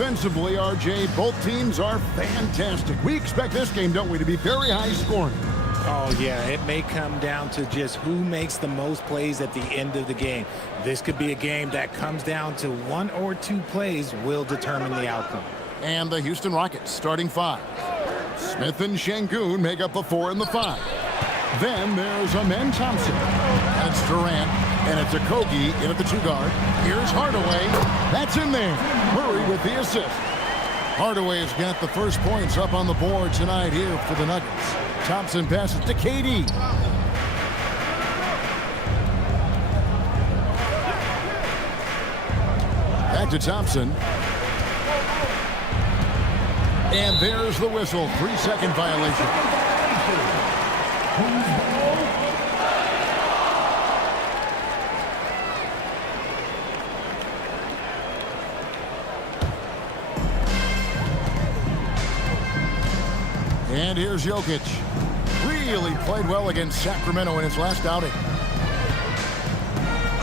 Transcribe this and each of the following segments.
Offensively, RJ, both teams are fantastic. We expect this game, don't we, to be very high scoring. Oh, yeah, it may come down to just who makes the most plays at the end of the game. This could be a game that comes down to one or two plays will determine the outcome. And the Houston Rockets starting five. Smith and Şengün make up the 4 and the 5. Then there's Amen Thompson. And it's Durant. And it's Okogie in at the 2 guard. Here's Hardaway. That's in there. Murray with the assist. Hardaway has got the first points up on the board tonight here for the Nuggets. Thompson passes to KD. Back to Thompson. And there's the whistle. 3-second violation. And here's Jokic. Really played well against Sacramento in his last outing.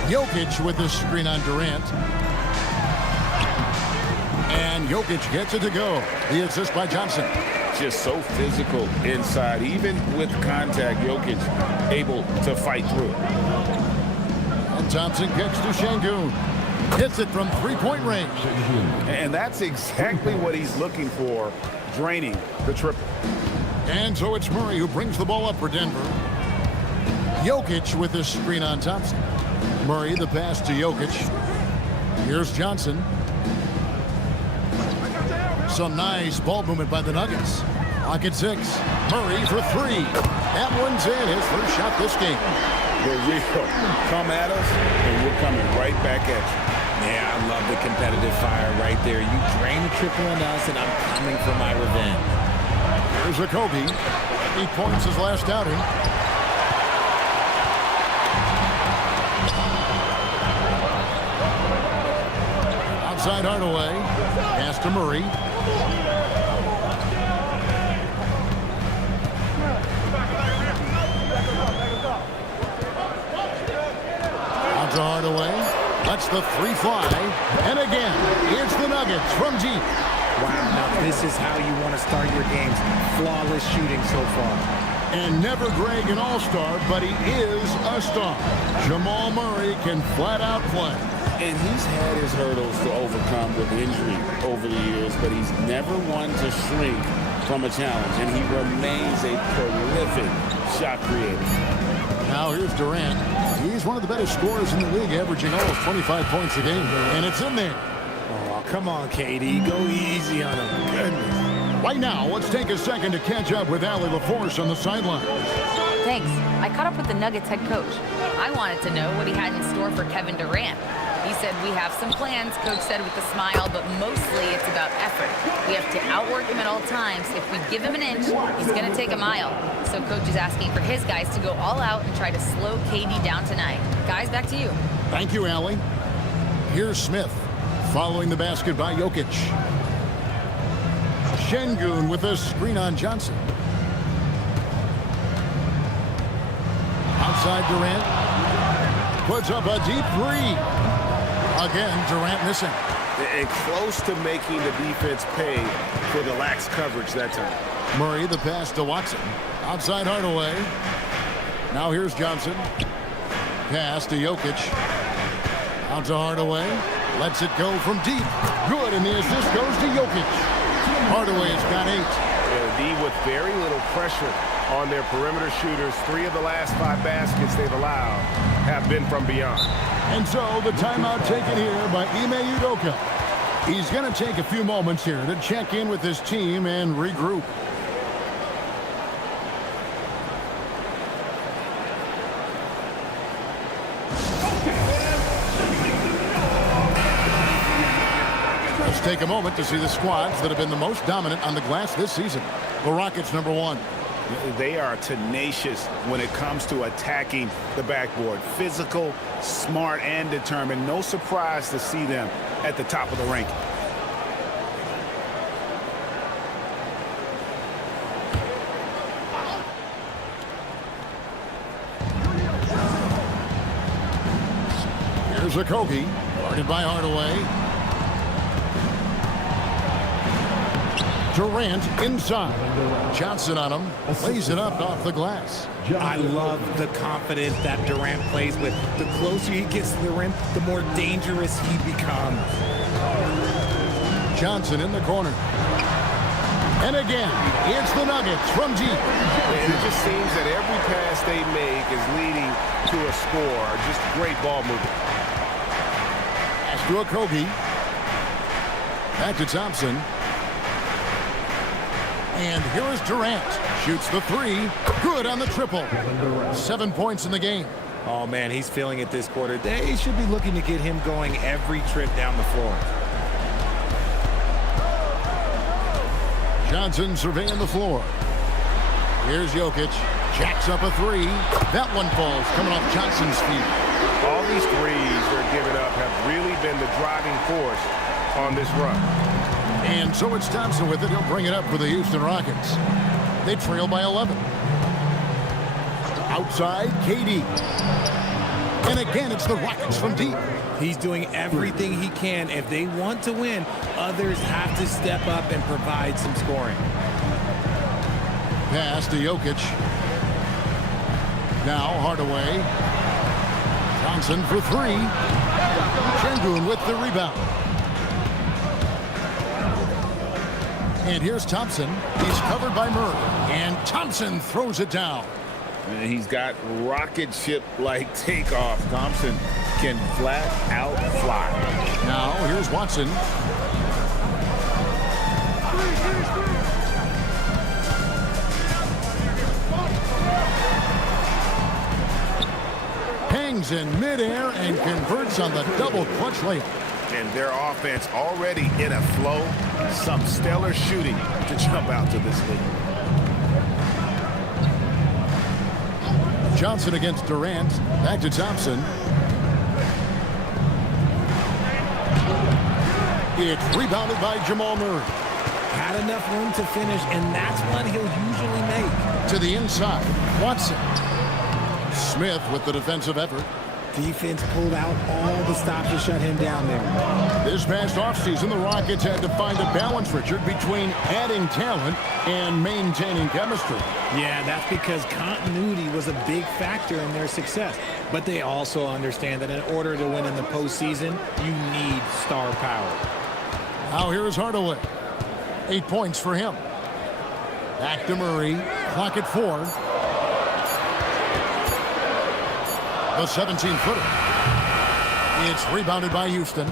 Jokic with the screen on Durant. And Jokic gets it to go. The assist by Johnson. Just so physical inside. Even with contact, Jokic able to fight through it. And Thompson gets to Şengün. Hits it from 3-point range. And that's exactly what he's looking for, draining the triple. And so it's Murray who brings the ball up for Denver. Jokic with the screen on Thompson. Murray the pass to Jokic. Here's Johnson. Some nice ball movement by the Nuggets. Clock at 6. Murray for 3. That one's in. His first shot this game. The real come at us, and we're coming right back at you. Yeah, I love the competitive fire right there. You drain the triple on us, and I'm coming for my revenge. Here's Okogie. 8 points his last outing. Outside Hardaway. Pass to Murray. Out to Hardaway. Lets the 3 fly. And again, it's the Nuggets from deep. Wow, now this is how you want to start your games. Flawless shooting so far. And never Greg an all-star, but he is a star. Jamal Murray can flat out play. And he's had his hurdles to overcome with injury over the years, but he's never one to shrink from a challenge, and he remains a prolific shot creator. Now here's Durant. He's one of the better scorers in the league, averaging almost 25 points a game, and it's in there. Oh, come on, KD. Go easy on him. Goodness. Right now, let's take a second to catch up with Allie LaForce on the sideline. Thanks. I caught up with the Nuggets head coach. I wanted to know what he had in store for Kevin Durant. He said, we have some plans, coach said with a smile, but mostly it's about effort. We have to outwork him at all times. If we give him an inch, he's going to take a mile. So coach is asking for his guys to go all out and try to slow KD down tonight. Guys, back to you. Thank you, Allie. Here's Smith, following the basket by Jokic. Şengün with a screen on Johnson. Outside Durant. Puts up a deep 3. Again, Durant missing. And close to making the defense pay for the lax coverage that time. Murray the pass to Watson. Outside Hardaway. Now here's Johnson. Pass to Jokic. Out to Hardaway. Lets it go from deep. Good, and the assist goes to Jokic. Hardaway's got 8. D with very little pressure on their perimeter shooters. 3 of the last 5 baskets they've allowed have been from beyond. And so the timeout taken here by Ime Udoka. He's going to take a few moments here to check in with his team and regroup. Let's take a moment to see the squads that have been the most dominant on the glass this season. The Rockets, number 1. They are tenacious when it comes to attacking the backboard. Physical, smart, and determined. No surprise to see them at the top of the ranking. Here's Okogie, guarded by Hardaway. Durant inside. Johnson on him. Lays it up off the glass. I love the confidence that Durant plays with. The closer he gets to the rim, the more dangerous he becomes. Johnson in the corner. And again, it's the Nuggets from deep. And it just seems that every pass they make is leading to a score. Just great ball movement. Pass to Okogie. Back to Thompson. And here is Durant. Shoots the three. Good on the triple. 7 points in the game. Oh, man, he's feeling it this quarter. They should be looking to get him going every trip down the floor. Johnson surveying the floor. Here's Jokic. Jacks up a three. That one falls coming off Johnson's feet. All these threes they're giving up have really been the driving force on this run. And so it's Thompson with it. He'll bring it up for the Houston Rockets. They trail by 11. Outside, KD. And again, it's the Rockets from deep. He's doing everything he can. If they want to win, others have to step up and provide some scoring. Pass to Jokic. Now Hardaway. Johnson for three. Şengün with the rebound. And here's Thompson. He's covered by Murray. And Thompson throws it down. And he's got rocket ship-like takeoff. Thompson can flat out fly. Now here's Watson. Hangs in midair and converts on the double clutch layup. And their offense already in a flow. Some stellar shooting to jump out to this lead. Johnson against Durant. Back to Thompson. It's rebounded by Jamal Murray. Had enough room to finish, and that's what he'll usually make. To the inside. Watson. Smith with the defensive effort. Defense pulled out all the stops to shut him down there. This past offseason, the Rockets had to find a balance, Richard, between adding talent and maintaining chemistry. Yeah, that's because continuity was a big factor in their success. But they also understand that in order to win in the postseason, you need star power. Now here's Hardaway. 8 points for him. Back to Murray. Clock at 4. The 17-footer. It's rebounded by Houston.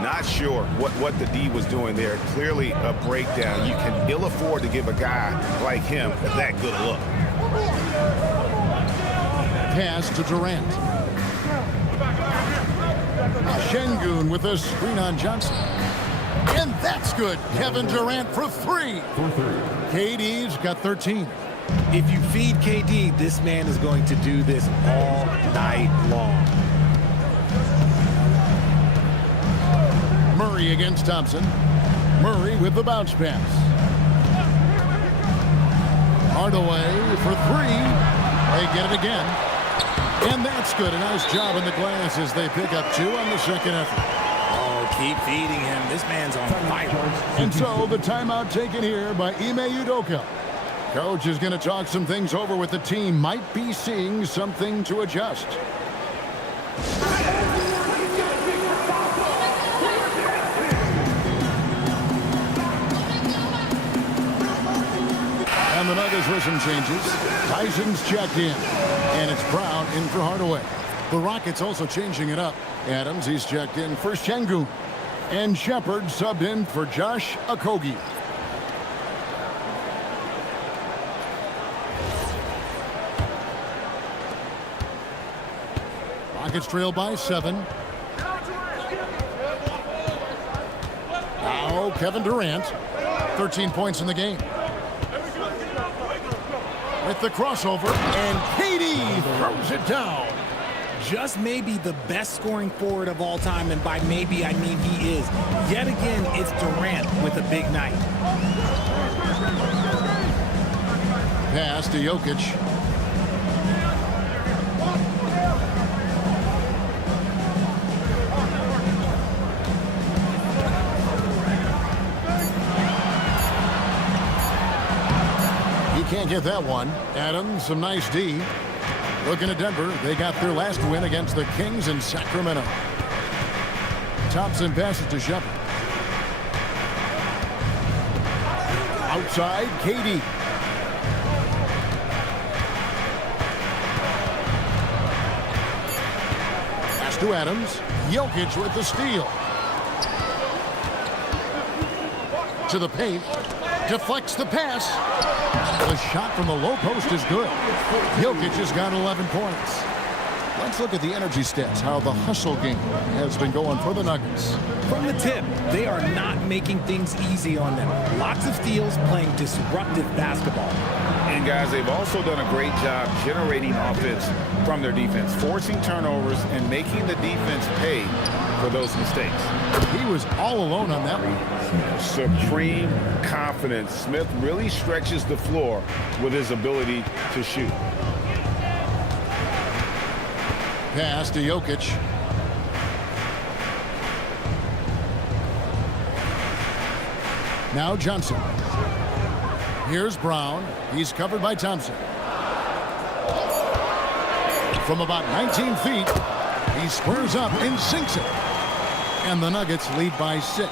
Not sure what the D was doing there. Clearly a breakdown. You can ill afford to give a guy like him that good a look. Pass to Durant. Şengün with a screen on Johnson. And that's good. Kevin Durant for three. KD's got 13. If you feed KD, this man is going to do this all night long. Murray against Thompson. Murray with the bounce pass. Hardaway for three. They get it again. And that's good. A nice job in the glass as they pick up 2 on the second effort. Oh, keep feeding him. This man's on fire. And so the timeout taken here by Ime Udoka. Coach is going to talk some things over with the team. Might be seeing something to adjust. And the Nuggets with some changes. Tyson's checked in. And it's Brown in for Hardaway. The Rockets also changing it up. Adams, he's checked in for Şengün. And Shepard subbed in for Josh Okogie. Rockets trail by 7. Now Kevin Durant. 13 points in the game. With the crossover, and KD throws it down. Just maybe the best scoring forward of all time, and by maybe I mean he is. Yet again, it's Durant with a big night. Pass to Jokic. Can't get that one. Adams, some nice D. Looking at Denver, they got their last win against the Kings in Sacramento. Thompson passes to Shepard. Outside, KD. Pass to Adams. Jokic with the steal. To the paint. Deflects the pass. The shot from the low post is good. Jokic has got 11 points. Let's look at the energy stats, how the hustle game has been going for the Nuggets. From the tip, they are not making things easy on them. Lots of steals, playing disruptive basketball. And guys, they've also done a great job generating offense from their defense, forcing turnovers and making the defense pay for those mistakes. He was all alone on that one. Supreme confidence. Smith really stretches the floor with his ability to shoot. Pass to Jokic. Now Johnson. Here's Brown. He's covered by Thompson. From about 19 feet, he squares up and sinks it. And the Nuggets lead by 6.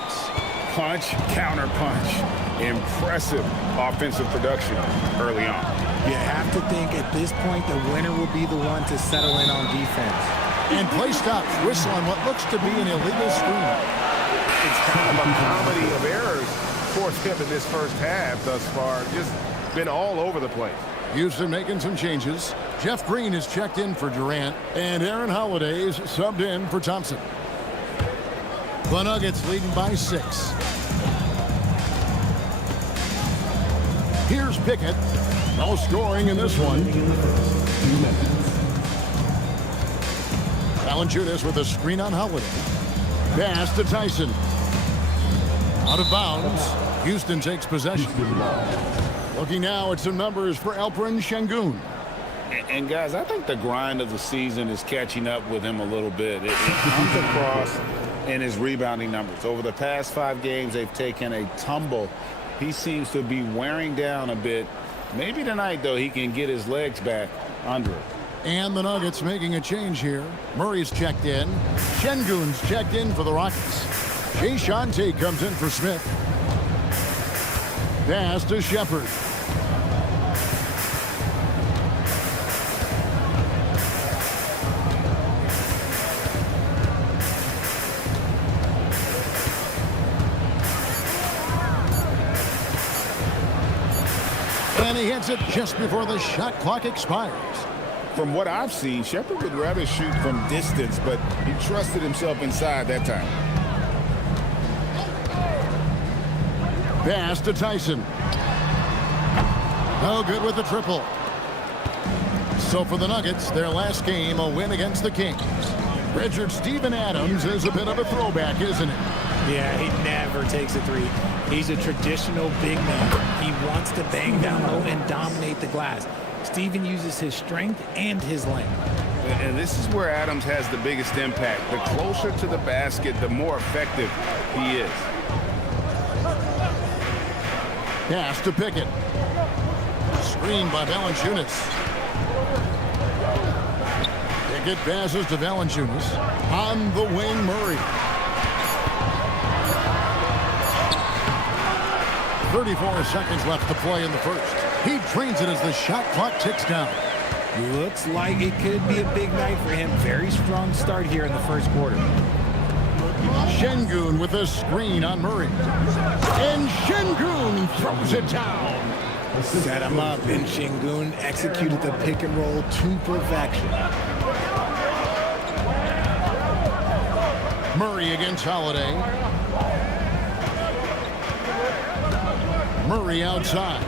Punch, counter punch. Impressive offensive production early on. You have to think at this point the winner will be the one to settle in on defense. And play stops. Whistle on what looks to be an illegal screen. It's kind of a comedy of errors for him in this first half thus far. Just been all over the place. Houston making some changes. Jeff Green is checked in for Durant, and Aaron Holiday is subbed in for Thompson. The Nuggets leading by 6. Here's Pickett. No scoring in this one. Valanciunas with a screen on Holiday. Pass to Tyson. Out of bounds. Houston takes possession. Looking now at some numbers for Alperen Şengün. And guys, I think the grind of the season is catching up with him a little bit. It comes across in his rebounding numbers. Over the past 5 games, they've taken a tumble. He seems to be wearing down a bit. Maybe tonight, though, he can get his legs back under it. And the Nuggets making a change here. Murray's checked in. Şengün's checked in for the Rockets. Jay Shante comes in for Smith. Pass to Shepard. And he hits it just before the shot clock expires. From what I've seen, Shepard would rather shoot from distance, but he trusted himself inside that time. Pass to Tyson. No good with the triple. So for the Nuggets, their last game, a win against the Kings. Richard Steven Adams is a bit of a throwback, isn't it? Yeah, he never takes a 3. He's a traditional big man. He wants to bang down low and dominate the glass. Steven uses his strength and his length. And this is where Adams has the biggest impact. The closer to the basket, the more effective he is. Pass to Pickett. Screen by Valanciunas. Pickett passes to Valanciunas. On the wing, Murray. 34 seconds left to play in the first. He drains it as the shot clock ticks down. Looks like it could be a big night for him. Very strong start here in the first quarter. Şengün with a screen on Murray. And Şengün throws it down. Set him up, and Şengün executed the pick and roll to perfection. Murray against Holiday. Murray outside.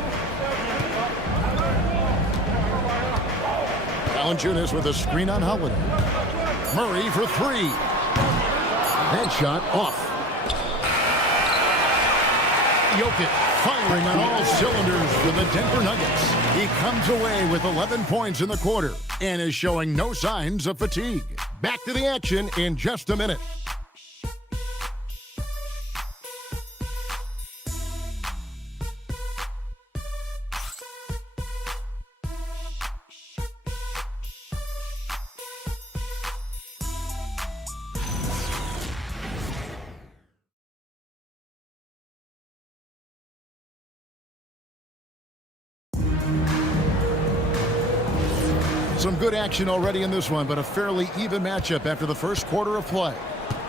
Valanciunas with a screen on Holiday. Murray for 3. That shot off. Jokic firing on all cylinders for the Denver Nuggets. He comes away with 11 points in the quarter and is showing no signs of fatigue. Back to the action in just a minute. Some good action already in this one, but a fairly even matchup after the first quarter of play.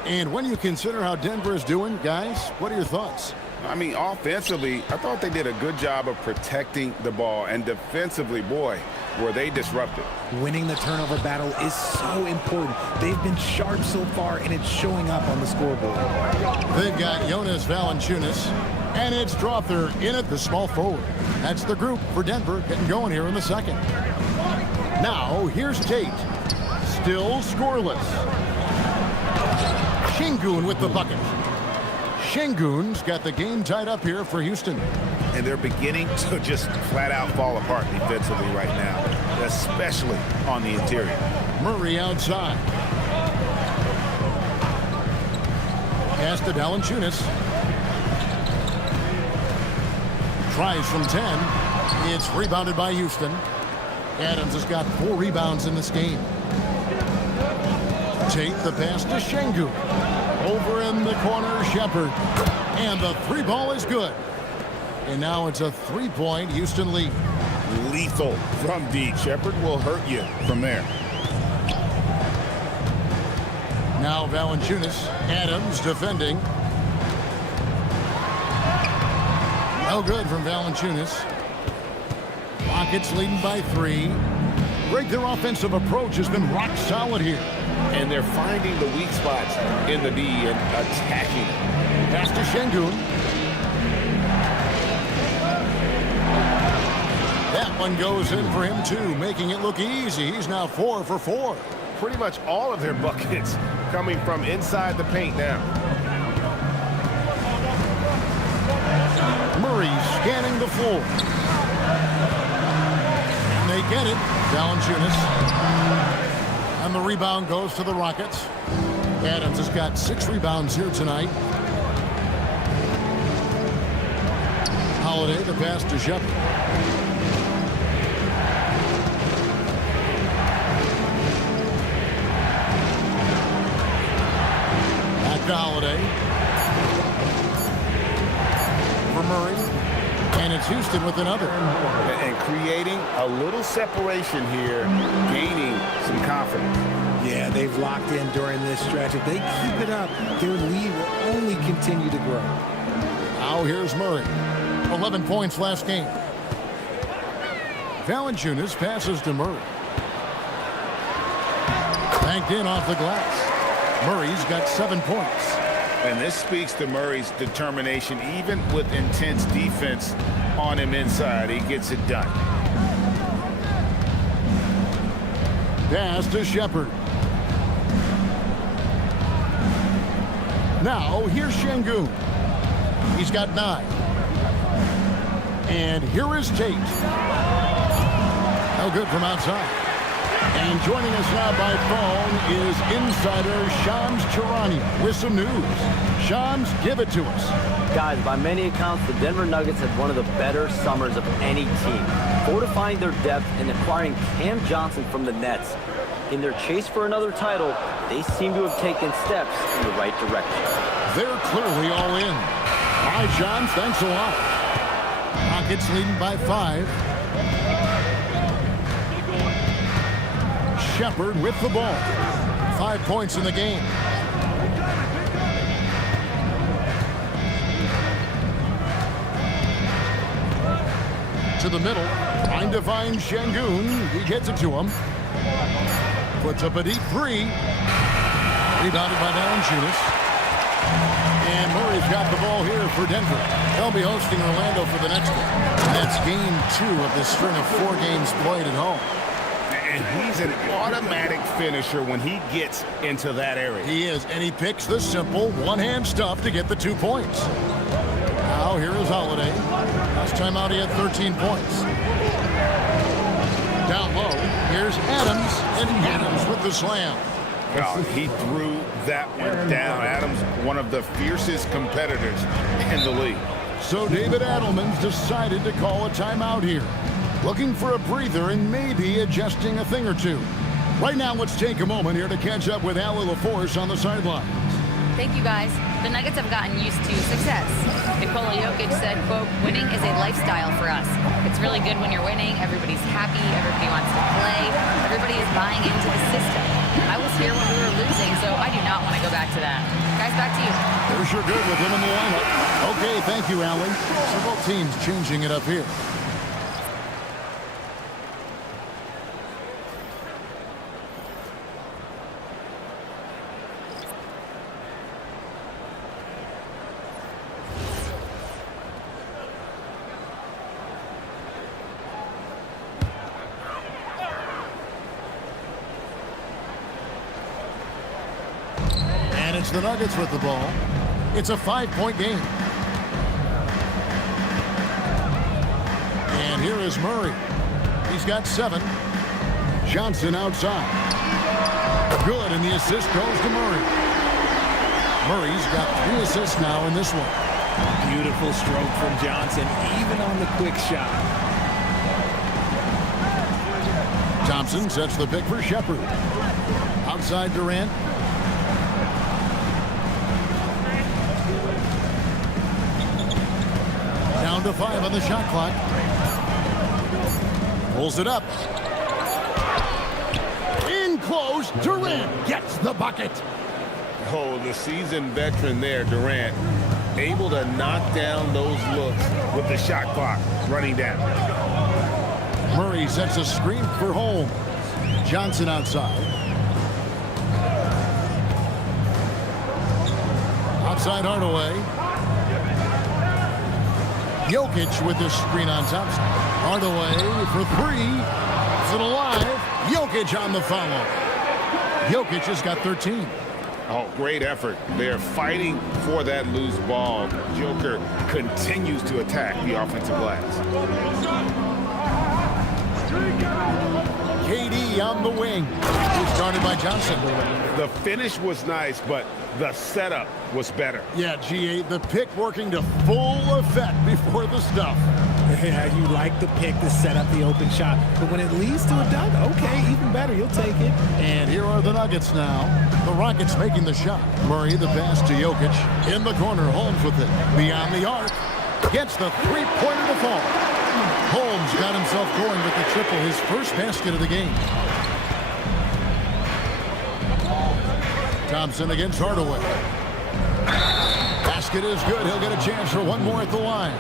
And when you consider how Denver is doing, guys, what are your thoughts? I mean, offensively, I thought they did a good job of protecting the ball. And defensively, boy, were they disruptive. Winning the turnover battle is so important. They've been sharp so far, and it's showing up on the scoreboard. They've got Jonas Valanciunas, and it's Strother in at the small forward. That's the group for Denver getting going here in the second. Now, here's Tate. Still scoreless. Şengün with the bucket. Şengün's got the game tied up here for Houston. And they're beginning to just flat out fall apart defensively right now, especially on the interior. Murray outside. Pass to Valanciunas. Tries from 10. It's rebounded by Houston. Adams has got 4 rebounds in this game. Tate the pass to Şengün. Over in the corner, Shepard. And the 3 ball is good. And now it's a 3-point Houston lead. Lethal from deep. Shepard will hurt you from there. Now Valanciunas. Adams defending. No good from Valanciunas. Rockets leading by 3. Greg, their offensive approach has been rock solid here. And they're finding the weak spots in the D and attacking it. Pass to Şengün. That one goes in for him too, making it look easy. He's now 4 for 4. Pretty much all of their buckets coming from inside the paint now. Murray scanning the floor. And they get it. Valanciunas. And the rebound goes to the Rockets. Adams has got 6 rebounds here tonight. Holiday, the pass to Shepard. Back to Holiday. For Murray. And it's Houston with another. And creating a little separation here, gaining some confidence. Yeah, they've locked in during this stretch. If they keep it up, their lead will only continue to grow. Now here's Murray. 11 points last game. Valanciunas passes to Murray. Banked in off the glass. Murray's got 7 points. And this speaks to Murray's determination, even with intense defense on him inside. He gets it done. Pass to Shepard. Now here's Şengün. He's got 9. And here is Tate. No good from outside. And joining us now by phone is insider Shams Charania with some news. Shams, give it to us. Guys, by many accounts, the Denver Nuggets had one of the better summers of any team, fortifying their depth and acquiring Cam Johnson from the Nets. In their chase for another title, they seem to have taken steps in the right direction. They're clearly all in. Hi, Shams. Thanks a lot. Rockets leading by 5. Shepard with the ball. 5 points in the game. To the middle. Trying to find Şengün. He gets it to him. Puts up a deep 3. Rebounded by Valanciunas. And Murray's got the ball here for Denver. They'll be hosting Orlando for the next one. That's game 2 of this string of 4 games played at home. And he's an automatic finisher when he gets into that area. He is, and he picks the simple one-hand stuff to get the 2 points. Now here is Holiday. Last time out he had 13 points. Down low, here's Adams, and Adams with the slam. Oh, he threw that one down. Adams, one of the fiercest competitors in the league. So David Adelman's decided to call a timeout here. Looking for a breather and maybe adjusting a thing or two. Right now, let's take a moment here to catch up with Allie LaForce on the sidelines. Thank you, guys. The Nuggets have gotten used to success. Nikola Jokic said, quote, winning is a lifestyle for us. It's really good when you're winning. Everybody's happy. Everybody wants to play. Everybody is buying into the system. I was here when we were losing, so I do not want to go back to that. Guys, back to you. They're sure good with him in the lineup. Okay, thank you, Allie. Several teams changing it up here. And it's the Nuggets with the ball. It's a 5-point game. And here is Murray. He's got 7. Johnson outside. Good, and the assist goes to Murray. Murray's got 3 assists now in this one. Beautiful stroke from Johnson, even on the quick shot. Thompson sets the pick for Shepherd. Outside Durant. Down to 5 on the shot clock. Pulls it up. In close, Durant gets the bucket. Oh, the seasoned veteran there, Durant, able to knock down those looks with the shot clock running down. Murray sets a screen for Holmes. Johnson outside. Outside Hardaway. Jokic with the screen on Thompson. Hardaway for 3. It's it alive. Jokic on the follow. Jokic has got 13. Oh, great effort. They're fighting for that loose ball. Joker continues to attack the offensive glass. KD on the wing. It's started by Johnson. The finish was nice, but the setup was better. Yeah, G8, the pick working to full effect before the stuff. Yeah, you like the pick to set up the open shot, but when it leads to a dunk, okay, even better, you'll take it. And here are the Nuggets now. The Rockets making the shot. Murray, the pass to Jokic. In the corner, Holmes with it. Beyond the arc. Gets the three-pointer to fall. Holmes got himself going with the triple, his first basket of the game. Thompson against Hardaway. Basket is good. He'll get a chance for one more at the line.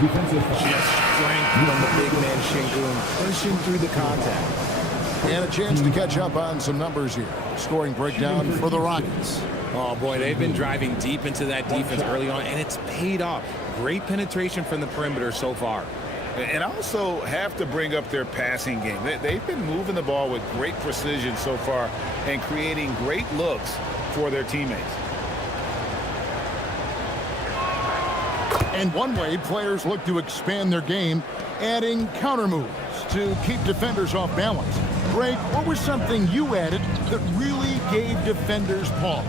Just strength from the big man Şengün, pushing through the contact. And a chance to catch up on some numbers here. Scoring breakdown for the Rockets. Oh, boy, they've been driving deep into that defense early on, and it's paid off. Great penetration from the perimeter so far. And also have to bring up their passing game. They've been moving the ball with great precision so far and creating great looks for their teammates. And one way players look to expand their game, adding counter moves to keep defenders off balance. Greg, what was something you added that really gave defenders pause?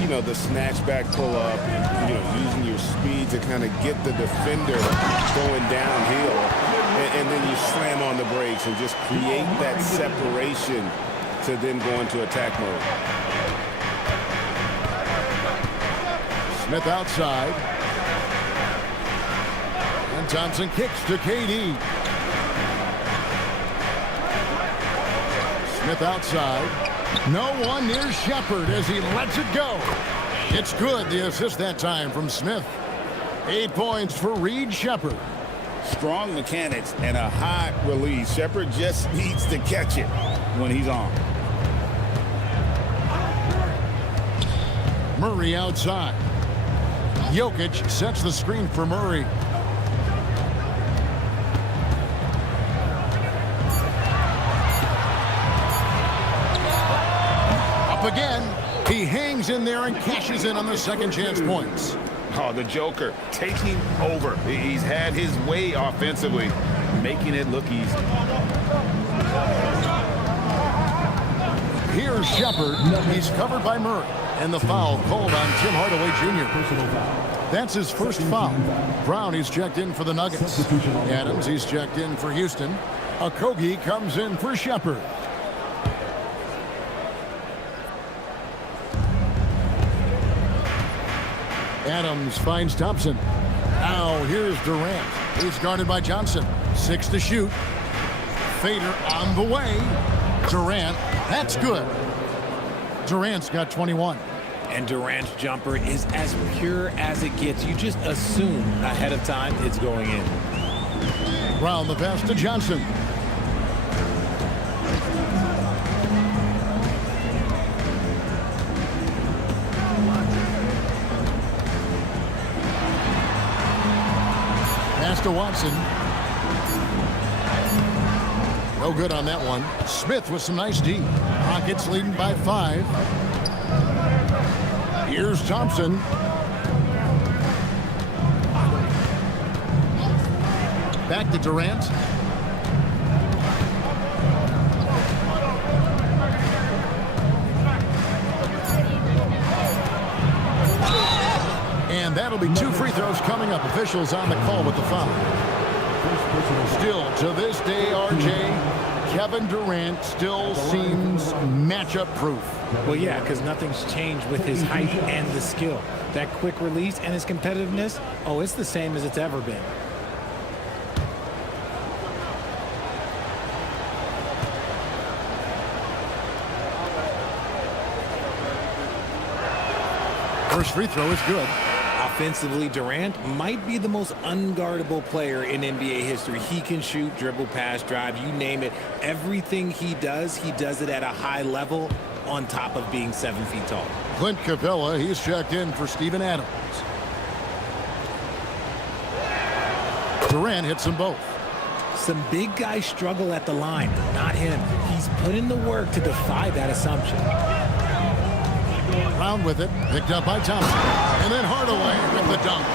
You know, the snatch back pull up, you know, using your speed to kind of get the defender going downhill. And then you slam on the brakes and just create that separation to then go into attack mode. Smith outside. And Thompson kicks to KD. Smith outside. No one near Shepherd as he lets it go. It's good, the assist that time from Smith. 8 points for Reed Shepherd. Strong mechanics and a high release. Shepherd just needs to catch it when he's on. Murray outside. Jokic sets the screen for Murray. Again, he hangs in there and cashes in on the second chance points. Oh, the Joker taking over. He's had his way offensively, making it look easy. Here's Shepherd. He's covered by Murray. And the foul called on Tim Hardaway Jr. That's his first foul. Brown, he's checked in for the Nuggets. Adams, he's checked in for Houston. Okogie comes in for Shepherd. Adams finds Thompson. Now here's Durant. He's guarded by Johnson. 6 to shoot. Fader on the way. Durant, that's good. Durant's got 21. And Durant's jumper is as pure as it gets. You just assume ahead of time it's going in. Brown the pass to Johnson. Pass to Watson. No good on that one. Smith with some nice D. Rockets leading by 5. Here's Thompson. Back to Durant. And that'll be 2 free throws coming up. Officials on the call with the foul. Still, to this day, RJ, Kevin Durant still seems matchup proof. Well, yeah, because nothing's changed with his height and the skill. That quick release and his competitiveness, oh, it's the same as it's ever been. First free throw is good. Offensively, Durant might be the most unguardable player in NBA history. He can shoot, dribble, pass, drive, you name it. Everything he does it at a high level on top of being 7 feet tall. Clint Capella, he's checked in for Steven Adams. Durant hits them both. Some big guys struggle at the line, not him. He's put in the work to defy that assumption. Brown with it, picked up by Thompson. And then Hardaway with the dunk.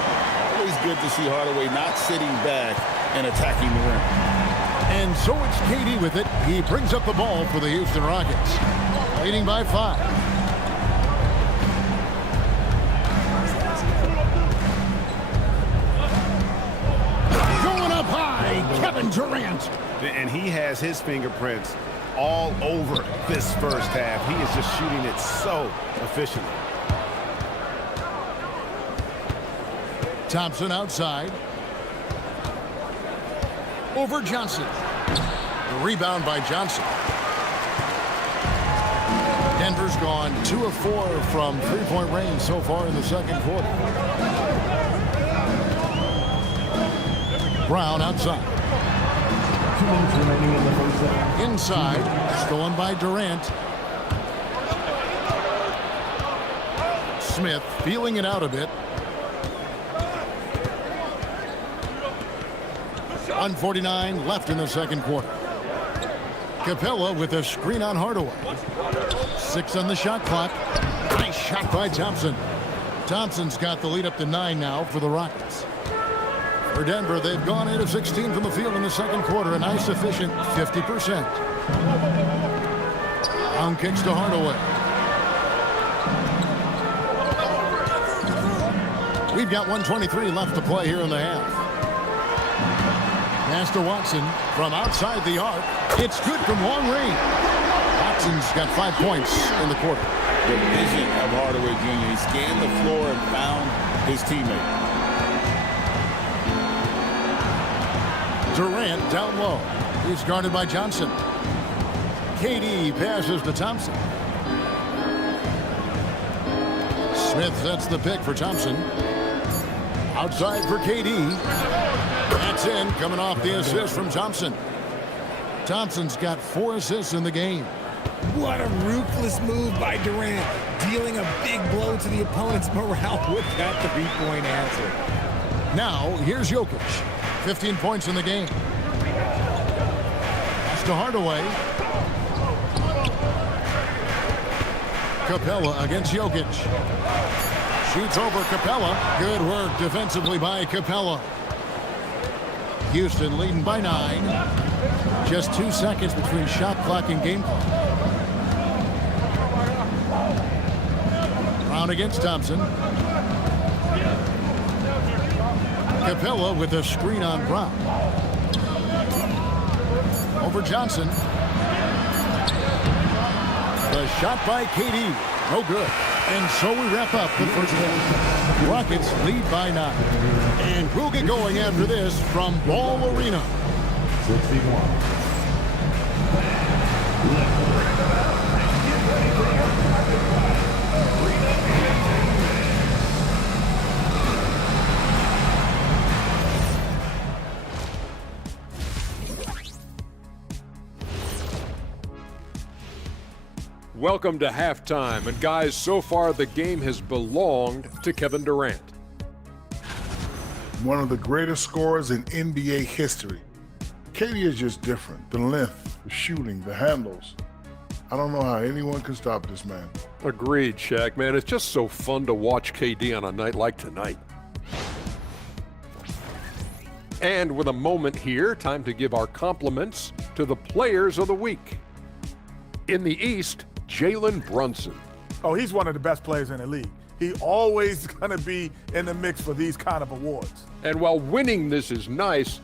Always good to see Hardaway not sitting back and attacking the rim. And so it's KD with it. He brings up the ball for the Houston Rockets. Leading by 5. Going up high, Kevin Durant. And he has his fingerprints all over this first half. He is just shooting it so efficiently. Thompson outside. Over Johnson. The rebound by Johnson. Denver's gone 2 of 4 from three-point range so far in the second quarter. Brown outside. 2 minutes remaining in the first half. Inside, stolen by Durant. Smith feeling it out a bit. 1:49 left in the second quarter. Capella with a screen on Hardaway. 6 on the shot clock. Nice shot by Thompson. Thompson's got the lead up to 9 now for the Rockets. For Denver, they've gone 8 of 16 from the field in the second quarter, a nice efficient 50%. Brown kicks to Hardaway. We've got 1:23 left to play here in the half. Pass to Watson from outside the arc. It's good from long range. Watson's got 5 points in the quarter. The vision of Hardaway Jr. He scanned the floor and found his teammate. Durant down low. He's guarded by Johnson. KD passes to Thompson. Smith sets the pick for Thompson. Outside for KD. That's in, coming off the assist from Thompson. Thompson's got 4 assists in the game. What a ruthless move by Durant, dealing a big blow to the opponent's morale with that 3-point answer. Now, here's Jokic. 15 points in the game. Pass to Hardaway. Capella against Jokic. Shoots over Capella. Good work defensively by Capella. Houston leading by 9. Just 2 seconds between shot clock and game clock. Brown against Thompson. Capella with a screen on Brown. Over Johnson. The shot by KD. No good. And so we wrap up the first half. Rockets lead by 9. And we'll get going after this from Ball Arena. 61. Welcome to halftime, and guys, so far the game has belonged to Kevin Durant. One of the greatest scorers in NBA history. KD is just different. The length, the shooting, the handles. I don't know how anyone can stop this man. Agreed, Shaq, man. It's just so fun to watch KD on a night like tonight. And with a moment here, time to give our compliments to the players of the week. In the East, Jalen Brunson. Oh, he's one of the best players in the league. He always going to be in the mix for these kind of awards. And while winning this is nice,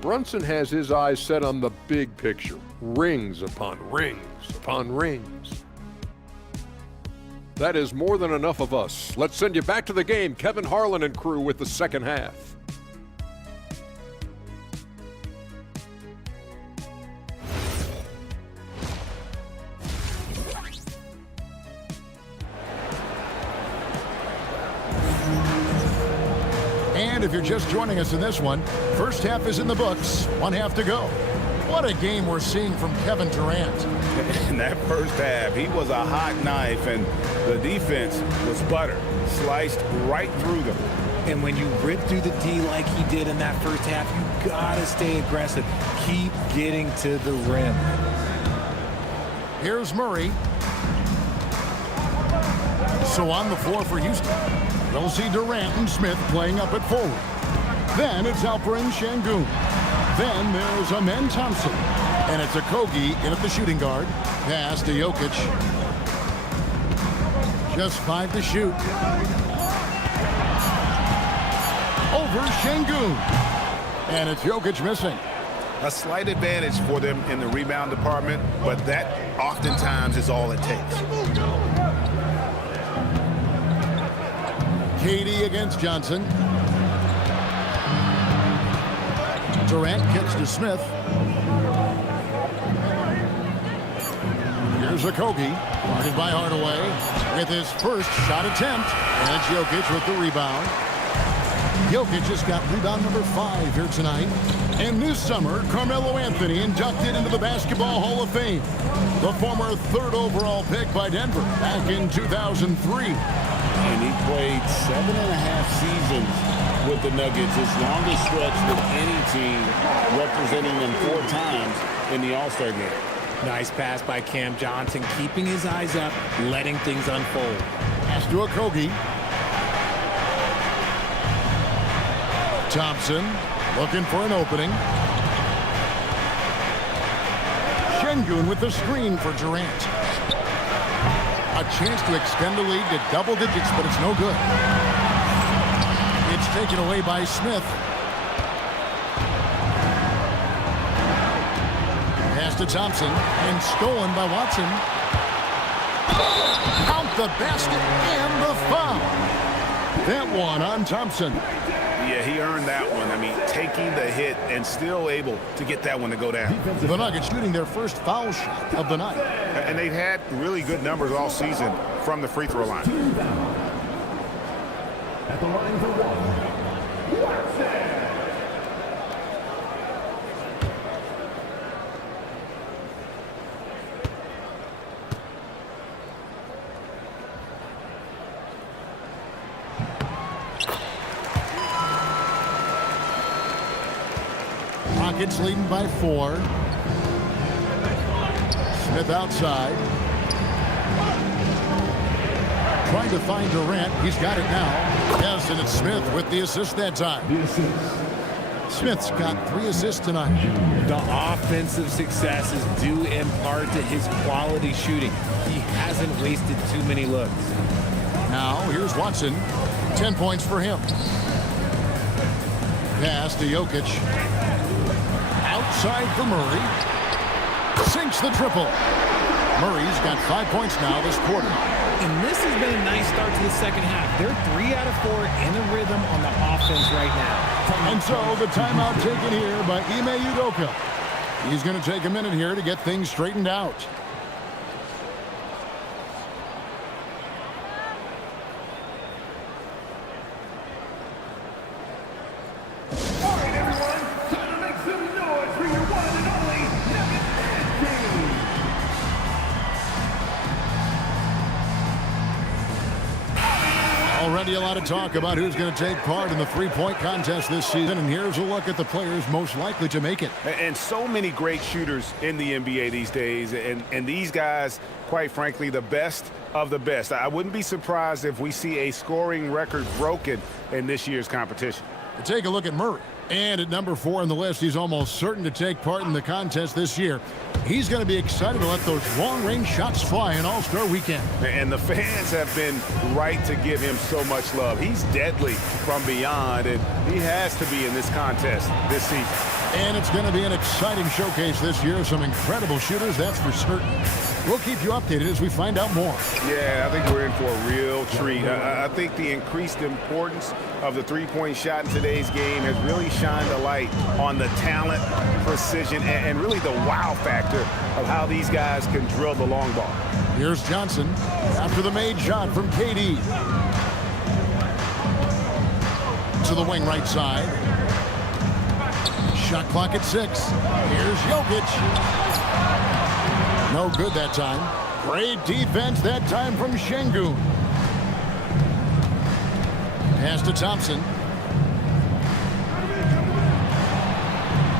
Brunson has his eyes set on the big picture. Rings upon rings upon rings. That is more than enough of us. Let's send you back to the game. Kevin Harlan and crew with the second half. And if you're just joining us in this one, first half is in the books. 1 half to go. What a game we're seeing from Kevin Durant. In that first half, he was a hot knife, and the defense was butter, sliced right through them. And when you rip through the D like he did in that first half, you gotta stay aggressive. Keep getting to the rim. Here's Murray. So on the floor for Houston, they'll see Durant and Smith playing up at forward. Then it's Alperen Şengün. Then there's Amen Thompson. And it's Okogie in at the shooting guard. Pass to Jokic. Just 5 to shoot. Over Şengün. And it's Jokic missing. A slight advantage for them in the rebound department, but that oftentimes is all it takes. KD against Johnson. Durant kicks to Smith. Here's Okogie, guarded by Hardaway, with his first shot attempt. And it's Jokic with the rebound. Jokic just got rebound number 5 here tonight. And this summer, Carmelo Anthony inducted into the Basketball Hall of Fame. The former 3rd overall pick by Denver back in 2003. And he played 7.5 seasons with the Nuggets, his longest stretch with any team, representing them 4 times in the All-Star game. Nice pass by Cam Johnson, keeping his eyes up, letting things unfold. Pass to Okogie. Thompson looking for an opening. Şengün with the screen for Durant. A chance to extend the lead to double digits, but it's no good. It's taken away by Smith. Pass to Thompson and stolen by Watson. Count the basket and the foul. That one on Thompson. Yeah, he earned that one. I mean, taking the hit and still able to get that one to go down. The Nuggets shooting their first foul shot of the night. And they've had really good numbers all season from the free throw line. At the line for 1, Watson. Rockets leading by 4. Smith outside. Trying to find Durant. He's got it now. Yes, and it's Smith with the assist that time. Smith's got 3 assists tonight. The offensive success is due in part to his quality shooting. He hasn't wasted too many looks. Now, here's Watson. 10 points for him. Pass to Jokic. Outside for Murray. Sinks the triple. Murray's got 5 points now this quarter. And this has been a nice start to the second half. They're 3 out of 4 in a rhythm on the offense right now. And so the timeout taken here by Ime Udoka. He's going to take a minute here to get things straightened out. Already a lot of talk about who's going to take part in the three-point contest this season, and here's a look at the players most likely to make it. And so many great shooters in the NBA these days, and these guys, quite frankly, the best of the best. I wouldn't be surprised if we see a scoring record broken in this year's competition. Take a look at Murray. And at number 4 on the list, he's almost certain to take part in the contest this year. He's going to be excited to let those long-range shots fly in All-Star Weekend. And the fans have been right to give him so much love. He's deadly from beyond, and he has to be in this contest this season. And it's going to be an exciting showcase this year. Some incredible shooters, that's for certain. We'll keep you updated as we find out more. Yeah, I think we're in for a real treat. I think the increased importance of the three-point shot in today's game has really shined a light on the talent, precision, and really the wow factor of how these guys can drill the long ball. Here's Johnson after the made shot from KD. To the wing right side. Shot clock at 6. Here's Jokic. No good that time. Great defense that time from Şengün. Pass to Thompson.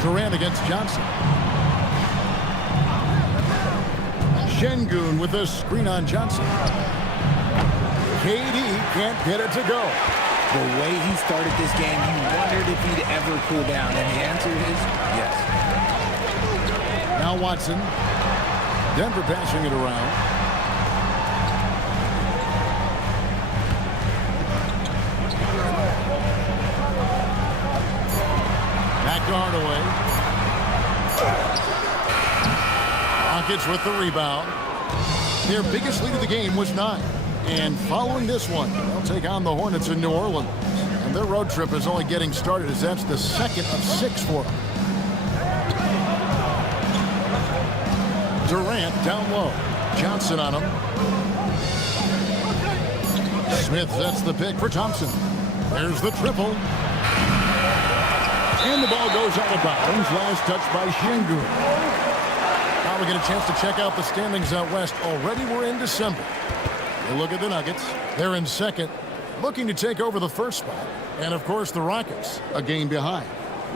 Durant against Johnson. Şengün with a screen on Johnson. KD can't get it to go. The way he started this game, you wondered if he'd ever cool down, and the answer is yes. Now Watson. Denver passing it around. Back to Hardaway. Rockets with the rebound. Their biggest lead of the game was 9. And following this one, they'll take on the Hornets in New Orleans. And their road trip is only getting started as that's the second of 6 for them. Durant down low. Johnson on him. Smith sets the pick for Thompson. There's the triple. And the ball goes out of bounds. Last touch by Şengün. Now we get a chance to check out the standings out west. Already we're in December. You look at the Nuggets. They're in second, looking to take over the first spot. And, of course, the Rockets, a game behind.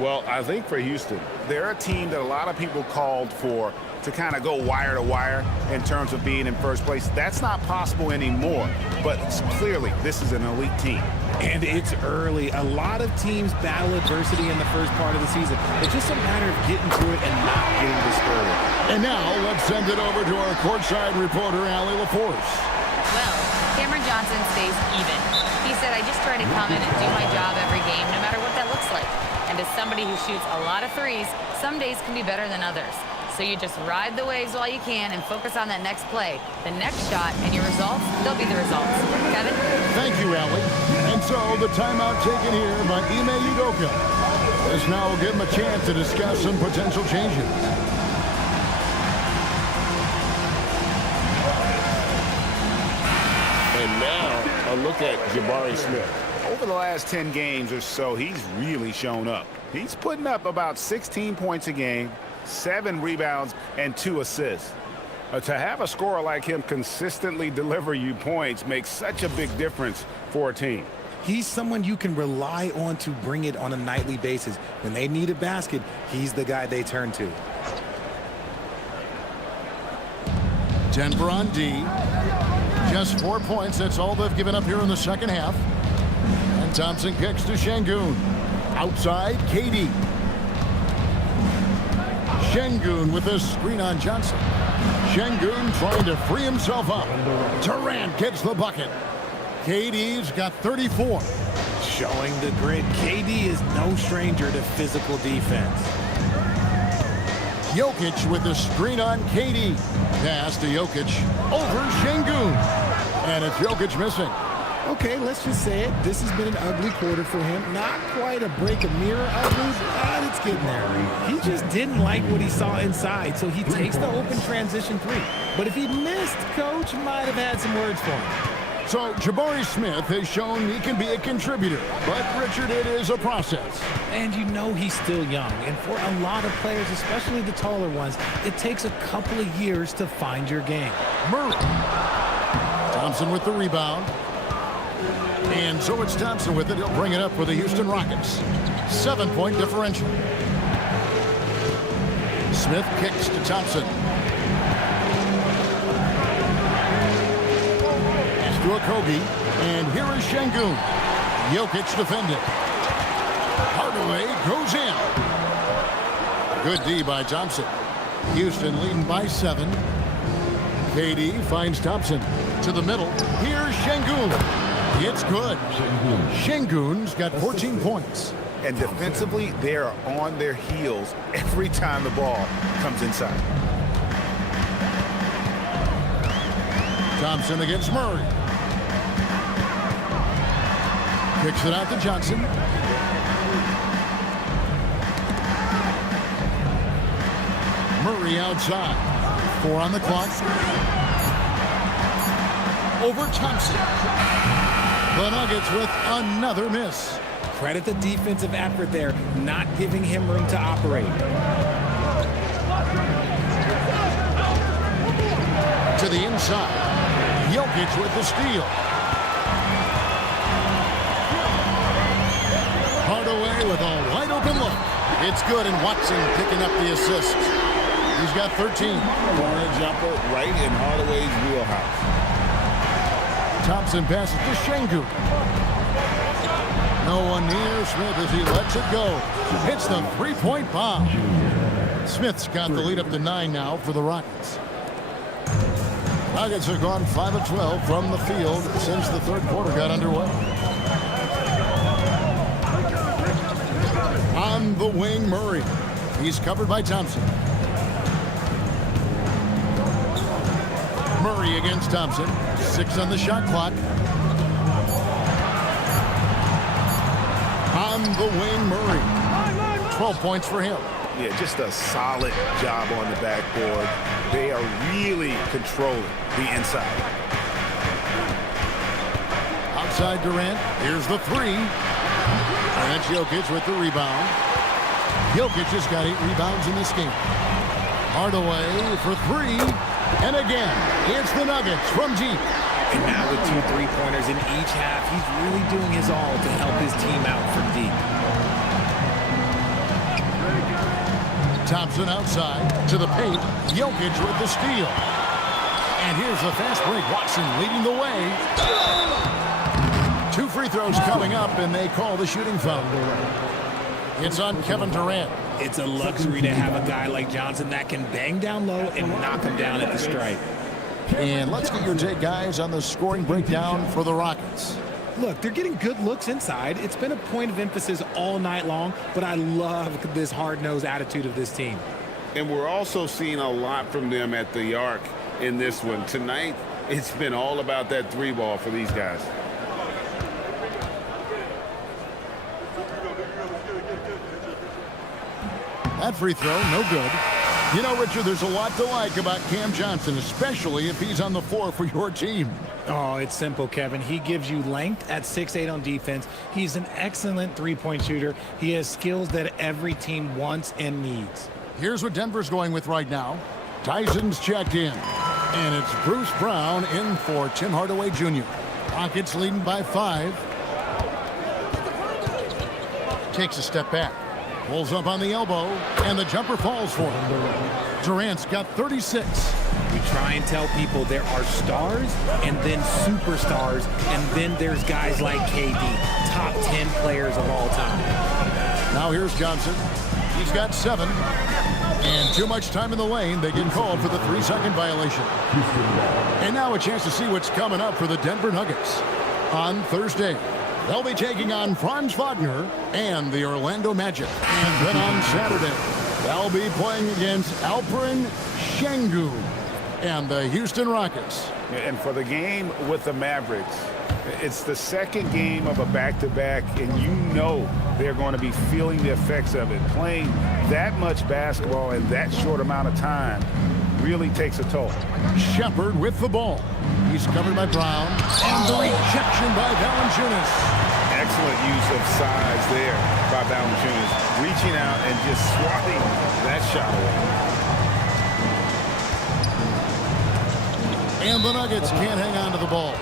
Well, I think for Houston, they're a team that a lot of people called for to kind of go wire to wire in terms of being in first place. That's not possible anymore, but clearly this is an elite team. And it's early. A lot of teams battle adversity in the first part of the season. It's just a matter of getting to it and not getting discouraged. And now let's send it over to our courtside reporter, Allie LaForce. Well, Cameron Johnson stays even. He said, I just try to come in and do my job every game, no matter what that looks like. And as somebody who shoots a lot of threes, some days can be better than others. So you just ride the waves while you can and focus on that next play. The next shot and your results, they'll be the results. Kevin? Thank you, Allie. And so the timeout taken here by Ime Udoka. This now will give him a chance to discuss some potential changes. And now a look at Jabari Smith. Over the last 10 games or so, he's really shown up. He's putting up about 16 points a game, 7 rebounds, and 2 assists. To have a scorer like him consistently deliver you points makes such a big difference for a team. He's someone you can rely on to bring it on a nightly basis. When they need a basket, he's the guy they turn to. Denver on D. Just 4 points. That's all they've given up here in the second half. And Thompson kicks to Şengün. Outside, KD. Şengün with a screen on Johnson. Şengün trying to free himself up. Durant gets the bucket. KD's got 34. Showing the grit, KD is no stranger to physical defense. Jokic with the screen on KD. Pass to Jokic over Şengün. And it's Jokic missing. Okay, let's just say it. This has been an ugly quarter for him. Not quite a break a mirror ugly, but it's getting there. He just didn't like what he saw inside, so he takes the open transition three. But if he missed, Coach might have had some words for him. So Jabari Smith has shown he can be a contributor, but Richard, it is a process. And you know he's still young, and for a lot of players, especially the taller ones, it takes a couple of years to find your game. Murray. Thompson with the rebound. And so it's Thompson with it. He'll bring it up for the Houston Rockets. 7-point differential. Smith kicks to Thompson. To Okogie, and here is Şengün. Jokic defended. Hardaway goes in. Good D by Thompson. Houston leading by 7. KD finds Thompson to the middle. Here's Şengün. It's good. Şengün's got 14 points. And defensively, they are on their heels every time the ball comes inside. Thompson against Murray. Kicks it out to Johnson. Murray outside. 4 on the clock. Over Thompson. The Nuggets with another miss. Credit the defensive effort there, not giving him room to operate. To the inside. Jokic with the steal. Hardaway with a wide open look. It's good, and Watson picking up the assist. He's got 13. Corner jumper right in Hardaway's wheelhouse. Thompson passes to Şengün. No one near Smith as he lets it go. Hits the three-point bomb. Smith's got the lead up to 9 now for the Rockets. Nuggets have gone 5 of 12 from the field since the third quarter got underway. On the wing, Murray. He's covered by Thompson. Murray against Thompson. 6 on the shot clock. On the wing, Murray. 12 points for him. Yeah, just a solid job on the backboard. They are really controlling the inside. Outside Durant. Here's the 3. And it's Jokic with the rebound. Jokic has got 8 rebounds in this game. Hardaway for 3. And again, it's the Nuggets from deep. And now with 2 3-pointers in each half, he's really doing his all to help his team out from deep. Thompson outside to the paint. Jokic with the steal. And here's the fast break. Watson leading the way. 2 free throws coming up, and they call the shooting foul. It's on Kevin Durant. It's a luxury to have a guy like Johnson that can bang down low and knock him down at the stripe. And let's get your take, guys, on the scoring breakdown for the Rockets. Look, they're getting good looks inside. It's been a point of emphasis all night long, but I love this hard-nosed attitude of this team. And we're also seeing a lot from them at the arc in this one. Tonight, it's been all about that 3 ball for these guys. That free throw, no good. You know, Richard, there's a lot to like about Cam Johnson, especially if he's on the floor for your team. Oh, it's simple, Kevin. He gives you length at 6'8" on defense. He's an excellent three-point shooter. He has skills that every team wants and needs. Here's what Denver's going with right now. Tyson's checked in. And it's Bruce Brown in for Tim Hardaway Jr. Rockets leading by 5. Takes a step back. Pulls up on the elbow, and the jumper falls for him. Durant's got 36. We try and tell people there are stars and then superstars, and then there's guys like KD, top 10 players of all time. Now here's Johnson. He's got 7. And too much time in the lane. They get called for the 3-second violation. And now a chance to see what's coming up for the Denver Nuggets. On Thursday, they'll be taking on Franz Wagner and the Orlando Magic. And then on Saturday, They'll be playing against Alperen Şengün and the Houston Rockets. And for the game with the Mavericks, it's the second game of a back-to-back, and you know they're going to be feeling the effects of it. Playing that much basketball in that short amount of time really takes a toll. Shepard with the ball. He's covered by Brown. And the rejection by Valanciunas. Excellent use of size there by Valanciunas, reaching out and just swatting that shot away. And the Nuggets can't hang on to the ball.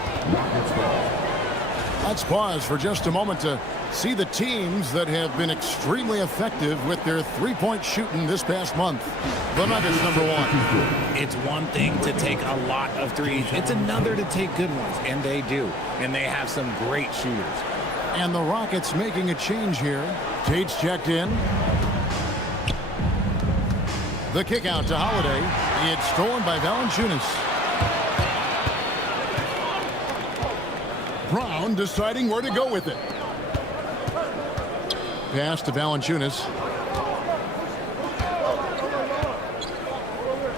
Let's pause for just a moment to see the teams that have been extremely effective with their three-point shooting this past month. The Nuggets, number one. It's one thing to take a lot of threes. It's another to take good ones, and they do. And they have some great shooters. And the Rockets making a change here. Tate's checked in. The kick out to Holiday. It's stolen by Valanciunas. Brown deciding where to go with it. Pass to Valanciunas.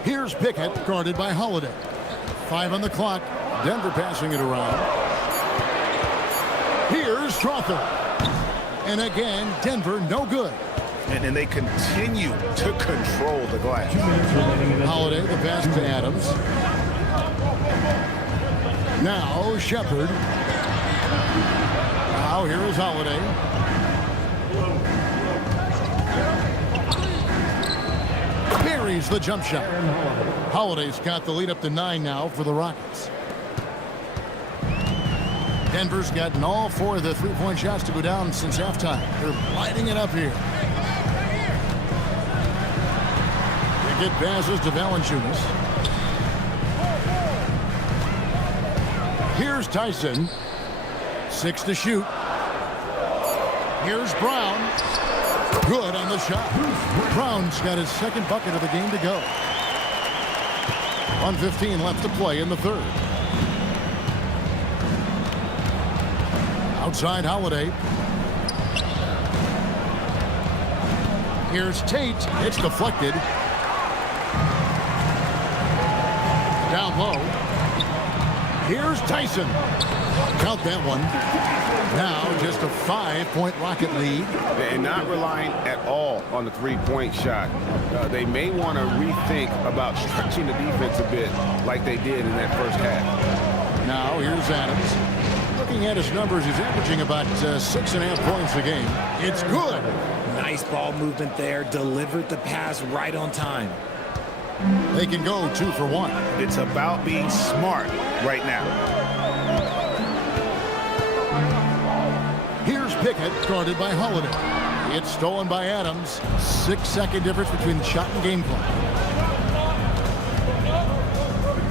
Here's Pickett, guarded by Holiday. 5 on the clock. Denver passing it around. Here's Strawther. And again, Denver no good. And they continue to control the glass. Holiday, the pass to Adams. Now Shepard. Now here is Holiday. Buries the jump shot. Holiday's got the lead up to 9 now for the Rockets. Denver's gotten all 4 of the three-point shots to go down since halftime. They're lighting it up here. They get passes to Valanciunas. Here's Tyson. 6 to shoot. Here's Brown. Good on the shot. Brown's got his second bucket of the game to go. 1:15 left to play in the third. Outside Holiday. Here's Tate. It's deflected. Down low. Here's Tyson. Count that one. Now just a 5-point Rocket lead. And not relying at all on the three-point shot. They may want to rethink about stretching the defense a bit like they did in that first half. Now here's Adams. Looking at his numbers, he's averaging about 6.5 points a game. It's good. Nice ball movement there. Delivered the pass right on time. They can go 2 for 1. It's about being smart right now. Here's Pickett, guarded by Holiday. It's stolen by Adams. 6-second difference between shot and game clock.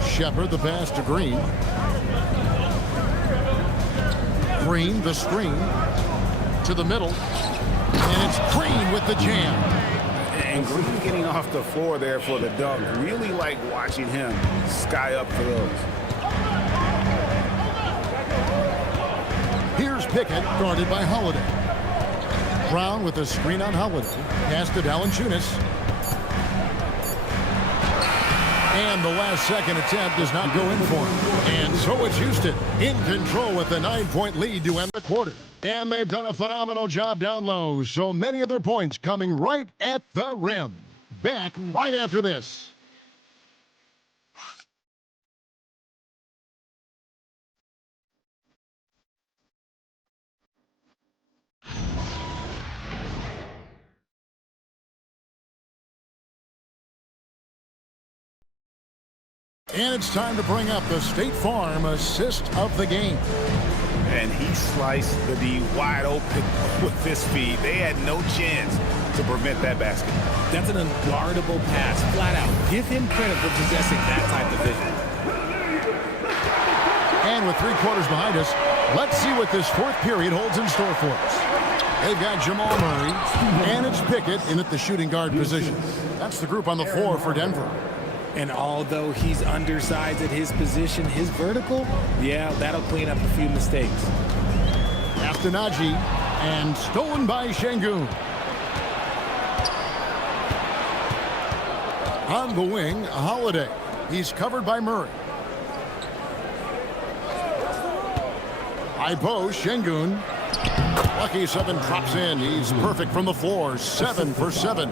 Shepard, the pass to Green. Green, the screen. To the middle. And it's Green with the jam. And Green getting off the floor there for the dunk. Really like watching him sky up for those. Here's Pickett, guarded by Holiday. Brown with a screen on Holiday. Pass to Valanciunas. And the last second attempt does not go in for him. And so it's Houston in control with a 9-point lead to end the quarter. And they've done a phenomenal job down low. So many of their points coming right at the rim. Back right after this. And it's time to bring up the State Farm assist of the game. And he sliced the D wide open with his feet. They had no chance to prevent that basket. That's an unguardable pass, flat out. Give him credit for possessing that type of vision. And with 3 quarters behind us, let's see what this fourth period holds in store for us. They've got Jamal Murray, and it's Pickett in at the shooting guard position. That's the group on the floor for Denver. And although he's undersized at his position, his vertical, yeah, that'll clean up a few mistakes. After Najee, and stolen by Şengün. On the wing, Holiday. He's covered by Murray. High post, Şengün. Lucky 7 drops in. He's perfect from the floor. 7 for 7.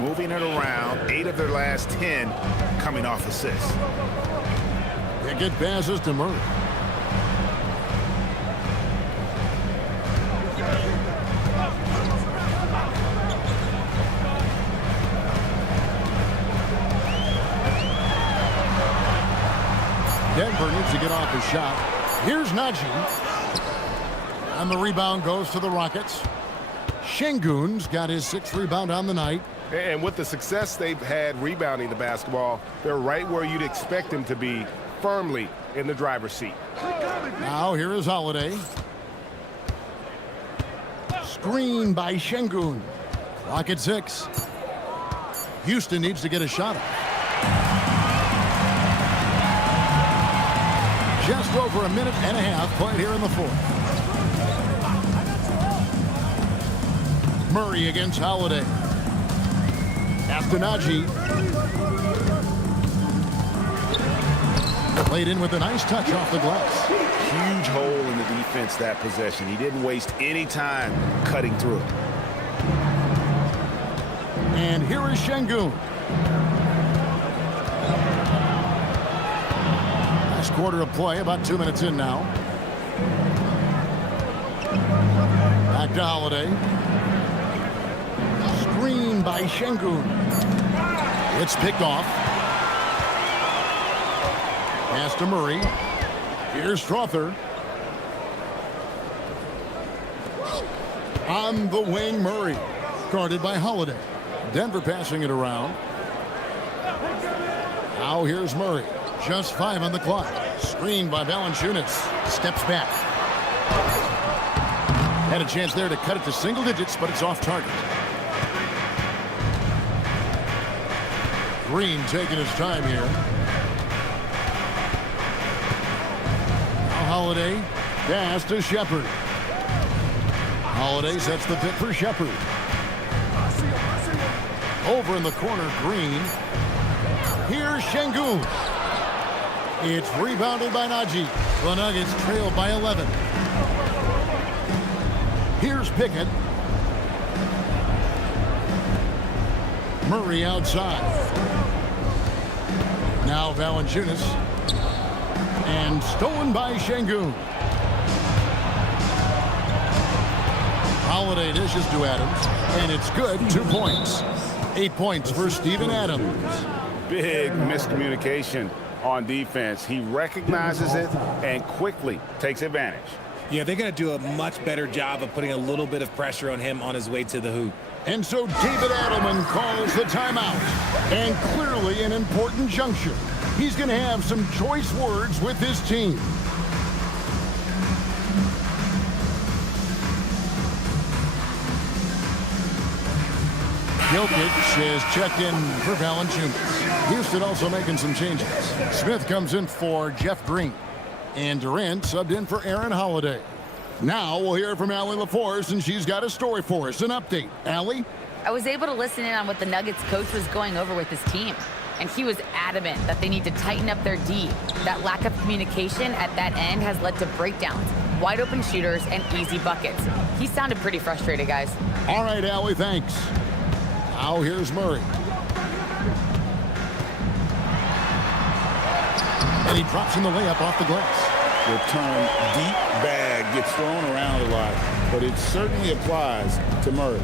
Moving it around, 8 of their last 10 coming off assists. Pickett passes to Murray. Denver needs to get off his shot. Here's Najee. And the rebound goes to the Rockets. Şengün's got his 6th rebound on the night. And with the success they've had rebounding the basketball, they're right where you'd expect them to be, firmly in the driver's seat. Now here is Holiday. Screen by Şengün. Clock at 6. Houston needs to get a shot up. Just over a minute and a half played here in the 4th. Murray against Holiday. After Najee. Played in with a nice touch off the glass. Huge hole in the defense that possession. He didn't waste any time cutting through it. And here is Şengün. Last quarter of play, about 2 minutes in now. Back to Holiday. Screen by Şengün. It's picked off. Pass to Murray. Here's Strother. On the wing, Murray. Guarded by Holiday. Denver passing it around. Now here's Murray. Just 5 on the clock. Screened by Valanciunas. Steps back. Had a chance there to cut it to single digits, but it's off target. Green taking his time here. Now Holiday. Pass to Shepherd. Holiday sets the pick for Shepherd. Over in the corner, Green. Here's Şengün. It's rebounded by Najee. The Nuggets trail by 11. Here's Pickett. Murray outside. Now Valanciunas. And stolen by Şengün. Holiday dishes to Adams. And it's good. 2 points. 8 points for Steven Adams. Big miscommunication on defense. He recognizes it and quickly takes advantage. Yeah, they're going to do a much better job of putting a little bit of pressure on him on his way to the hoop. And so David Adelman calls the timeout. And clearly an important juncture. He's going to have some choice words with his team. Jokic is checked in for Valanciunas. Houston also making some changes. Smith comes in for Jeff Green. And Durant subbed in for Aaron Holiday. Now we'll hear from Allie LaForce, and she's got a story for us. An update. Allie? I was able to listen in on what the Nuggets coach was going over with his team. And he was adamant that they need to tighten up their D. That lack of communication at that end has led to breakdowns, wide open shooters, and easy buckets. He sounded pretty frustrated, guys. All right, Allie, thanks. Now here's Murray. And he drops in the layup off the glass. The term deep bag gets thrown around a lot, but it certainly applies to Murray.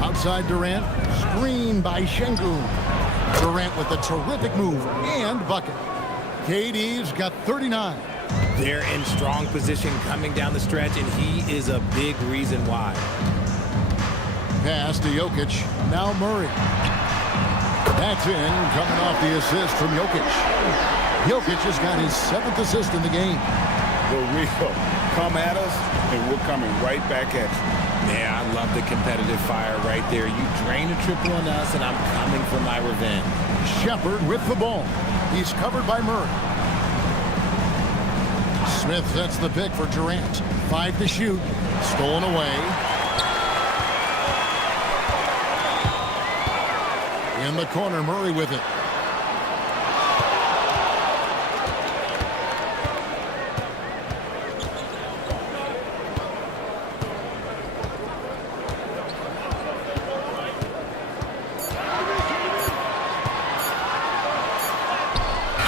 Outside Durant, screen by Şengün. Durant with a terrific move and bucket. KD's got 39. They're in strong position coming down the stretch, and he is a big reason why. Pass to Jokic. Now Murray. That's in, coming off the assist from Jokic. Jokic has got his 7th assist in the game. The real come at us, and we're coming right back at you. Man, I love the competitive fire right there. You drain a triple on us, and I'm coming for my revenge. Shepherd with the ball. He's covered by Murray. Smith sets the pick for Durant. 5 to shoot. Stolen away. In the corner, Murray with it.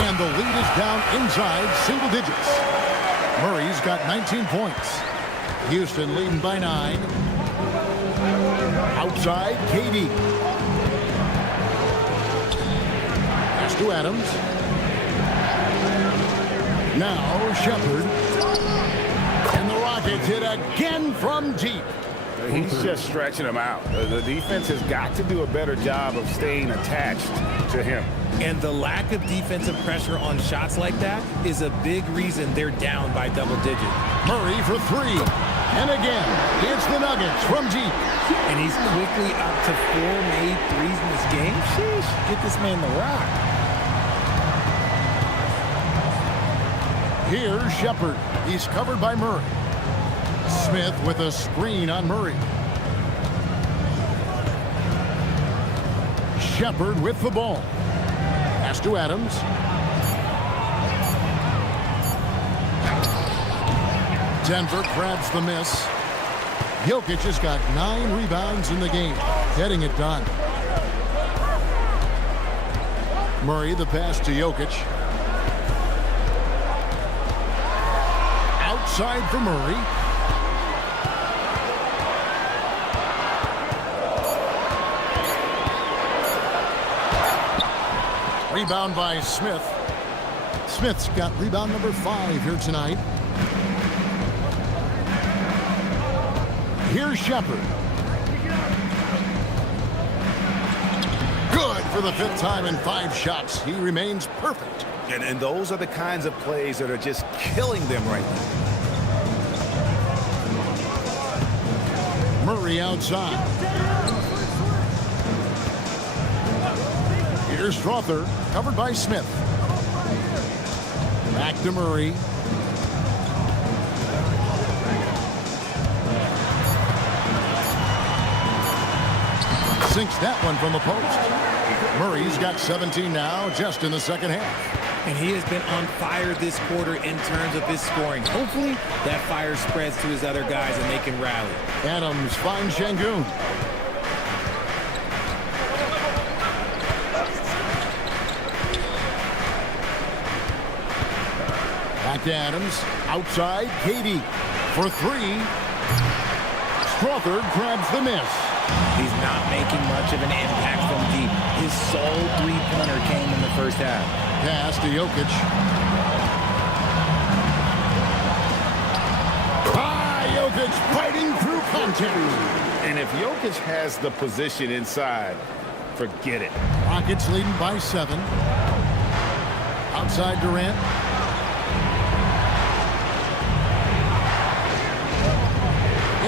And the lead is down inside single digits. Murray's got 19 points. Houston leading by 9. Outside, KD. Pass to Adams. Now Shepard. And the Rockets hit again from deep. He's just stretching him out. The defense has got to do a better job of staying attached to him. And the lack of defensive pressure on shots like that is a big reason they're down by double digits. Murray for 3. And again, it's the Nuggets from deep. And he's quickly up to 4 made threes in this game. Sheesh, get this man the rock. Here's Shepard. He's covered by Murray. Smith with a screen on Murray. Shepard with the ball. Pass to Adams. Denver grabs the miss. Jokic has got 9 rebounds in the game, getting it done. Murray, the pass to Jokic. Outside for Murray. Rebound by Smith. Smith's got rebound number 5 here tonight. Here's Shepard. Good for the 5th time in 5 shots. He remains perfect. And those are the kinds of plays that are just killing them right now. Murray outside. Here's Strother, covered by Smith. Back to Murray. Sinks that one from the post. Murray's got 17 now, just in the second half. And he has been on fire this quarter in terms of his scoring. Hopefully, that fire spreads to his other guys and they can rally. Adams finds Şengün. Back to Adams. Outside, KD for 3. Strother grabs the miss. He's not making much of an impact from deep. His sole three-pointer came in the first half. Pass to Jokic. Jokic fighting through contact. And if Jokic has the position inside, forget it. Rockets leading by 7. Outside Durant.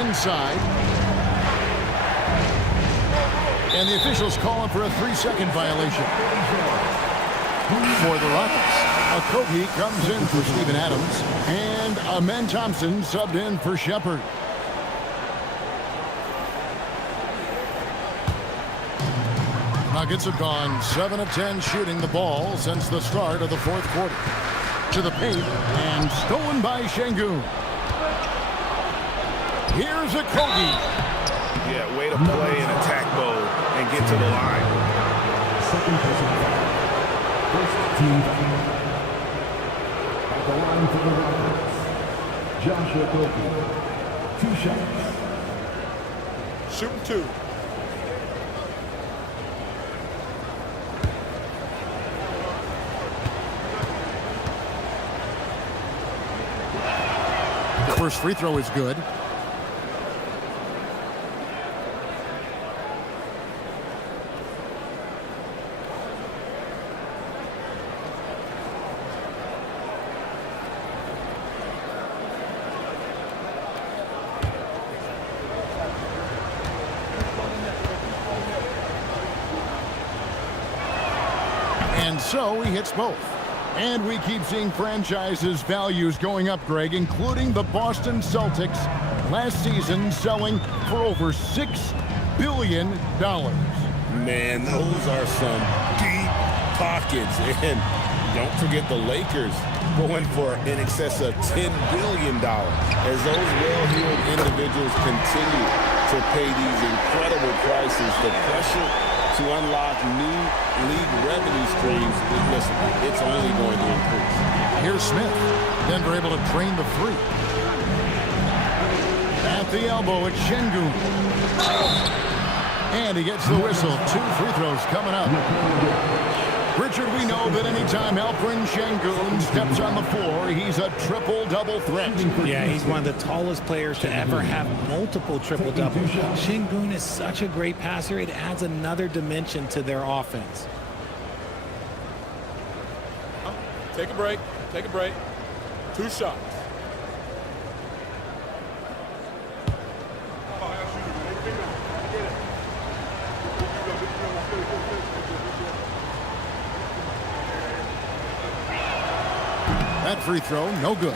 Inside. And the officials calling for a 3-second violation. For the Rockets, Okogie comes in for Steven Adams, and Amen Thompson subbed in for Shepard. Nuggets have gone 7 of 10 shooting the ball since the start of the 4th quarter. To the paint, and stolen by Şengün. Here's Okogie. Yeah, way to play in attack mode and get to the line. Second person. First team. At the line for the Rockets, Josh Okogie. 2 shots. Shooting 2. The first free throw is good. And so he hits both. And we keep seeing franchises' values going up, Greg, including the Boston Celtics last season selling for over $6 billion. Man, those are some deep pockets. And don't forget the Lakers going for in excess of $10 billion as those well-heeled individuals continue to pay these incredible prices. The pressure to unlock new league revenue streams, listen, it's only going to increase. Here's Smith. Denver able to drain the three. At the elbow, it's Şengün. And he gets the whistle. 2 free throws coming up. Richard, we know that anytime Alperen Şengün steps on the floor, he's a triple-double threat. Yeah, he's one of the tallest players to ever have multiple triple-doubles. Şengün is such a great passer, it adds another dimension to their offense. Take a break. Take a break. 2 shots. That free throw, no good.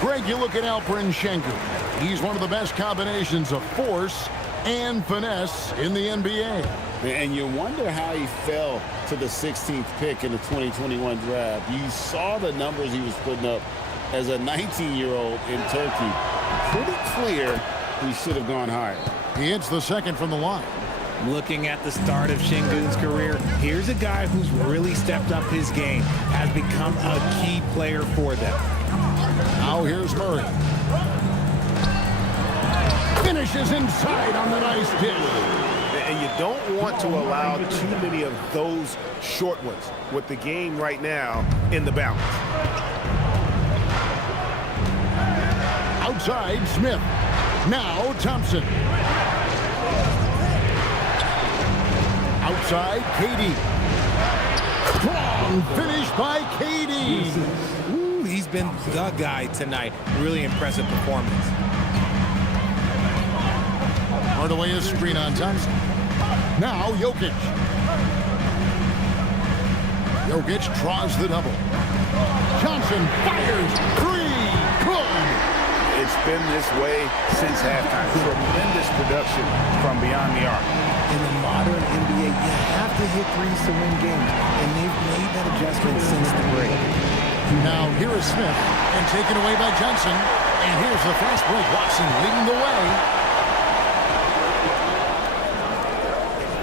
Greg, you look at Alperen Şengün. He's one of the best combinations of force and finesse in the NBA. And you wonder how he fell to the 16th pick in the 2021 draft. You saw the numbers he was putting up as a 19-year-old in Turkey. Pretty clear he should have gone higher. He hits the second from the line. Looking at the start of Şengün's career, here's a guy who's really stepped up his game, has become a key player for them. Now here's Murray. Finishes inside on the nice dish. And you don't want to allow too many of those short ones with the game right now in the balance. Outside, Smith. Now Thompson. Outside, KD. Strong finish by KD. Ooh, he's been the guy tonight. Really impressive performance. Hardaway is screen on Thompson. Now Jokic. Jokic draws the double. Johnson fires. 3. Good. It's been this way since halftime. Tremendous production from beyond the arc. In the modern NBA, you have to hit threes to win games, and they've made that adjustment since the break. Now here is Smith, and taken away by Johnson. And here's the fast break. Watson leading the way.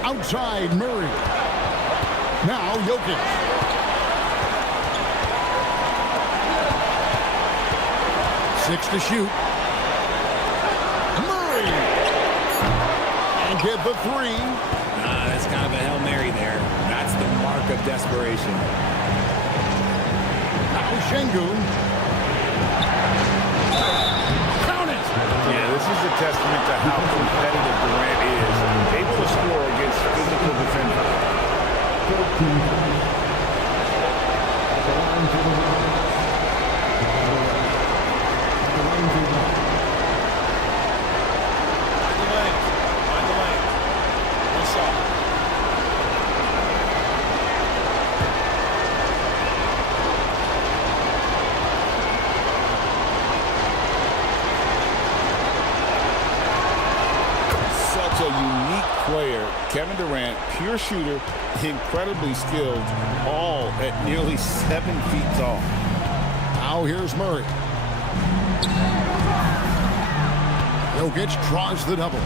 Outside, Murray. Now Jokic. Six to shoot. Murray. And get the 3. That's kind of a Hail Mary there. That's the mark of desperation. Now Şengün. Count it. Yeah, this is a testament to how competitive Durant is. Able to score against physical defenders. Player, Kevin Durant, pure shooter, incredibly skilled, all at nearly 7 feet tall. Now here's Murray. Jokic draws the double.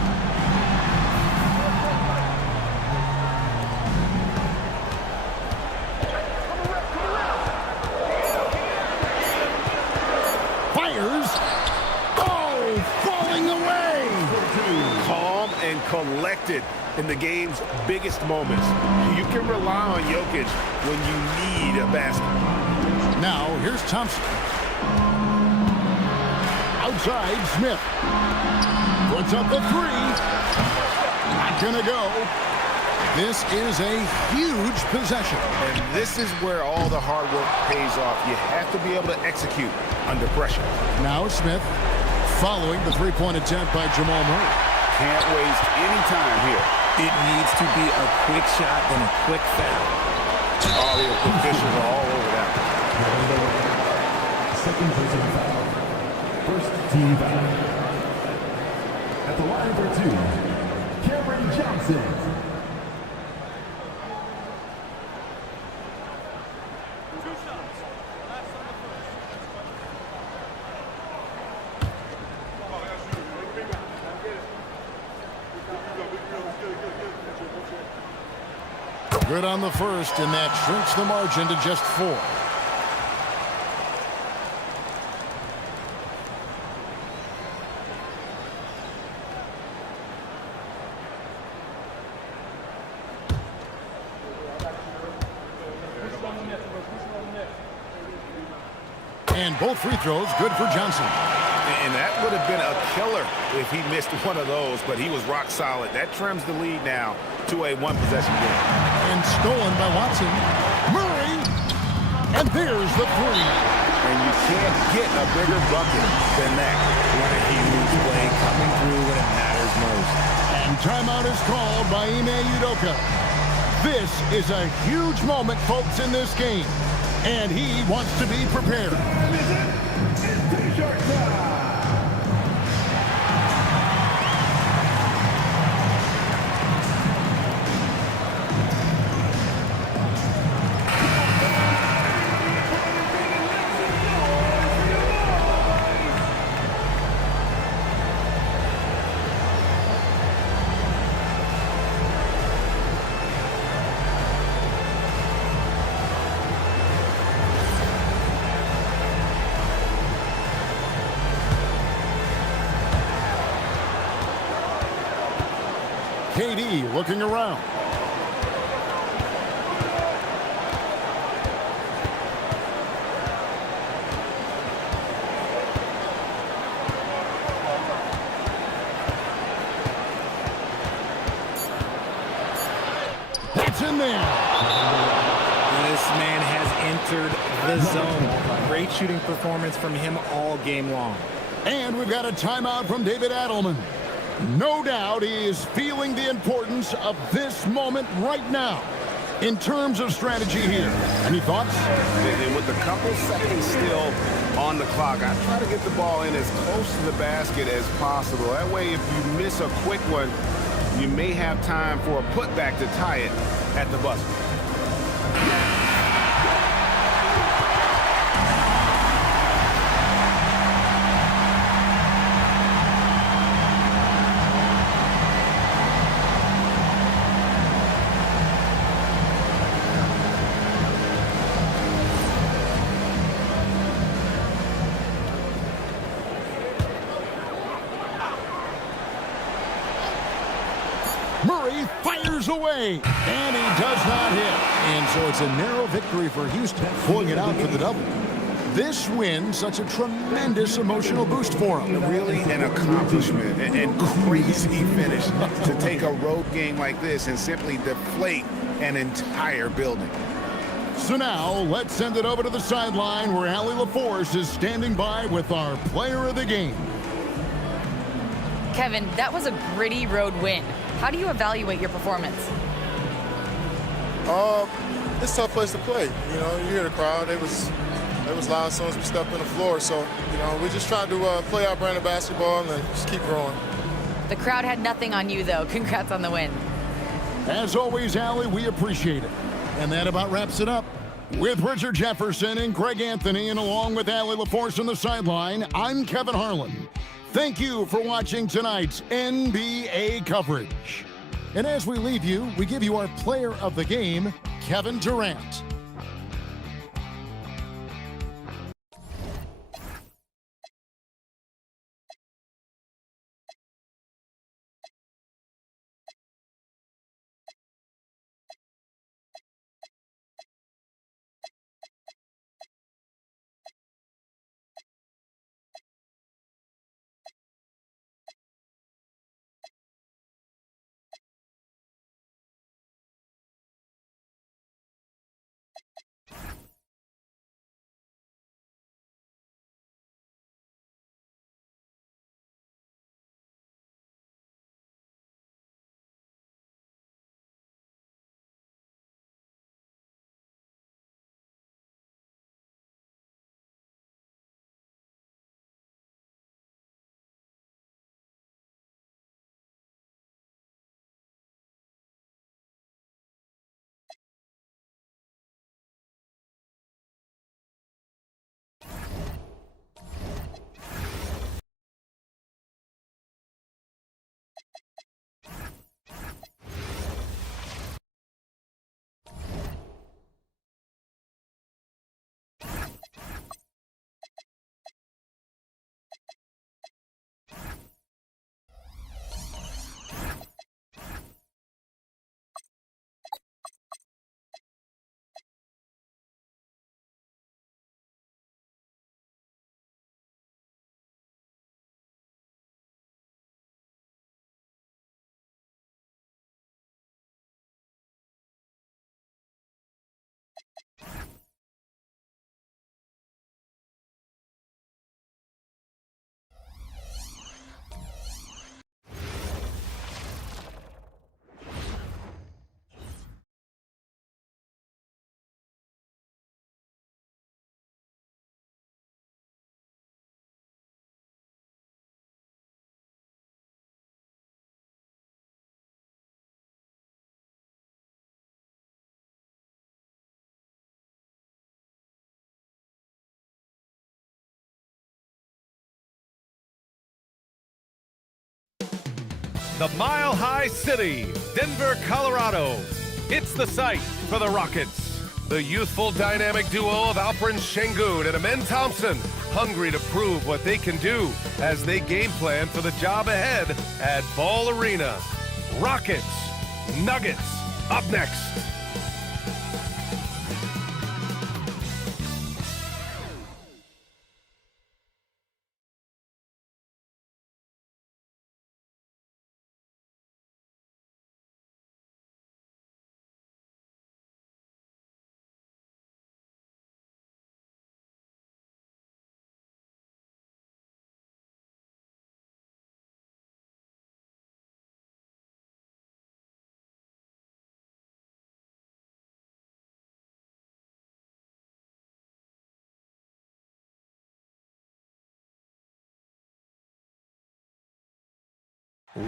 Fires. Oh, falling away. Calm and collected in the game's biggest moments. You can rely on Jokic when you need a basket. Now, here's Thompson. Outside, Smith. Puts up the 3. Not gonna go. This is a huge possession. And this is where all the hard work pays off. You have to be able to execute under pressure. Now Smith, following the three-point attempt by Jamal Murray. Can't waste any time here. It needs to be a quick shot and a quick foul. All the officials are all over that. Second personal foul. First team foul. At the line for 2, Cameron Johnson. Good on the first, and that shrinks the margin to just 4. And both free throws good for Johnson. And that would have been a killer if he missed one of those, but he was rock solid. That trims the lead now to a one-possession game. And stolen by Watson. Murray. And there's the 3. And you can't get a bigger bucket than that. What a huge play coming through when it matters most. And timeout is called by Ime Udoka. This is a huge moment, folks, in this game. And he wants to be prepared. KD looking around. That's in there. This man has entered the zone. Great shooting performance from him all game long. And we've got a timeout from David Adelman. No doubt he is feeling the importance of this moment right now. In terms of strategy here, any thoughts? And with a couple seconds still on the clock, I try to get the ball in as close to the basket as possible. That way, if you miss a quick one, you may have time for a putback to tie it at the buzzer. Murray fires away, and he does not hit. And so it's a narrow victory for Houston, pulling it out for the double. This win, such a tremendous emotional boost for him. Really an accomplishment and crazy finish to take a road game like this and simply deflate an entire building. So now, let's send it over to the sideline where Allie LaForce is standing by with our player of the game. Kevin, that was a gritty road win. How do you evaluate your performance? It's a tough place to play. You know, you hear the crowd. It was loud as soon as we stepped on the floor. So, you know, we just tried to play our brand of basketball and just keep growing. The crowd had nothing on you, though. Congrats on the win. As always, Allie, we appreciate it. And that about wraps it up. With Richard Jefferson and Greg Anthony, and along with Allie LaForce on the sideline, I'm Kevin Harlan. Thank you for watching tonight's NBA coverage. And as we leave you, we give you our player of the game, Kevin Durant. the Mile High City, Denver, Colorado. It's the site for the Rockets. The youthful, dynamic duo of Alperen Şengün and Amen Thompson, hungry to prove what they can do as they game plan for the job ahead at Ball Arena. Rockets, Nuggets, up next.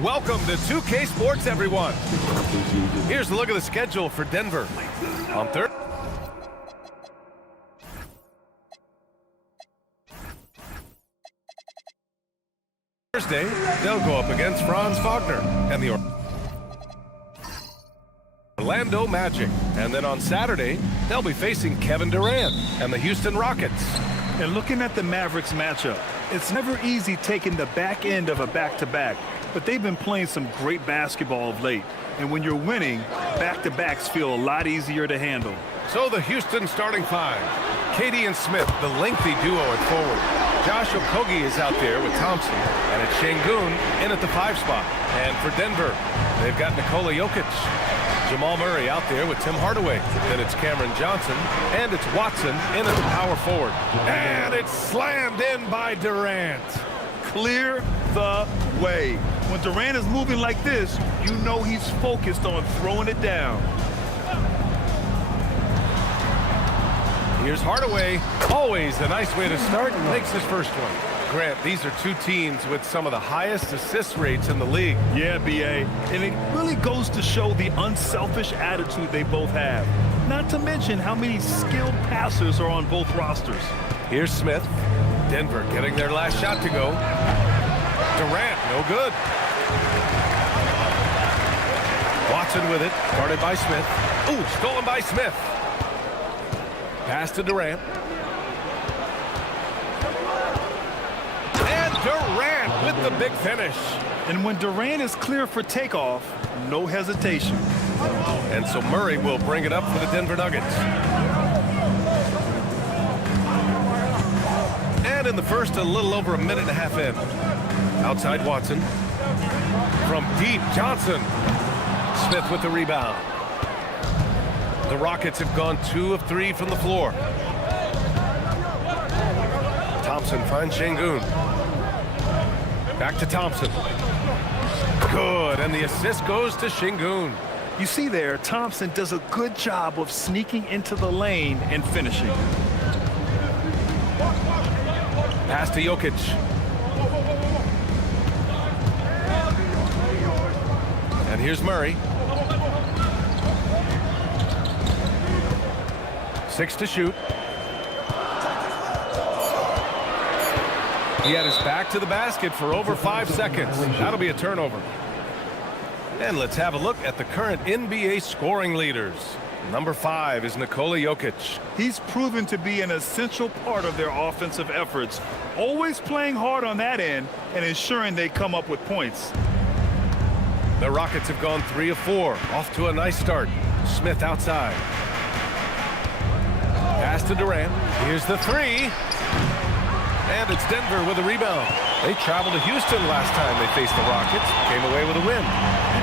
Welcome to 2K Sports, everyone. Here's a look at the schedule for Denver. On Thursday, they'll go up against Franz Wagner and the Orlando Magic. And then on Saturday, they'll be facing Kevin Durant and the Houston Rockets. And looking at the Mavericks matchup, it's never easy taking the back end of a back-to-back. But they've been playing some great basketball of late. And when you're winning, back-to-backs feel a lot easier to handle. So the Houston starting five. Katie and Smith, the lengthy duo at forward. Josh Okogie is out there with Thompson. And it's Şengün in at the 5 spot. And for Denver, they've got Nikola Jokic. Jamal Murray out there with Tim Hardaway. Then it's Cameron Johnson. And it's Watson in at the power forward. And it's slammed in by Durant. Clear the way. When Durant is moving like this, you know he's focused on throwing it down. Here's Hardaway. Always a nice way to start. Makes his first one. Grant, these are two teams with some of the highest assist rates in the league. Yeah, B.A. And it really goes to show the unselfish attitude they both have. Not to mention how many skilled passers are on both rosters. Here's Smith. Denver getting their last shot to go. Durant, no good. Watson with it, guarded by Smith. Ooh, stolen by Smith. Pass to Durant. And Durant with the big finish. And when Durant is clear for takeoff, no hesitation. And so Murray will bring it up for the Denver Nuggets. And in the first, a little over a minute and a half in. Outside Watson. From deep, Johnson. Smith with the rebound. The Rockets have gone 2 of 3 from the floor. Thompson finds Şengün. Back to Thompson. Good, and the assist goes to Şengün. You see there, Thompson does a good job of sneaking into the lane and finishing. Pass to Jokic. And here's Murray. 6 to shoot. He had his back to the basket for over 5 seconds. That'll be a turnover. And let's have a look at the current NBA scoring leaders. Number 5 is Nikola Jokic. He's proven to be an essential part of their offensive efforts, always playing hard on that end and ensuring they come up with points. The Rockets have gone 3 of 4, off to a nice start. Smith outside. Pass to Durant. Here's the 3. And it's Denver with a rebound. They traveled to Houston last time they faced the Rockets. Came away with a win.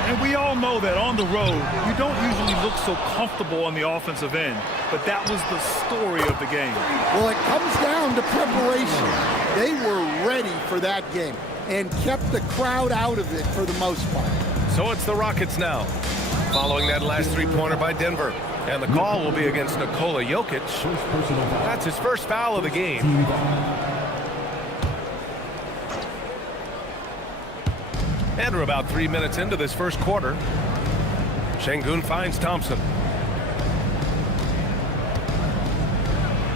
And we all know that on the road, you don't usually look so comfortable on the offensive end. But that was the story of the game. Well, it comes down to preparation. They were ready for that game and kept the crowd out of it for the most part. So it's the Rockets now, following that last three-pointer by Denver. And the call will be against Nikola Jokic. That's his first foul of the game. And we're about 3 minutes into this first quarter. Şengün finds Thompson.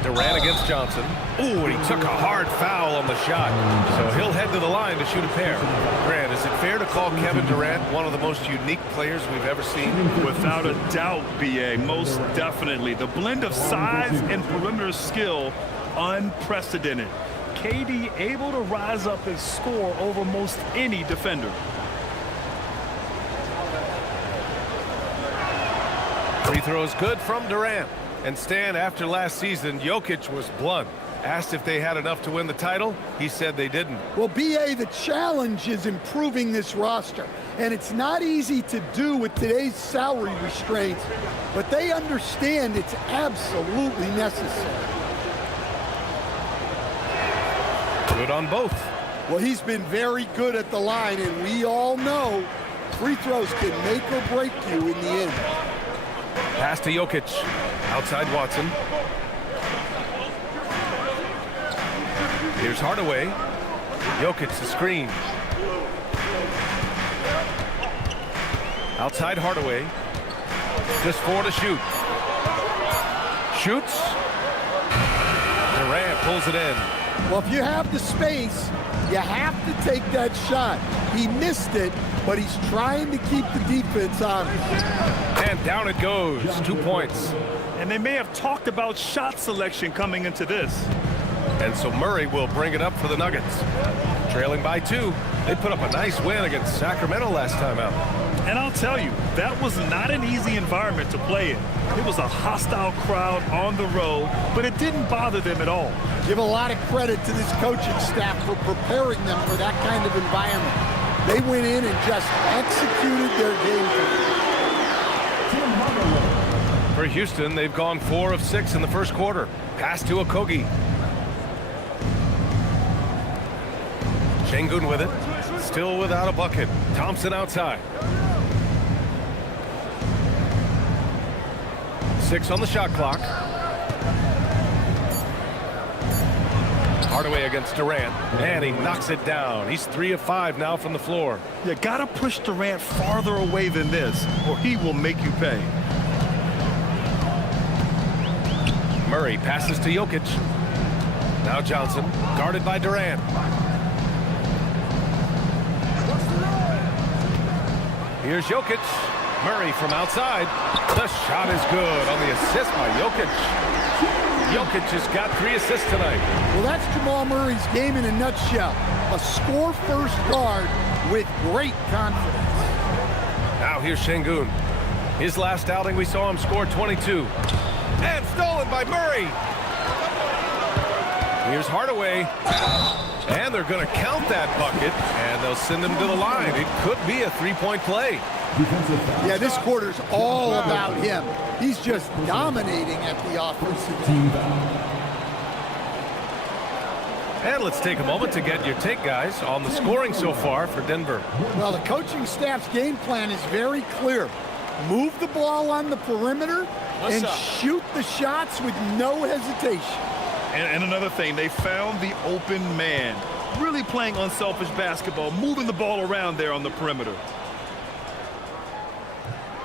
Durant against Johnson. Ooh, and he took a hard foul on the shot. So he'll head to the line to shoot a pair. Grant, is it fair to call Kevin Durant one of the most unique players we've ever seen? Without a doubt, B.A., most definitely. The blend of size and perimeter skill, unprecedented. KD able to rise up and score over most any defender. Free throw is good from Durant. And Stan, after last season, Jokic was blunt. Asked if they had enough to win the title, he said they didn't. Well, B.A., the challenge is improving this roster. And it's not easy to do with today's salary restraints, but they understand it's absolutely necessary. Good on both. Well, he's been very good at the line, and we all know free throws can make or break you in the end. Pass to Jokic. Outside Watson. Here's Hardaway. Jokic the screen. Outside Hardaway. Just 4 to shoot. Shoots. Durant pulls it in. Well, if you have the space, you have to take that shot. He missed it, but he's trying to keep the defense on him. And down it goes. 2 points. And they may have talked about shot selection coming into this. And so Murray will bring it up for the Nuggets. Trailing by 2. They put up a nice win against Sacramento last time out. And I'll tell you, that was not an easy environment to play in. It was a hostile crowd on the road, but it didn't bother them at all. Give a lot of credit to this coaching staff for preparing them for that kind of environment. They went in and just executed their game plan. For Houston, they've gone 4 of 6 in the first quarter. Pass to Okogie. Şengün with it. Still without a bucket. Thompson outside. 6 on the shot clock. Hardaway against Durant, and he knocks it down. He's 3 of 5 now from the floor. You gotta push Durant farther away than this, or he will make you pay. Murray passes to Jokic. Now Johnson, guarded by Durant. Here's Jokic. Murray from outside. The shot is good on the assist by Jokic. Jokic has got 3 assists tonight. Well, that's Jamal Murray's game in a nutshell. A score-first guard with great confidence. Now here's Şengün. His last outing, we saw him score 22. And stolen by Murray. Here's Hardaway. And they're going to count that bucket, and they'll send him to the line. It could be a 3-point play. Yeah, this quarter's all about him. He's just dominating at the offensive end. And let's take a moment to get your take, guys, on the scoring so far for Denver. Well, the coaching staff's game plan is very clear. Move the ball on the perimeter and shoot the shots with no hesitation. And another thing, they found the open man. Really playing unselfish basketball, moving the ball around there on the perimeter.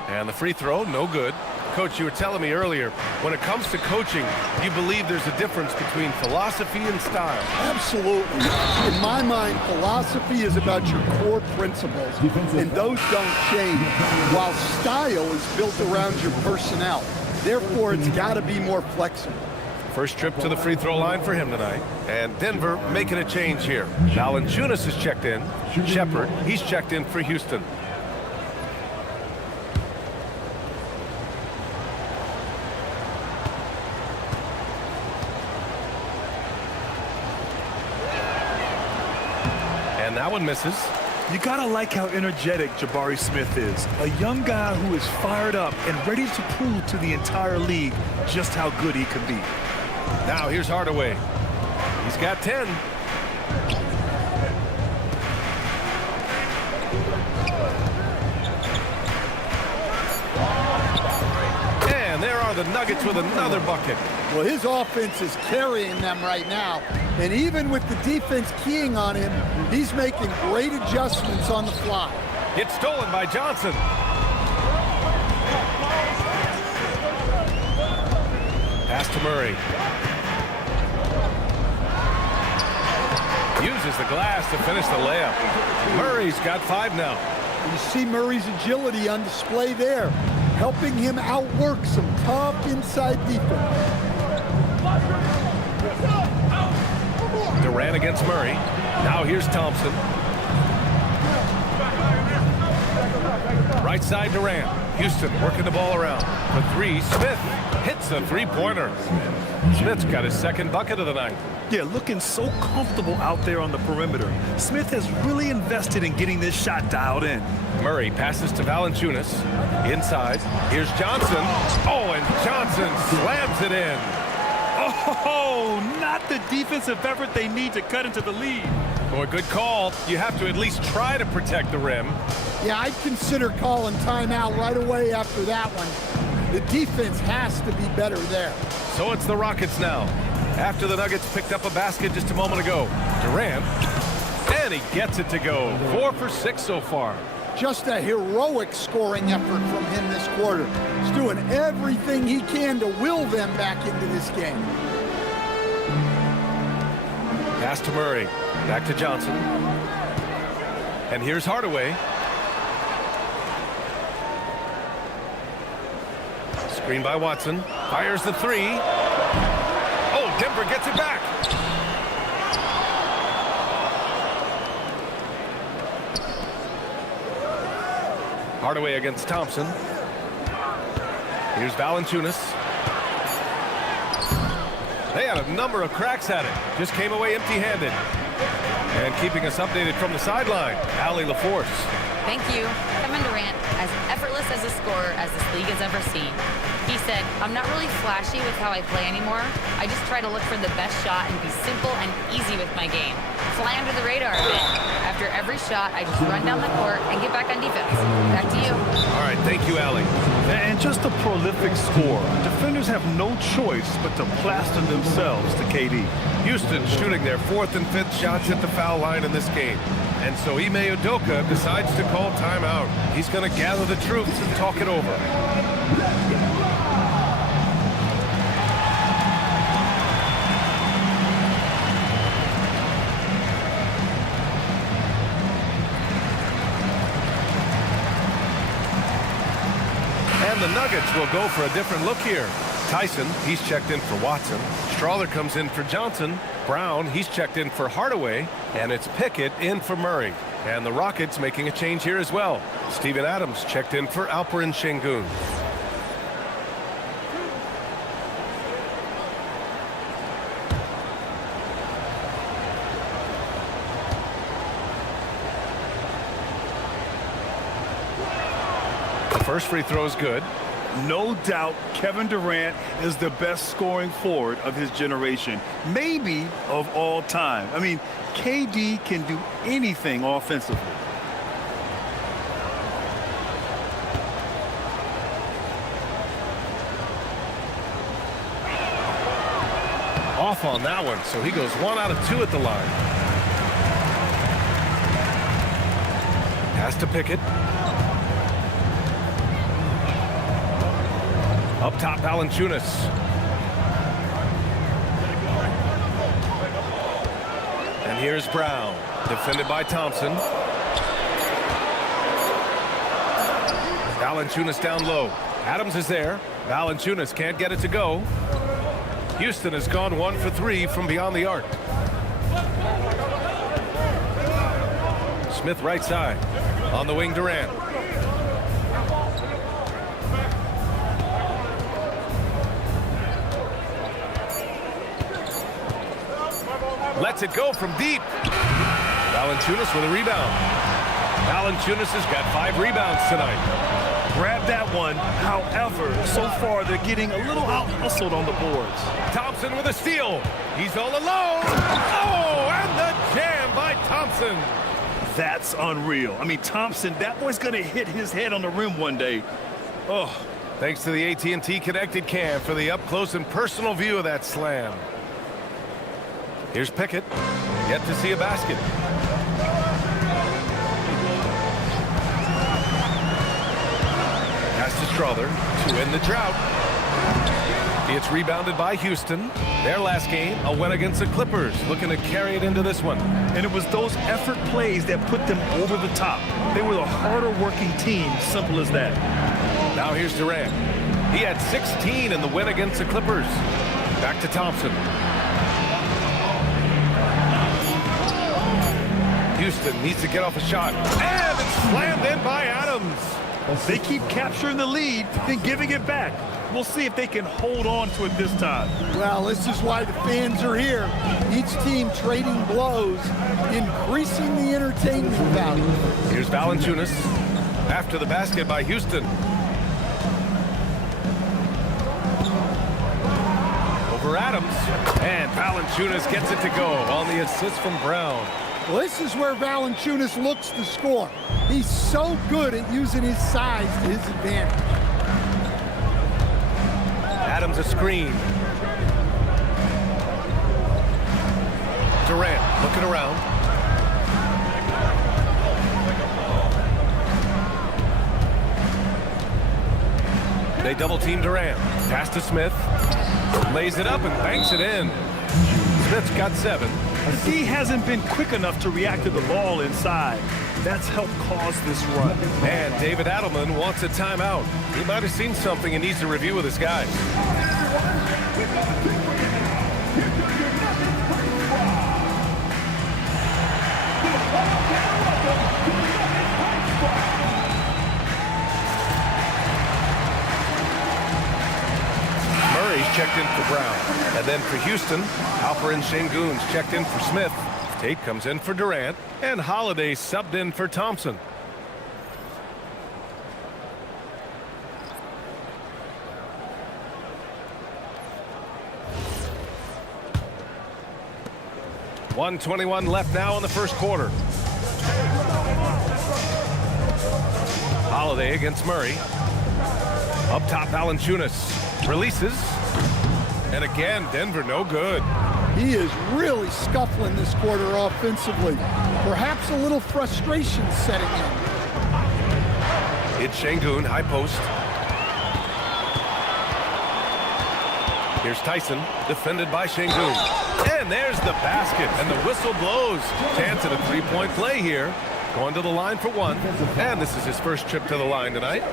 And the free throw, no good. Coach, you were telling me earlier, when it comes to coaching, you believe there's a difference between philosophy and style. Absolutely. In my mind, philosophy is about your core principles, and those don't change, while style is built around your personnel. Therefore, it's got to be more flexible. First trip to the free throw line for him tonight. And Denver making a change here. Valanciunas has checked in. Shepard, he's checked in for Houston. And that one misses. You gotta like how energetic Jabari Smith is. A young guy who is fired up and ready to prove to the entire league just how good he can be. Now here's Hardaway. He's got 10. And there are the Nuggets with another bucket. Well, his offense is carrying them right now. And even with the defense keying on him, he's making great adjustments on the fly. It's stolen by Johnson. Pass to Murray. Uses the glass to finish the layup. Murray's got 5 now. You see Murray's agility on display there, helping him outwork some tough inside defense. Durant against Murray. Now here's Thompson. Right side Durant. Houston working the ball around. For 3, Smith hits a 3-pointer. Smith's got his 2nd bucket of the night. Yeah, looking so comfortable out there on the perimeter. Smith has really invested in getting this shot dialed in. Murray passes to Valanciunas. Inside. Here's Johnson. Oh, and Johnson slams it in. Oh, not the defensive effort they need to cut into the lead. Boy, good call. You have to at least try to protect the rim. Yeah, I'd consider calling timeout right away after that one. The defense has to be better there. So it's the Rockets now. After the Nuggets picked up a basket just a moment ago. Durant, and he gets it to go. 4 for 6 so far. Just a heroic scoring effort from him this quarter. He's doing everything he can to will them back into this game. Pass to Murray. Back to Johnson. And here's Hardaway. Screen by Watson. Fires the 3. Oh, Denver gets it back. Hardaway against Thompson. Here's Valanciunas. They had a number of cracks at it. Just came away empty-handed. And keeping us updated from the sideline, Allie LaForce. Thank you. Kevin Durant, as effortless as a scorer as this league has ever seen. He said, I'm not really flashy with how I play anymore. I just try to look for the best shot and be simple and easy with my game. Fly under the radar a bit. After every shot, I just run down the court and get back on defense. Back to you. All right, thank you, Allie. And just a prolific scorer. Defenders have no choice but to plaster themselves to KD. Houston shooting their 4th and 5th shots at the foul line in this game. And so Ime Udoka decides to call timeout. He's going to gather the troops and talk it over. And the Nuggets will go for a different look here. Tyson, he's checked in for Watson. Strawler comes in for Johnson. Brown, he's checked in for Hardaway. And it's Pickett in for Murray. And the Rockets making a change here as well. Steven Adams checked in for Alperen Şengün. The first free throw is good. No doubt Kevin Durant is the best scoring forward of his generation, maybe of all time. I mean, KD can do anything offensively. Off on that one, so he goes 1 out of 2 at the line. Pass to Pickett. Up top, Valanciunas. And here's Brown, defended by Thompson. Valanciunas down low. Adams is there. Valanciunas can't get it to go. Houston has gone 1 for 3 from beyond the arc. Smith right side. On the wing, Durant. Lets it go from deep. Valanciunas with a rebound. Valanciunas has got 5 rebounds tonight. Grab that one. However, so far they're getting a little out-hustled on the boards. Thompson with a steal. He's all alone. Oh, and the jam by Thompson. That's unreal. I mean, Thompson, that boy's going to hit his head on the rim one day. Oh. Thanks to the AT&T Connected Cam for the up-close and personal view of that slam. Here's Pickett. Yet to see a basket. Pass to Strawler to end the drought. It's rebounded by Houston. Their last game, a win against the Clippers, looking to carry it into this one. And it was those effort plays that put them over the top. They were the harder working team, simple as that. Now here's Durant. He had 16 in the win against the Clippers. Back to Thompson. Houston needs to get off a shot. And it's slammed in by Adams. They keep capturing the lead, then giving it back. We'll see if they can hold on to it this time. Well, this is why the fans are here. Each team trading blows, increasing the entertainment value. Here's Valanciunas after the basket by Houston. Over Adams. And Valanciunas gets it to go on the assist from Brown. Well, this is where Valanciunas looks to score. He's so good at using his size to his advantage. Adams a screen. Durant looking around. They double team Durant. Pass to Smith. Lays it up and banks it in. Smith's got 7. The D hasn't been quick enough to react to the ball inside. That's helped cause this run. And David Adelman wants a timeout. He might have seen something and needs to review with his guys. Murray's checked in for Brown. And then for Houston, Alperen Şengün's checked in for Smith. Tate comes in for Durant, and Holiday subbed in for Thompson. .121 left now in the first quarter. Holiday against Murray. Up top, Valanciunas releases. And again, Denver no good. He is really scuffling this quarter offensively. Perhaps a little frustration setting in. It's Şengün, high post. Here's Tyson, defended by Şengün. And there's the basket, and the whistle blows. Chance at a three-point play here. Going to the line for one. And this is his first trip to the line tonight.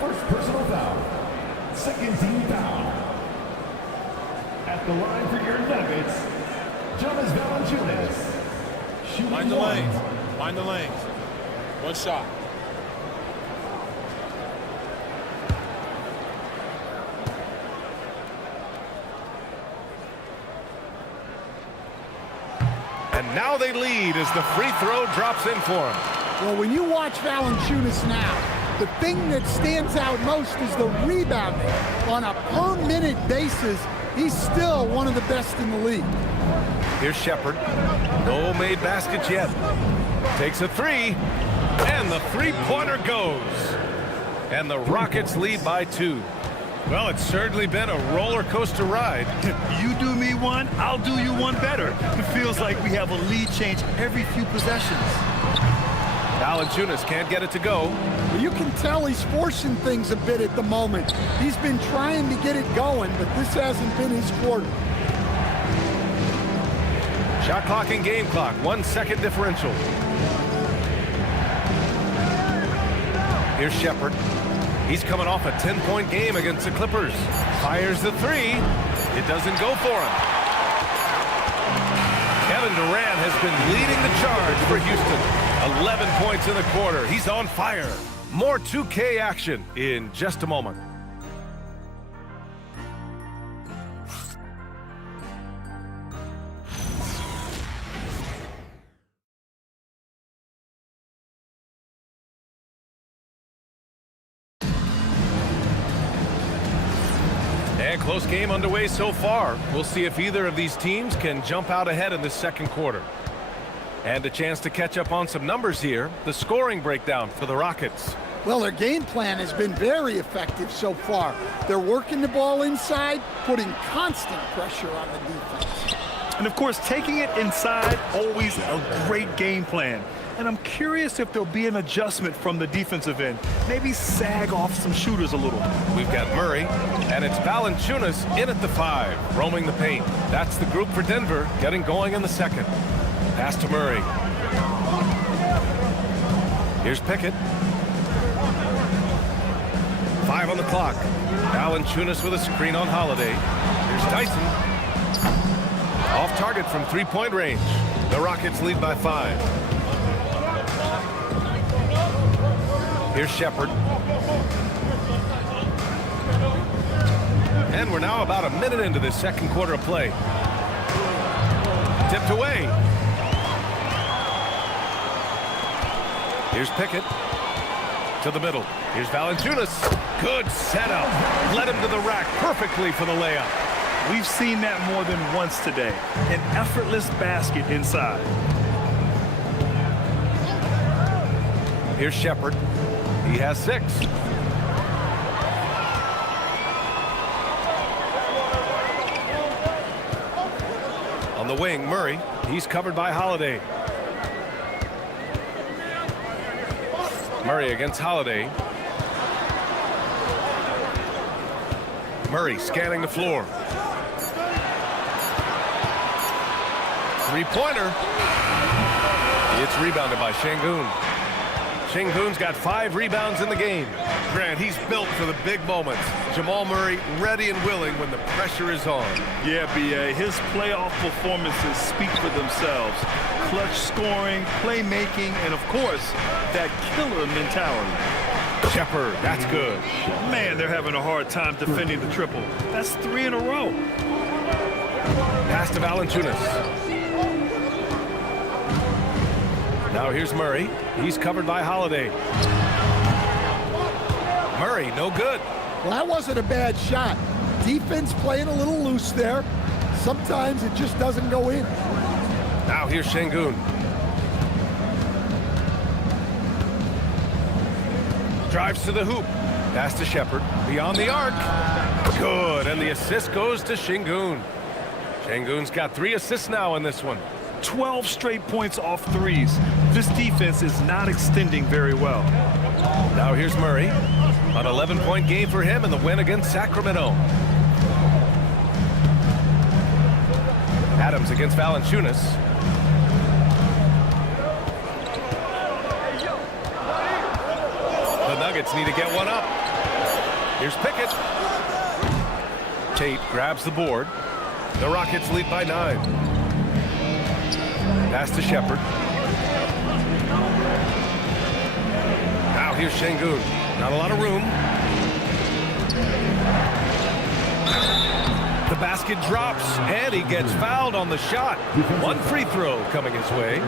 First personal foul. Second team foul. At the line for your Nuggets, Jonas Valanciunas. Mind the lanes. Mind the lanes. One shot. And now they lead as the free throw drops in for him. Well, when you watch Valanciunas now, the thing that stands out most is the rebounding. On a per-minute basis, he's still one of the best in the league. Here's Shepherd. No made baskets yet. Takes a three. And the three-pointer goes. And the Rockets lead by 2. Well, it's certainly been a roller coaster ride. You do me one, I'll do you one better. It feels like we have a lead change every few possessions. Valanciunas can't get it to go. You can tell he's forcing things a bit at the moment. He's been trying to get it going, but this hasn't been his quarter. Shot clock and game clock, 1 second differential. Here's Shepherd. He's coming off a 10-point game against the Clippers. Fires the three. It doesn't go for him. Kevin Durant has been leading the charge for Houston. 11 points in the quarter. He's on fire. More 2K action in just a moment. And close game underway so far. We'll see if either of these teams can jump out ahead in the second quarter. And a chance to catch up on some numbers here. The scoring breakdown for the Rockets. Well, their game plan has been very effective so far. They're working the ball inside, putting constant pressure on the defense. And of course, taking it inside, always a great game plan. and I'm curious if there'll be an adjustment from the defensive end. Maybe sag off some shooters a little. We've got Murray, and it's Valanciunas in at the 5, roaming the paint. That's the group for Denver, getting going in the second. Pass to Murray. Here's Pickett. 5 on the clock. Valanciunas with a screen on Holiday. Here's Tyson. Off target from three-point range. The Rockets lead by 5. Here's Shepard. And we're now about a minute into this second quarter of play. Tipped away. Here's Pickett. To the middle. Here's Valanciunas. Good setup. Led him to the rack perfectly for the layup. We've seen that more than once today. An effortless basket inside. Here's Shepard. He has 6. On the wing, Murray. He's covered by Holiday. Murray against Holiday. Murray scanning the floor. Three-pointer. It's rebounded by Şengün. Şengün's got 5 rebounds in the game. Grant, he's built for the big moments. Jamal Murray ready and willing when the pressure is on. Yeah, B.A. His playoff performances speak for themselves. Clutch scoring, playmaking, and of course, that killer mentality. Shepard, that's good. Man, they're having a hard time defending the triple. That's 3 in a row. Pass to Valanciunas. Now here's Murray. He's covered by Holiday. Murray, no good. Well, that wasn't a bad shot. Defense playing a little loose there. Sometimes it just doesn't go in. Now here's Şengün. Drives to the hoop. Pass to Shepard. Beyond the arc. Good, and the assist goes to Şengün. Şengün's got 3 assists now in this one. 12 straight points off threes. This defense is not extending very well. Now here's Murray. An 11-point game for him in the win against Sacramento. Adams against Valanciunas. The Nuggets need to get one up. Here's Pickett. Tate grabs the board. The Rockets lead by 9. Pass to Shepard. Now here's Şengün. Not a lot of room. The basket drops, and he gets fouled on the shot. 1 free throw coming his way.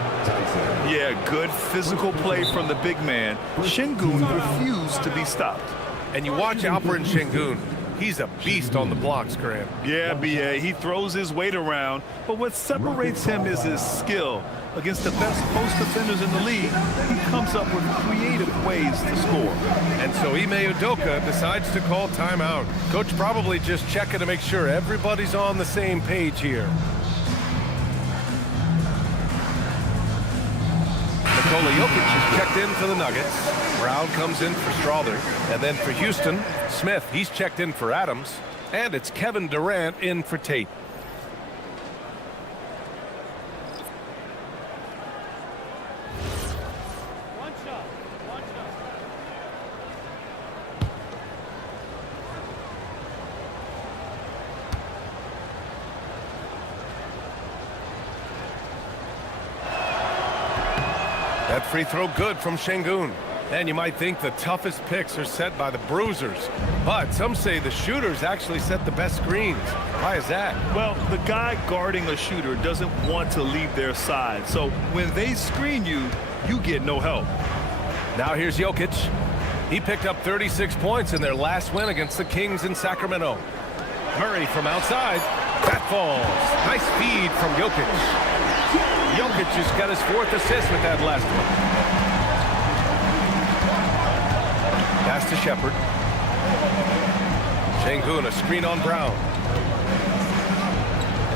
Yeah, good physical play from the big man. Şengün refused to be stopped. And you watch Alperen Şengün. He's a beast on the blocks, Grant. Yeah, B.A. He throws his weight around, but what separates him is his skill. Against the best post defenders in the league, he comes up with creative ways to score. And so Ime Udoka decides to call timeout. Coach probably just checking to make sure everybody's on the same page here. Nikola Jokic is checked in for the Nuggets. Brown comes in for Strawther. And then for Houston, Smith, he's checked in for Adams. And it's Kevin Durant in for Tate. That free throw good from Şengün. And you might think the toughest picks are set by the bruisers. But some say the shooters actually set the best screens. Why is that? Well, the guy guarding a shooter doesn't want to leave their side. So when they screen you, you get no help. Now here's Jokic. He picked up 36 points in their last win against the Kings in Sacramento. Murray from outside. That falls. Nice feed from Jokic. Jokic just got his 4th assist with that last one. Pass to Shepard. Şengün, a screen on Brown.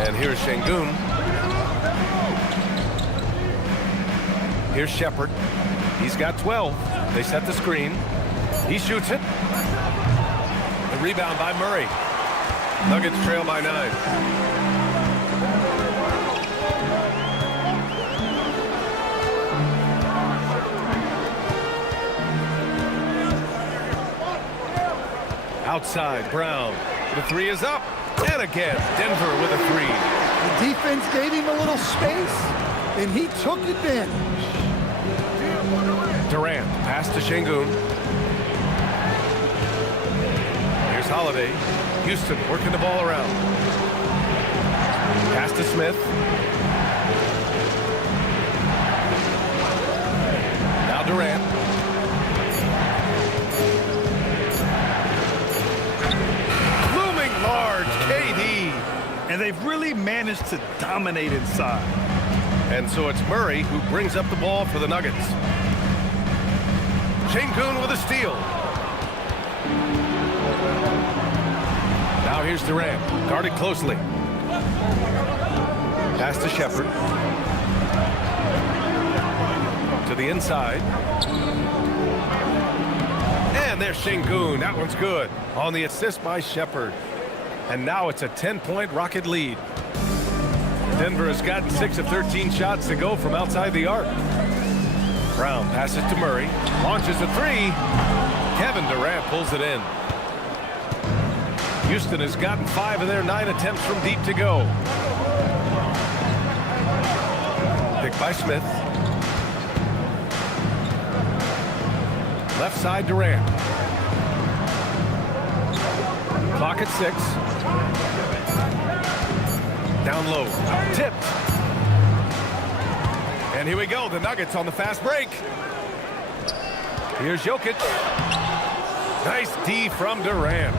And here's Şengün. Here's Shepard. He's got 12. They set the screen. He shoots it. The rebound by Murray. Nuggets trail by 9. Outside, Brown. The three is up. And again, Denver with a three. The defense gave him a little space, and he took advantage. Durant, pass to Şengün. Here's Holiday. Houston working the ball around. Pass to Smith. Now Durant. Looming large, KD. And they've really managed to dominate inside. And so it's Murray who brings up the ball for the Nuggets. Şengün with a steal. Now here's Durant, guarded closely. Pass to Shepard. To the inside. And there's Şengün. That one's good. On the assist by Shepard. And now it's a 10-point Rocket lead. Denver has gotten 6 of 13 shots to go from outside the arc. Brown passes to Murray. Launches a three. Kevin Durant pulls it in. Houston has gotten 5 of their 9 attempts from deep to go. Picked by Smith. Left side Durant. Clock at 6. Down low. Tipped. And here we go. The Nuggets on the fast break. Here's Jokic. Nice D from Durant.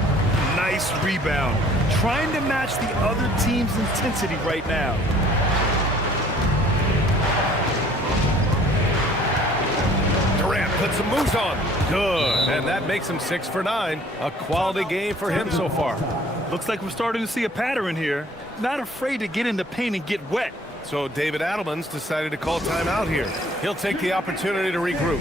Nice rebound. Trying to match the other team's intensity right now. Durant puts some moves on. Good. And that makes him 6 for 9. A quality game for him so far. Looks like we're starting to see a pattern here. Not afraid to get in the paint and get wet. So David Adelman's decided to call timeout here. He'll take the opportunity to regroup.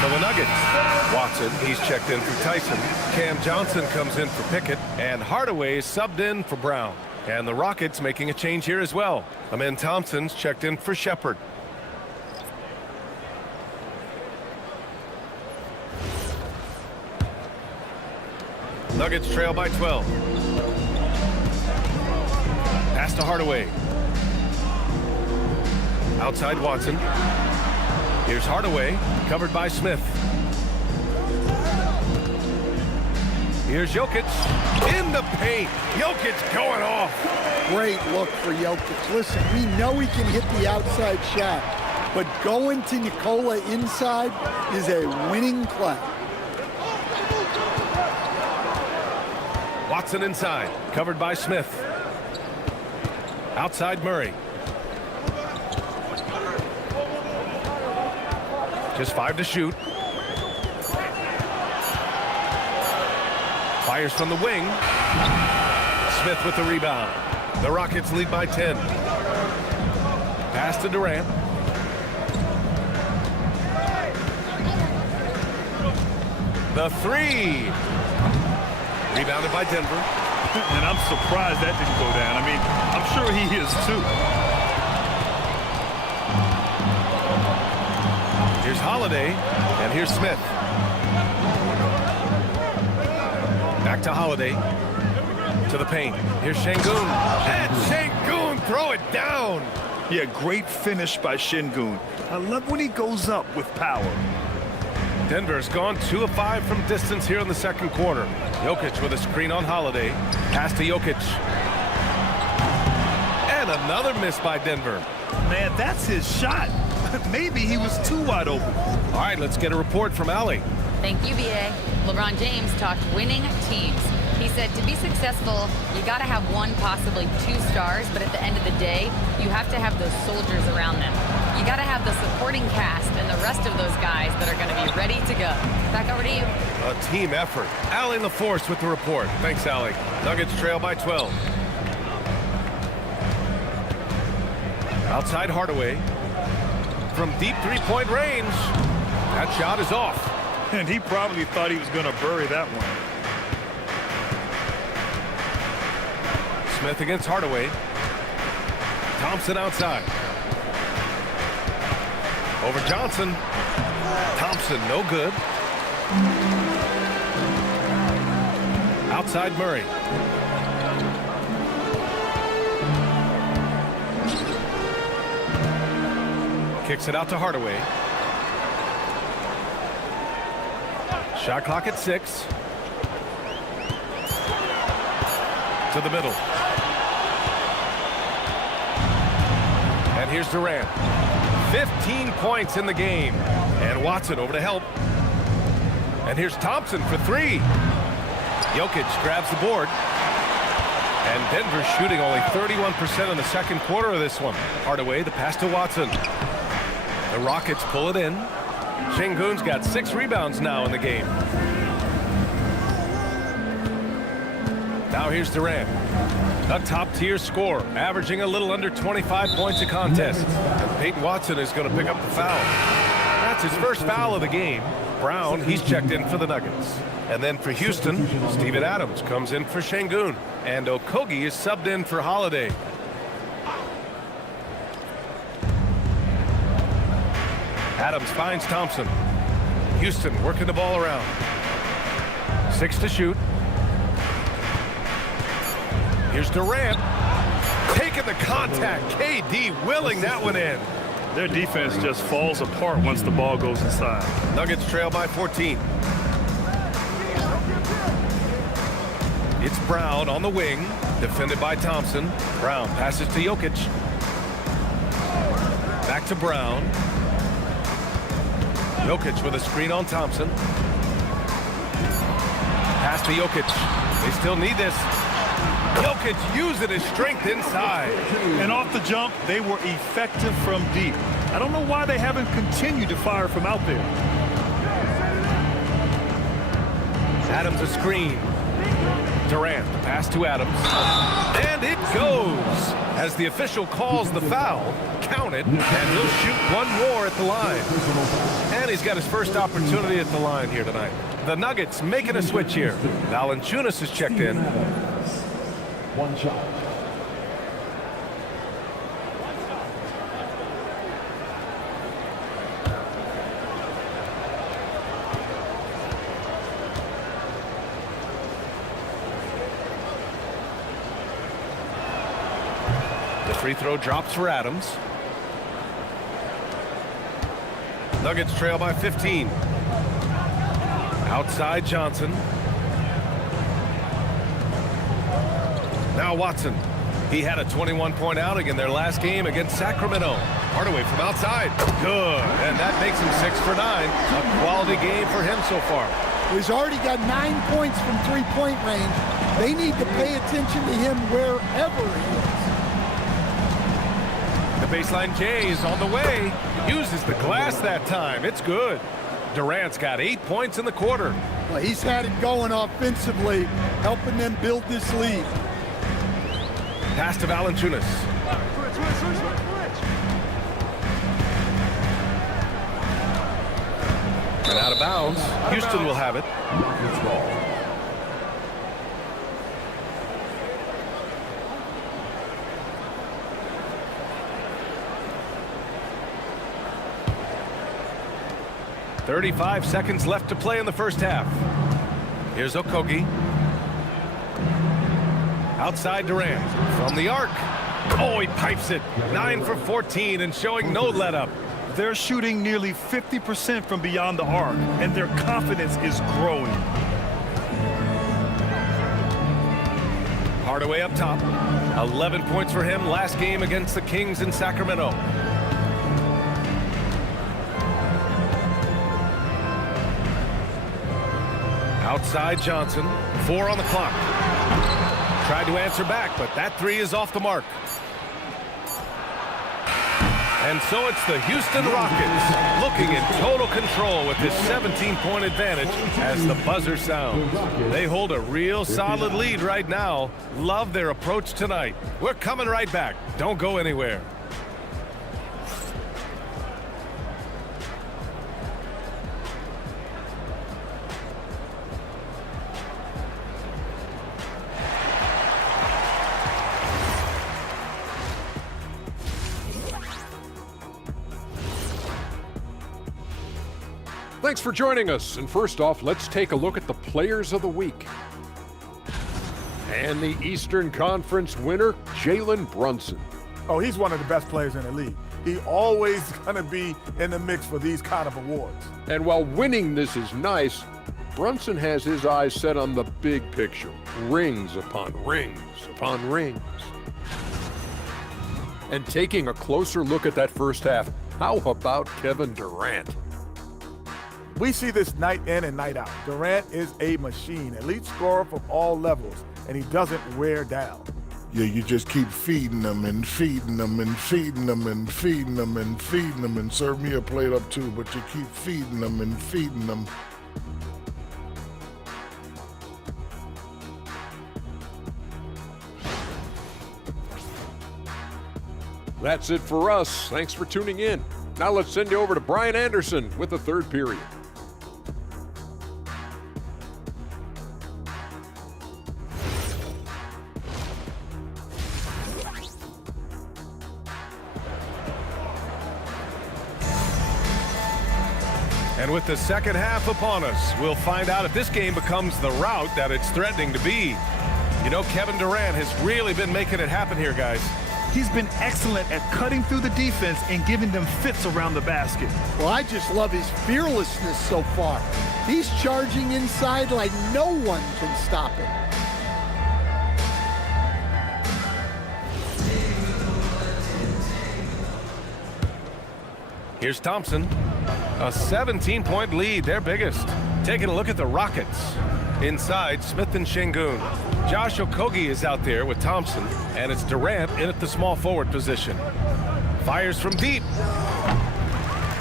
For the Nuggets, Watson, he's checked in for Tyson. Cam Johnson comes in for Pickett. And Hardaway is subbed in for Brown. And the Rockets making a change here as well. Amen Thompson's checked in for Shepard. Nuggets trail by 12. Pass to Hardaway. Outside Watson. Here's Hardaway, covered by Smith. Here's Jokic in the paint. Jokic going off. Great look for Jokic. Listen, we know he can hit the outside shot, but going to Nikola inside is a winning play. Watson inside, covered by Smith. Outside Murray. Just 5 to shoot. Fires from the wing. Smith with the rebound. The Rockets lead by 10. Pass to Durant. The three. Rebounded by Denver. And I'm surprised that didn't go down. I mean, I'm sure he is too. Here's Holiday, and here's Smith. Back to Holiday. To the paint. Here's Şengün. And Şengün throw it down. Yeah, great finish by Şengün. I love when he goes up with power. Denver's gone 2 of 5 from distance here in the second quarter. Jokic with a screen on Holiday. Pass to Jokic. And another miss by Denver. Man, that's his shot. Maybe he was too wide open. All right, let's get a report from Allie. Thank you, BA. LeBron James talked winning teams. He said to be successful, you got to have 1, possibly 2 stars, but at the end of the day, you have to have those soldiers around them. You got to have the supporting cast and the rest of those guys that are going to be ready to go. Back over to you. A team effort. Allie LaForce with the report. Thanks, Allie. Nuggets trail by 12. Outside Hardaway. From deep three-point range. That shot is off. And he probably thought he was going to bury that one. Smith against Hardaway. Thompson outside. Over Johnson. Thompson, no good. Outside Murray. Kicks it out to Hardaway. Shot clock at 6. To the middle. And here's Durant. 15 points in the game. And Watson over to help. And here's Thompson for 3. Jokic grabs the board. And Denver shooting only 31% in the second quarter of this one. Hardaway, the pass to Watson. The Rockets pull it in. Şengün's got 6 rebounds now in the game. Now here's Durant. A top-tier scorer, averaging a little under 25 points a contest. And Peyton Watson is going to pick up the foul. That's his first foul of the game. Brown, he's checked in for the Nuggets. And then for Houston, Steven Adams comes in for Şengün. And Okogie is subbed in for Holiday. Adams finds Thompson. Houston working the ball around. 6 to shoot. Here's Durant. Taking the contact. KD willing that one in. Their defense just falls apart once the ball goes inside. Nuggets trail by 14. It's Brown on the wing. Defended by Thompson. Brown passes to Jokic. Back to Brown. Jokic with a screen on Thompson. Pass to Jokic. They still need this. Jokic using his strength inside. And off the jump, they were effective from deep. I don't know why they haven't continued to fire from out there. Adams a screen. Durant, the pass to Adams. And it goes. As the official calls the foul, counted, and he'll shoot one more at the line. And he's got his first opportunity at the line here tonight. The Nuggets making a switch here. Valanciunas is checked in. 1 shot. The free throw drops for Adams. Nuggets trail by 15. Outside Johnson. Now Watson. He had a 21-point outing in their last game against Sacramento. Hardaway from outside. Good. And that makes him 6 for 9. A quality game for him so far. He's already got 9 points from three-point range. They need to pay attention to him wherever he is. The baseline J is on the way. Uses the glass that time. It's good. Durant's got 8 points in the quarter. Well, he's had it going offensively, helping them build this lead. Pass to Valanciunas. And out of bounds. Houston will have it. "35 seconds left to play in the first half. Here's Okogie. Outside Durant. From the arc. Oh, he pipes it. 9 for 14 and showing no let-up. They're shooting nearly 50% from beyond the arc, and their confidence is growing. Hardaway up top. 11 points for him last game against the Kings in Sacramento. Outside Johnson. 4 on the clock. Tried to answer back, but that 3 is off the mark. And so it's the Houston Rockets looking in total control with this 17-point advantage as the buzzer sounds. They hold a real solid lead right now. Love their approach tonight. We're coming right back. Don't go anywhere. Thanks for joining us. And first off, let's take a look at the players of the week. And the Eastern Conference winner, Jalen Brunson. Oh, he's one of the best players in the league. He always going to be in the mix for these kind of awards. And while winning this is nice, Brunson has his eyes set on the big picture. Rings upon rings upon rings. And taking a closer look at that first half, how about Kevin Durant? We see this night in and night out. Durant is a machine, elite scorer from all levels, and he doesn't wear down. Yeah, you just keep feeding them and feeding them and feeding them and feeding them and feeding them, and serve me a plate up too, but you keep feeding them and feeding them. That's it for us. Thanks for tuning in. Now let's send you over to Brian Anderson with the third period. And with the second half upon us, we'll find out if this game becomes the rout that it's threatening to be. You know, Kevin Durant has really been making it happen here, guys. He's been excellent at cutting through the defense and giving them fits around the basket. Well, I just love his fearlessness so far. He's charging inside like no one can stop him. Here's Thompson. A 17-point lead, their biggest. Taking a look at the Rockets. Inside, Smith and Şengün. Josh Okogie is out there with Thompson, and it's Durant in at the small forward position. Fires from deep.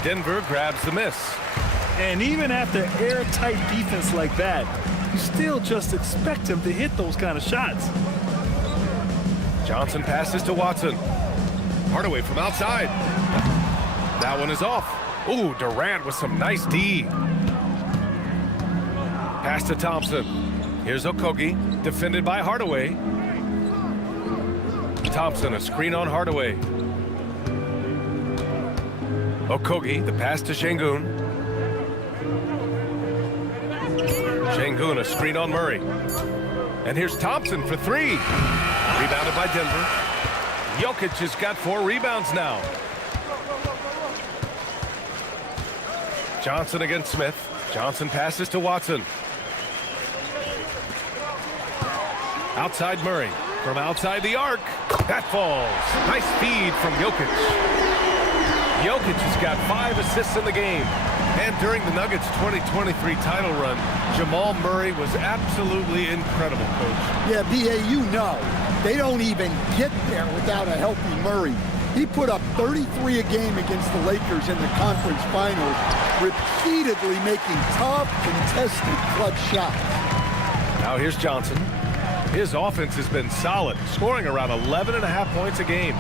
Denver grabs the miss. And even after airtight defense like that, you still just expect him to hit those kind of shots. Johnson passes to Watson. Hardaway from outside. That one is off. Ooh, Durant with some nice D. Pass to Thompson. Here's Okogie, defended by Hardaway. Thompson, a screen on Hardaway. Okogie, the pass to Şengün. Şengün, a screen on Murray. And here's Thompson for three. Rebounded by Denver. Jokic has got 4 rebounds now. Johnson against Smith. Johnson passes to Watson. Outside Murray. From outside the arc. That falls. Nice feed from Jokic. Jokic has got 5 assists in the game. And during the Nuggets' 2023 title run, Jamal Murray was absolutely incredible, Coach. Yeah, B.A., you know, they don't even get there without a healthy Murray. He put up 33 a game against the Lakers in the conference finals, repeatedly making tough, contested clutch shots. Now here's Johnson. His offense has been solid, scoring around 11.5 points a game.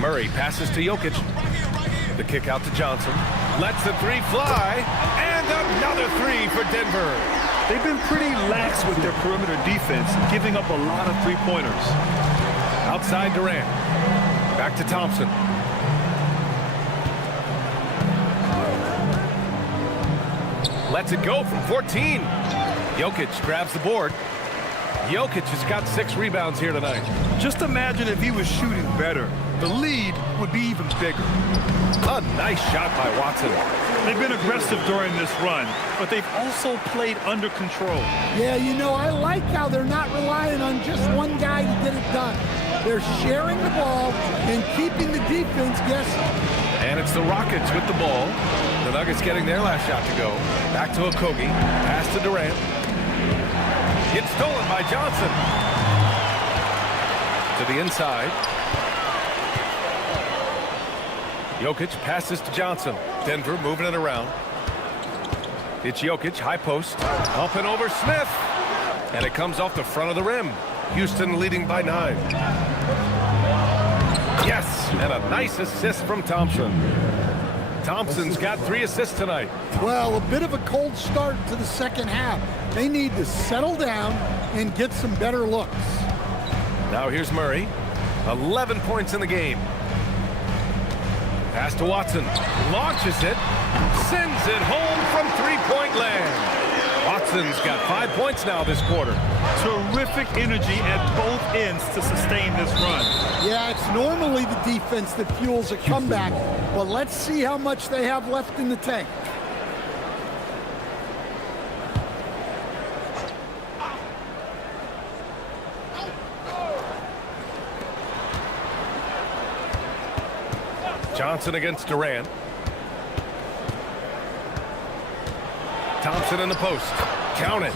Murray passes to Jokic. The kick out to Johnson. Lets the three fly. And another three for Denver. They've been pretty lax with their perimeter defense, giving up a lot of three-pointers. Outside Durant. Back to Thompson. Lets it go from 14. Jokic grabs the board. Jokic has got 6 rebounds here tonight. Just imagine if he was shooting better. The lead would be even bigger. A nice shot by Watson. They've been aggressive during this run, but they've also played under control. Yeah, you know, I like how they're not relying on just one guy to get it done. They're sharing the ball and keeping the defense guessing. And it's the Rockets with the ball. The Nuggets getting their last shot to go. Back to Okogie. Pass to Durant. It's stolen by Johnson. To the inside. Jokic passes to Johnson. Denver moving it around. It's Jokic, high post. Up and over Smith. And it comes off the front of the rim. Houston leading by 9. Yes, and a nice assist from Thompson. Thompson's got 3 assists tonight. Well, a bit of a cold start to the second half. They need to settle down and get some better looks. Now here's Murray. 11 points in the game. Pass to Watson. Launches it. Sends it home from three-point land. Watson's got 5 points now this quarter. Terrific energy at both ends to sustain this run. Yeah, it's normally the defense that fuels a comeback, but let's see how much they have left in the tank. Johnson against Durant. Thompson in the post. Count it.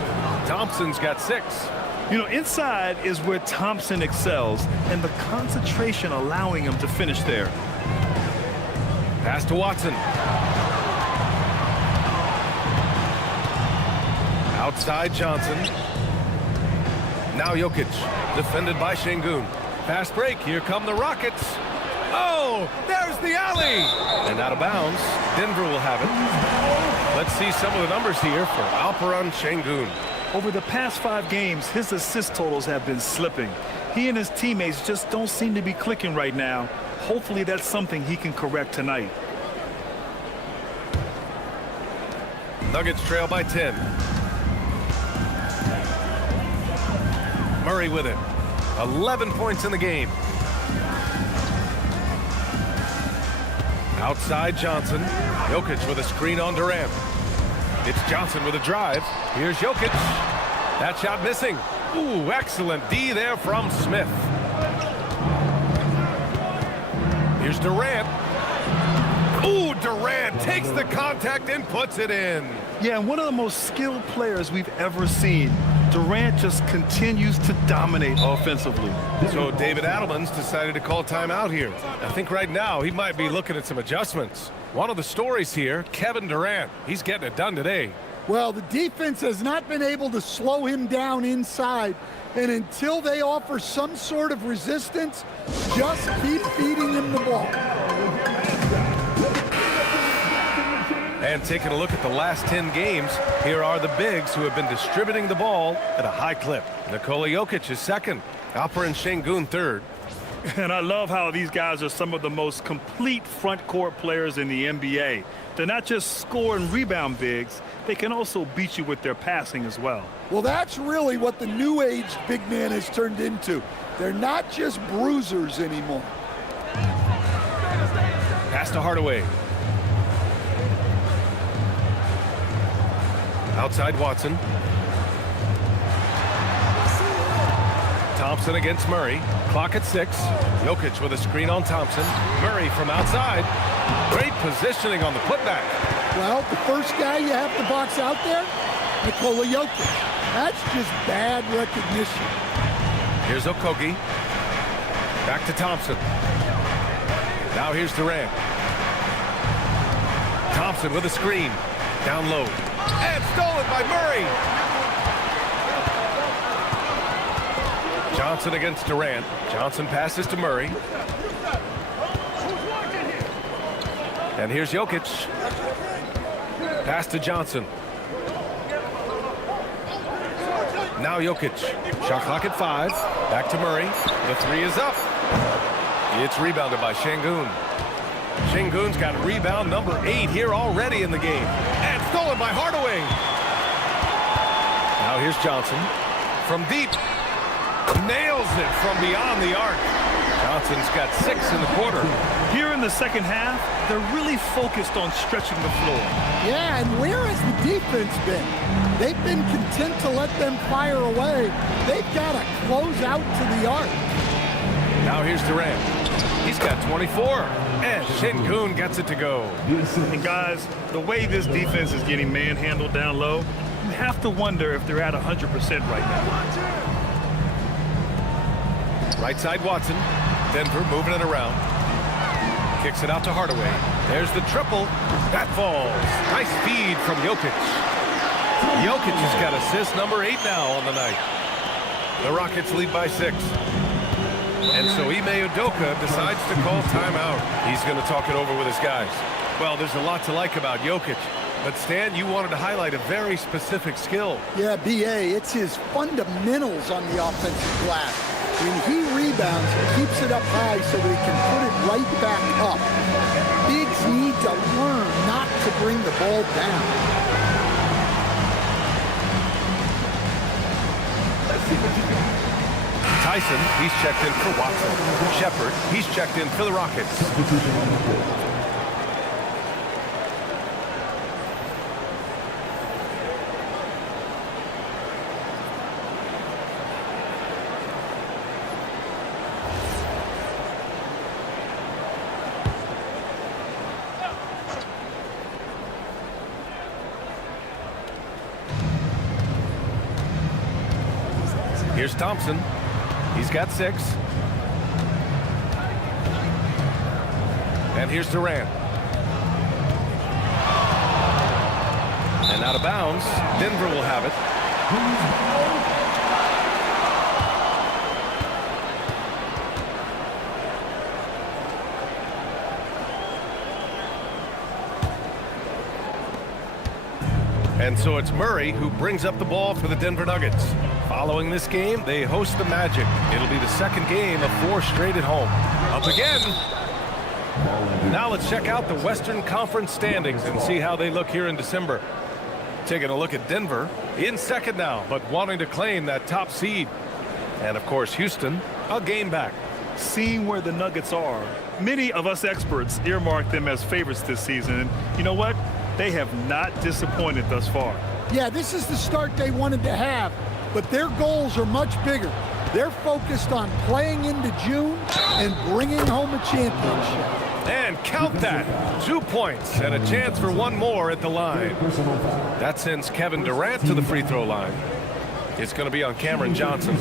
Thompson's got 6. You know, inside is where Thompson excels, and the concentration allowing him to finish there. Pass to Watson. Outside Johnson. Now Jokic. Defended by Şengün. Fast break. Here come the Rockets. Oh, there's the alley. And out of bounds. Denver will have it. Let's see some of the numbers here for Alperen Şengün. Over the past 5 games, his assist totals have been slipping. He and his teammates just don't seem to be clicking right now. Hopefully that's something he can correct tonight. Nuggets trail by 10. Murray with it. 11 points in the game. Outside Johnson. Jokic with a screen on Durant. It's Johnson with a drive. Here's Jokic. That shot missing. Ooh, excellent D there from Smith. Here's Durant. Ooh, Durant takes the contact and puts it in. Yeah, and one of the most skilled players we've ever seen. Durant just continues to dominate offensively. So David Adelman's decided to call timeout here. I think right now he might be looking at some adjustments. One of the stories here, Kevin Durant. He's getting it done today. Well, the defense has not been able to slow him down inside, and until they offer some sort of resistance, just keep feeding him the ball. And taking a look at the last 10 games, here are the bigs who have been distributing the ball at a high clip. Nikola Jokic is second. Alperen Şengün third. And I love how these guys are some of the most complete front court players in the NBA. They're not just score and rebound bigs, they can also beat you with their passing as well. Well, that's really what the new age big man has turned into. They're not just bruisers anymore. Pass to Hardaway. Outside Watson. Thompson against Murray. Clock at 6. Jokic with a screen on Thompson. Murray from outside. Great positioning on the putback. Well, the first guy you have to box out there, Nikola Jokic. That's just bad recognition. Here's Okogie. Back to Thompson. Now here's Durant. Thompson with a screen. Down low. And stolen by Murray. Johnson against Durant. Johnson passes to Murray. And here's Jokic. Pass to Johnson. Now Jokic. Shot clock at 5. Back to Murray. The 3 is up. It's rebounded by Şengün. Şengün's got rebound number 8 here already in the game. And stolen by Hardaway. Now here's Johnson. From deep. Nails it from beyond the arc. Johnson's got 6 in the quarter. Here in the second half, they're really focused on stretching the floor. Yeah, and where has the defense been? They've been content to let them fire away. They've got to close out to the arc. Now here's Durant. He's got 24. And Şengün gets it to go. And guys, the way this defense is getting manhandled down low, you have to wonder if they're at 100% right now. Right side Watson. Denver moving it around. Kicks it out to Hardaway. There's the triple. That falls. Nice feed from Jokic. Jokic has got assist number 8 now on the night. The Rockets lead by 6. And so Ime Udoka decides to call timeout. He's going to talk it over with his guys. Well, there's a lot to like about Jokic. But Stan, you wanted to highlight a very specific skill. Yeah, B.A., it's his fundamentals on the offensive glass. When he rebounds, he keeps it up high so that he can put it right back up. Bigs need to learn not to bring the ball down. Tyson, he's checked in for Watson. Shepherd, he's checked in for the Rockets. Here's Thompson. He's got 6. And here's Durant. And out of bounds. Denver will have it. And so it's Murray who brings up the ball for the Denver Nuggets. Following this game, they host the Magic. It'll be the second game of 4 straight at home. Up again. Now let's check out the Western Conference standings and see how they look here in December. Taking a look at Denver in second now, but wanting to claim that top seed. And of course, Houston, a game back. Seeing where the Nuggets are, many of us experts earmark them as favorites this season. And you know what? They have not disappointed thus far. Yeah, this is the start they wanted to have, but their goals are much bigger. They're focused on playing into June and bringing home a championship. And count that. 2 points and a chance for one more at the line. That sends Kevin Durant to the free throw line. It's going to be on Cameron Johnson.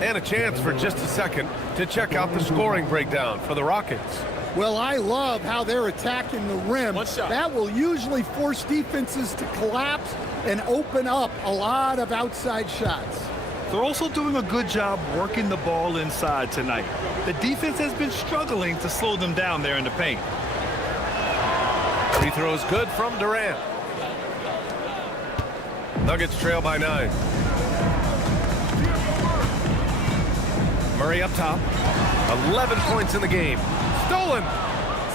And a chance for just a second to check out the scoring breakdown for the Rockets. Well, I love how they're attacking the rim. That will usually force defenses to collapse and open up a lot of outside shots. They're also doing a good job working the ball inside tonight. The defense has been struggling to slow them down there in the paint. Free throw is good from Durant. Nuggets trail by 9. Murray up top. 11 points in the game. Stolen.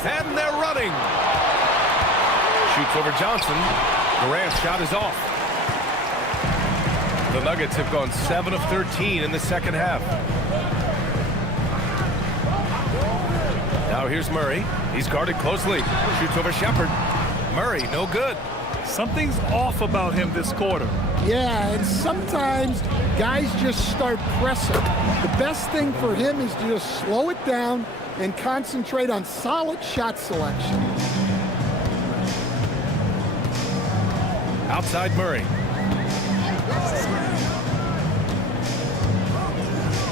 And they're running. Shoots over Johnson. Durant's shot is off. The Nuggets have gone 7 of 13 in the second half. Now here's Murray. He's guarded closely. Shoots over Shepherd. Murray, no good. Something's off about him this quarter. Yeah, and sometimes guys just start pressing. The best thing for him is to just slow it down and concentrate on solid shot selection. Outside Murray.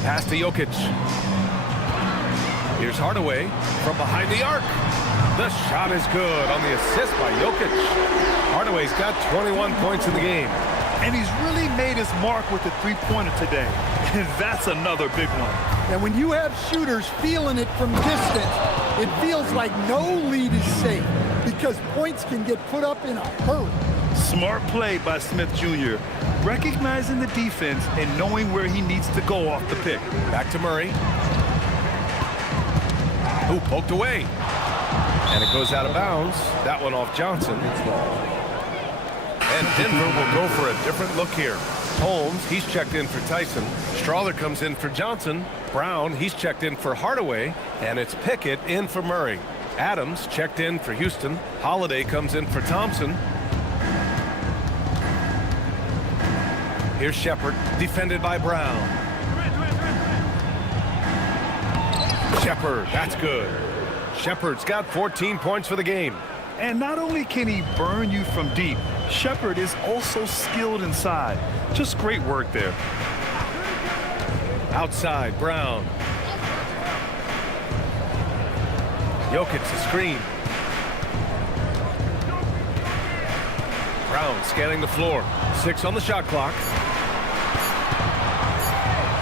Pass to Jokic. Here's Hardaway from behind the arc. The shot is good on the assist by Jokic. Hardaway's got 21 points in the game. And he's really made his mark with the three-pointer today. And that's another big one. And when you have shooters feeling it from distance, it feels like no lead is safe because points can get put up in a hurry. Smart play by Smith Jr., recognizing the defense and knowing where he needs to go off the pick. Back to Murray. Who poked away. And it goes out of bounds. That one off Johnson. And Denver will go for a different look here. Holmes, he's checked in for Tyson. Strawler comes in for Johnson. Brown, he's checked in for Hardaway. And it's Pickett in for Murray. Adams checked in for Houston. Holiday comes in for Thompson. Here's Shepherd, defended by Brown. Shepherd, that's good. Shepherd's got 14 points for the game. And not only can he burn you from deep, Shepherd is also skilled inside. Just great work there. Outside, Brown. Jokic the screen. Brown scanning the floor. 6 on the shot clock.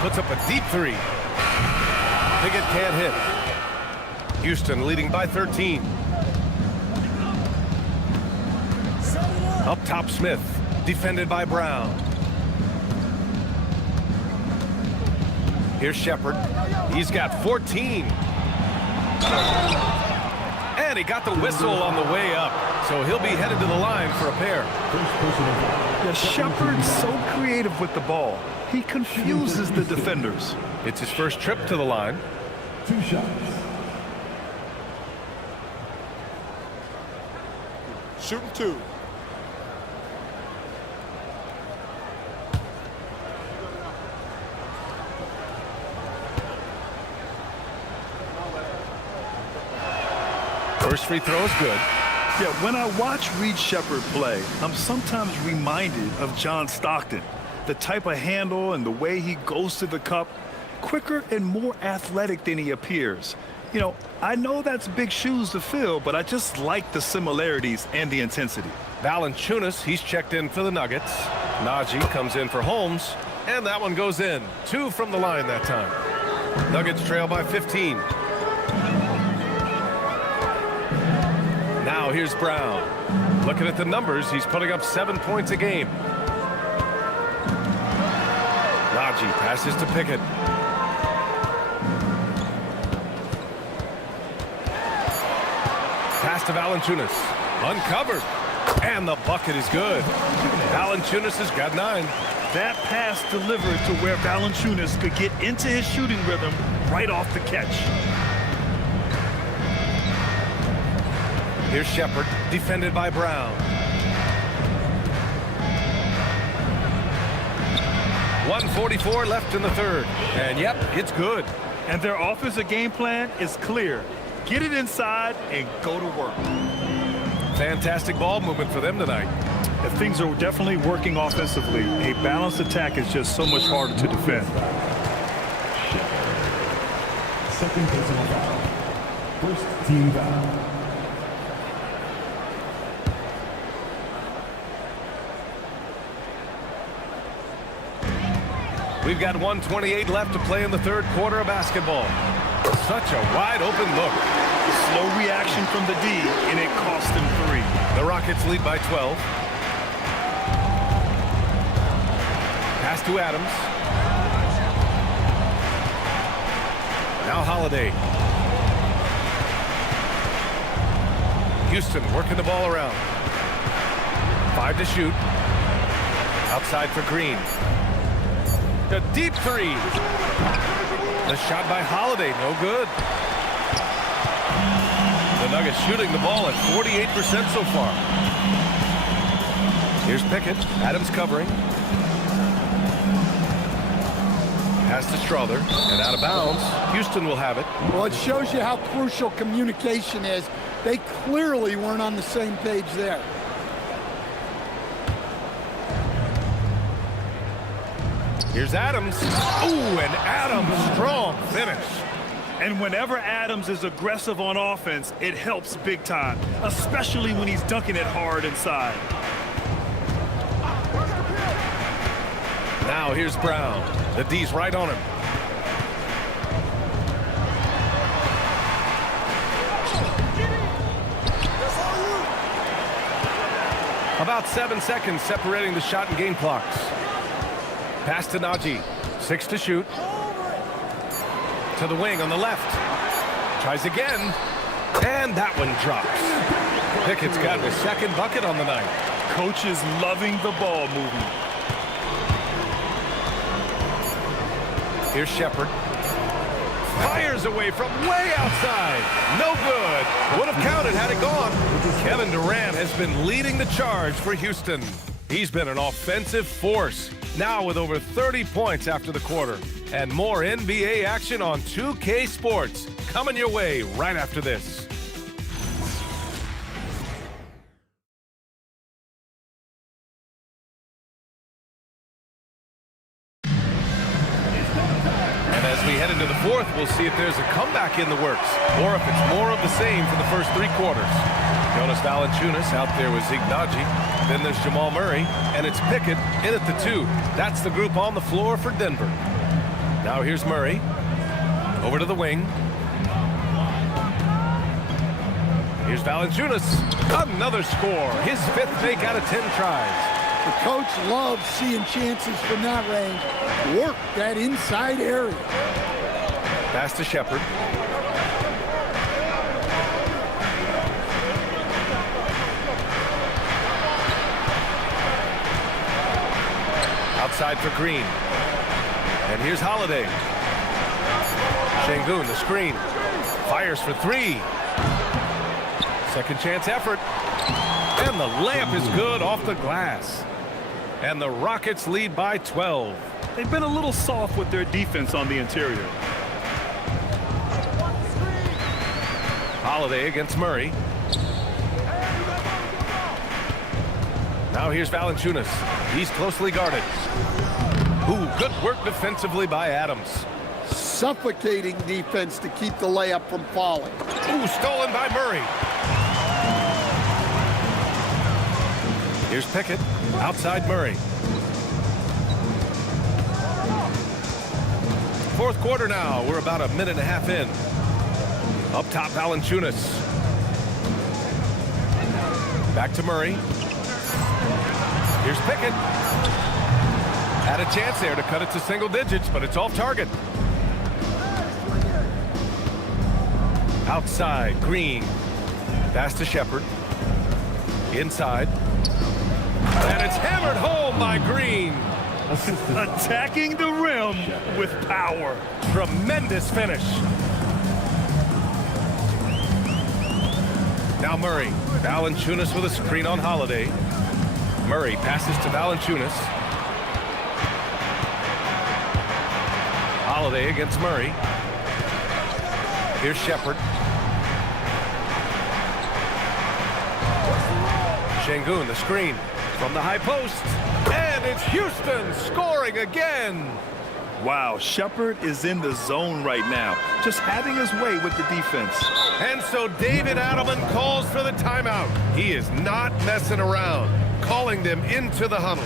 Puts up a deep 3. Pickett can't hit. Houston leading by 13. Up top Smith. Defended by Brown. Here's Shepard. He's got 14. And he got the whistle on the way up. So he'll be headed to the line for a pair. Yeah, Shepard's so creative with the ball. He confuses the defenders. It's his first trip to the line. 2 shots. Shooting 2. First free throw is good. Yeah, when I watch Reed Shepard play, I'm sometimes reminded of John Stockton. The type of handle and the way he goes to the cup, quicker and more athletic than he appears. You know, I know that's big shoes to fill, but I just like the similarities and the intensity. Valanciunas, he's checked in for the Nuggets. Najee comes in for Holmes, and that one goes in. 2 from the line that time. Nuggets trail by 15. Now here's Brown. Looking at the numbers, he's putting up 7 points a game. Najee passes to Pickett. Pass to Valanciunas. Uncovered. And the bucket is good. Valanciunas has got 9. That pass delivered to where Valanciunas could get into his shooting rhythm right off the catch. Here's Shepard, defended by Brown. 1:44 left in the third. And yep, it's good. And their offensive game plan is clear. Get it inside and go to work. Fantastic ball movement for them tonight. And things are definitely working offensively. A balanced attack is just so much harder to defend. Second personal foul. First team foul. We've got 1:28 left to play in the third quarter of basketball. Such a wide open look. Slow reaction from the D, and it cost them 3. The Rockets lead by 12. Pass to Adams. Now Holiday. Houston working the ball around. 5 to shoot. Outside for Green. A deep 3. The shot by Holiday, no good. The Nuggets shooting the ball at 48% so far. Here's Pickett. Adams covering. Pass to Strother, and out of bounds. Houston will have it. Well, it shows you how crucial communication is. They clearly weren't on the same page there. Here's Adams. Ooh, and Adams, strong finish. And whenever Adams is aggressive on offense, it helps big time, especially when he's dunking it hard inside. Now here's Brown. The D's right on him. About 7 seconds separating the shot and game clocks. Pass to Najee. 6 to shoot. To the wing on the left. Tries again. And that one drops. Pickett's got his second bucket on the night. Coach is loving the ball movement. Here's Shepard. Fires away from way outside. No good. Would have counted had it gone. Kevin Durant has been leading the charge for Houston. He's been an offensive force. Now with over 30 points after the quarter. And more NBA action on 2K Sports. Coming your way right after this. And as we head into into the fourth, we'll see if there's a comeback in the works or if it's more of the same for the first 3 quarters. Jonas Valanciunas out there with Ignaji. Then there's Jamal Murray, and it's Pickett in at the 2. That's the group on the floor for Denver. Now here's Murray. Over to the wing. Here's Valanciunas. Another score. His 5th make out of 10 tries. The coach loves seeing chances from that range. Work that inside area. Pass to Shepard. Outside for Green. And here's Holiday. Şengün, the screen. Fires for 3. Second chance effort. And the layup is good off the glass. And the Rockets lead by 12. They've been a little soft with their defense on the interior. Holiday against Murray. Now here's Valanciunas. He's closely guarded. Ooh, good work defensively by Adams. Suffocating defense to keep the layup from falling. Ooh, stolen by Murray. Here's Pickett. Outside Murray. Fourth quarter now. We're about a minute and a half in. Up top, Valanciunas. Back to Murray. Here's Pickett. Had a chance there to cut it to single digits, but it's off target. Outside, Green. Pass to Shepard. Inside. And it's hammered home by Green. Attacking the rim with power. Tremendous finish. Now Murray. Valanciunas with a screen on Holiday. Murray passes to Valanciunas. Holiday against Murray. Here's Shepard. Şengün, the screen from the high post. And it's Houston scoring again. Wow, Shepard is in the zone right now, just having his way with the defense. And so David Adelman calls for the timeout. He is not messing around, calling them into the huddle.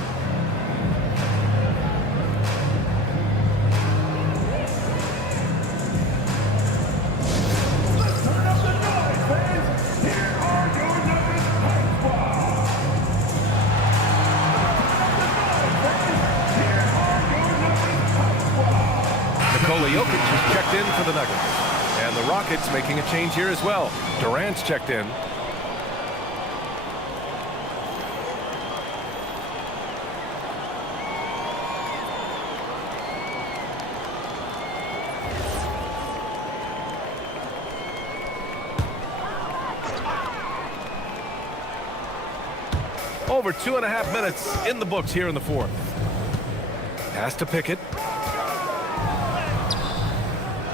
Jokic is checked in for the Nuggets. And the Rockets making a change here as well. Durant's checked in. Over 2.5 minutes in the books here in the fourth. Pass to Pickett.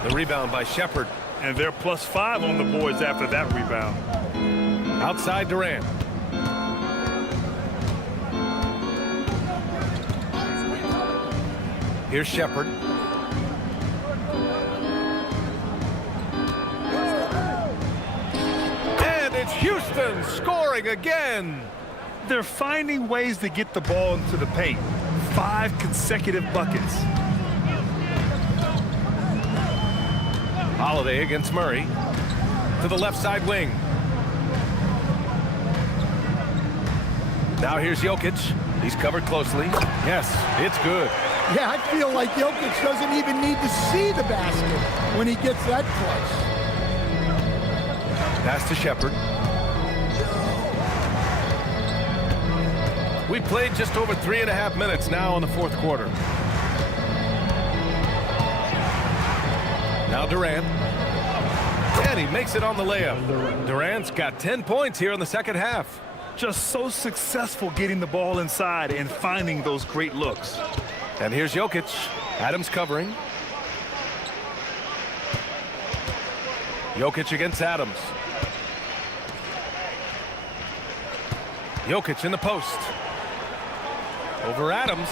The rebound by Shepard. And they're +5 on the boards after that rebound. Outside Durant. Here's Shepard. And it's Houston scoring again. They're finding ways to get the ball into the paint. 5 consecutive buckets. Holiday against Murray. To the left side wing. Now here's Jokic. He's covered closely. Yes, it's good. Yeah, I feel like Jokic doesn't even need to see the basket when he gets that close. Pass to Shepard. We played just over 3.5 minutes now in the fourth quarter. Now Durant. And he makes it on the layup. Durant's got 10 points here in the second half. Just so successful getting the ball inside and finding those great looks. And here's Jokic. Adams covering. Jokic against Adams. Jokic in the post. Over Adams.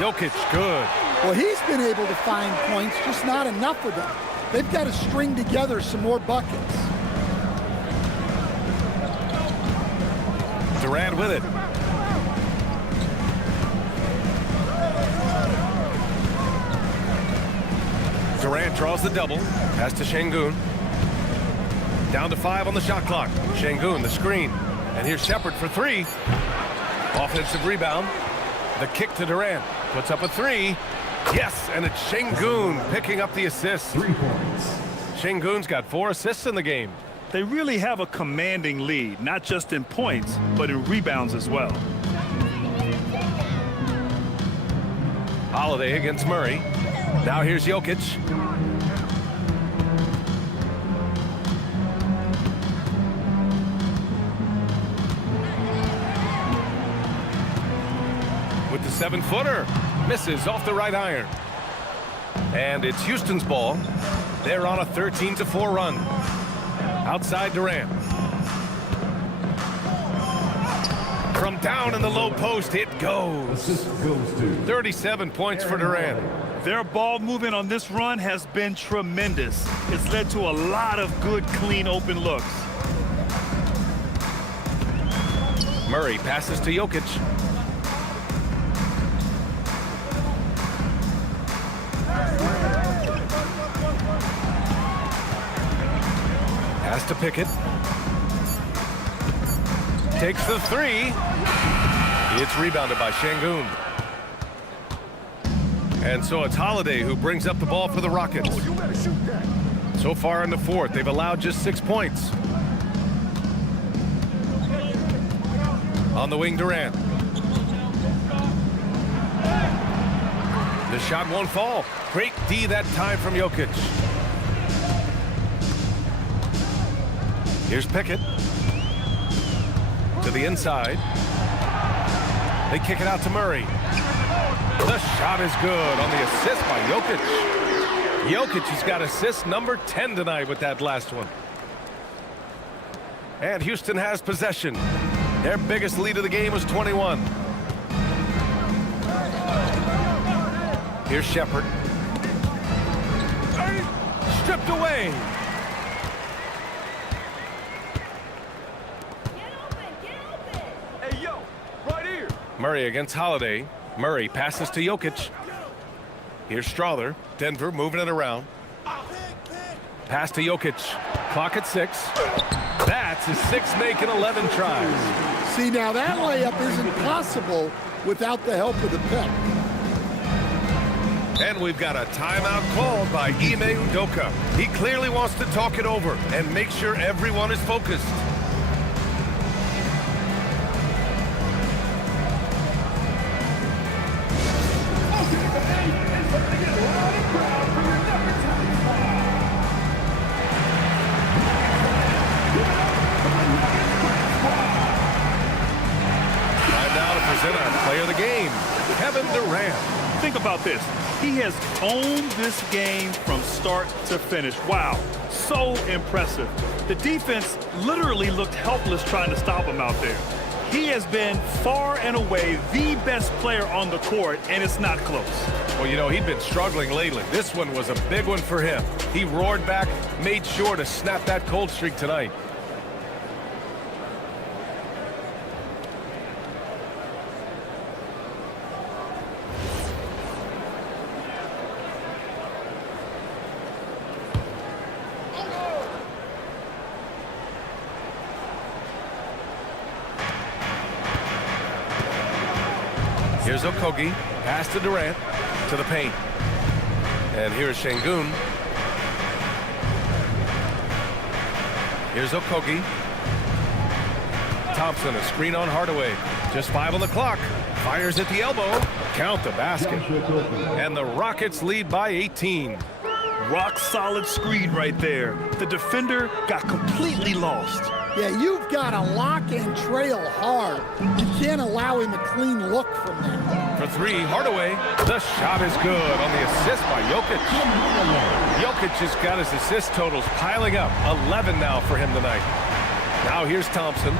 Jokic, good. Well, he's been able to find points, just not enough of them. They've got to string together some more buckets. Durant with it. Durant draws the double. Pass to Şengün. Down to 5 on the shot clock. Şengün, the screen. And here's Shepard for 3. Offensive rebound. The kick to Durant. Puts up a 3. Yes, and it's Şengün picking up the assist. 3 points. Şengün's got 4 assists in the game. They really have a commanding lead, not just in points, but in rebounds as well. Holiday against Murray. Now here's Jokic. With the 7-footer. Misses off the right iron. And it's Houston's ball. They're on a 13-4 run. Outside Durant. From down in the low post, it goes. 37 points for Durant. Their ball movement on this run has been tremendous. It's led to a lot of good, clean, open looks. Murray passes to Jokic. Pass to Pickett. Takes the 3. It's rebounded by Şengün. And so it's Holiday who brings up the ball for the Rockets. So far in the fourth, they've allowed just 6 points. On the wing, Durant. The shot won't fall. Great D that time from Jokic. Here's Pickett. To the inside. They kick it out to Murray. The shot is good on the assist by Jokic. Jokic has got assist number 10 tonight with that last one. And Houston has possession. Their biggest lead of the game was 21. Here's Shepard. Stripped away. Hey, yo, right here. Murray against Holiday. Murray passes to Jokic. Here's Strother. Denver moving it around. Pass to Jokic. Clock at 6. That's his 6th make in 11 tries. See, now that layup isn't possible without the help of the pick. And we've got a timeout called by Ime Udoka. He clearly wants to talk it over and make sure everyone is focused. Player of the game, Kevin Durant. Think about this. He has owned this game from start to finish. Wow, so impressive. The defense literally looked helpless trying to stop him out there. He has been far and away the best player on the court, and it's not close. Well, you know, he'd been struggling lately. This one was a big one for him. He roared back, made sure to snap that cold streak tonight. Here's Okogie, pass to Durant, to the paint. And here's Şengün. Here's Okogie. Thompson, a screen on Hardaway. Just 5 on the clock. Fires at the elbow. Count the basket. And the Rockets lead by 18. Rock solid screen right there. The defender got completely lost. Yeah, you've got to lock and trail hard. You can't allow him a clean look from there. For 3, Hardaway. The shot is good on the assist by Jokic. Jokic has got his assist totals piling up. 11 now for him tonight. Now here's Thompson.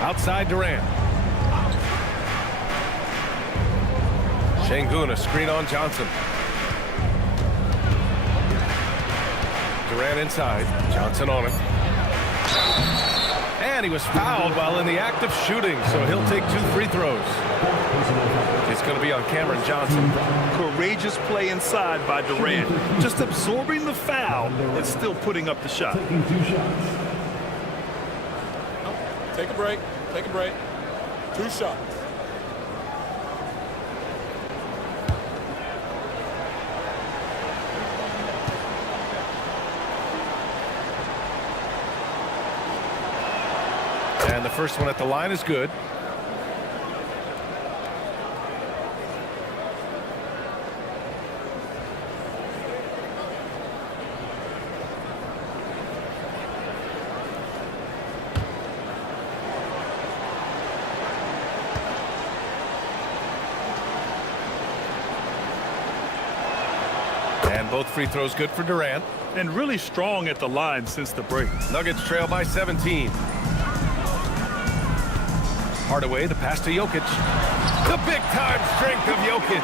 Outside Durant. Şengün, a screen on Johnson. Durant inside. Johnson on him. And he was fouled while in the act of shooting, so he'll take 2 free throws. It's going to be on Cameron Johnson. Courageous play inside by Durant. Just absorbing the foul and still putting up the shot. Take a break. Take a break. 2 shots. And the first one at the line is good. And both free throws good for Durant. And really strong at the line since the break. Nuggets trail by 17. Hardaway, the pass to Jokic. The big-time strength of Jokic.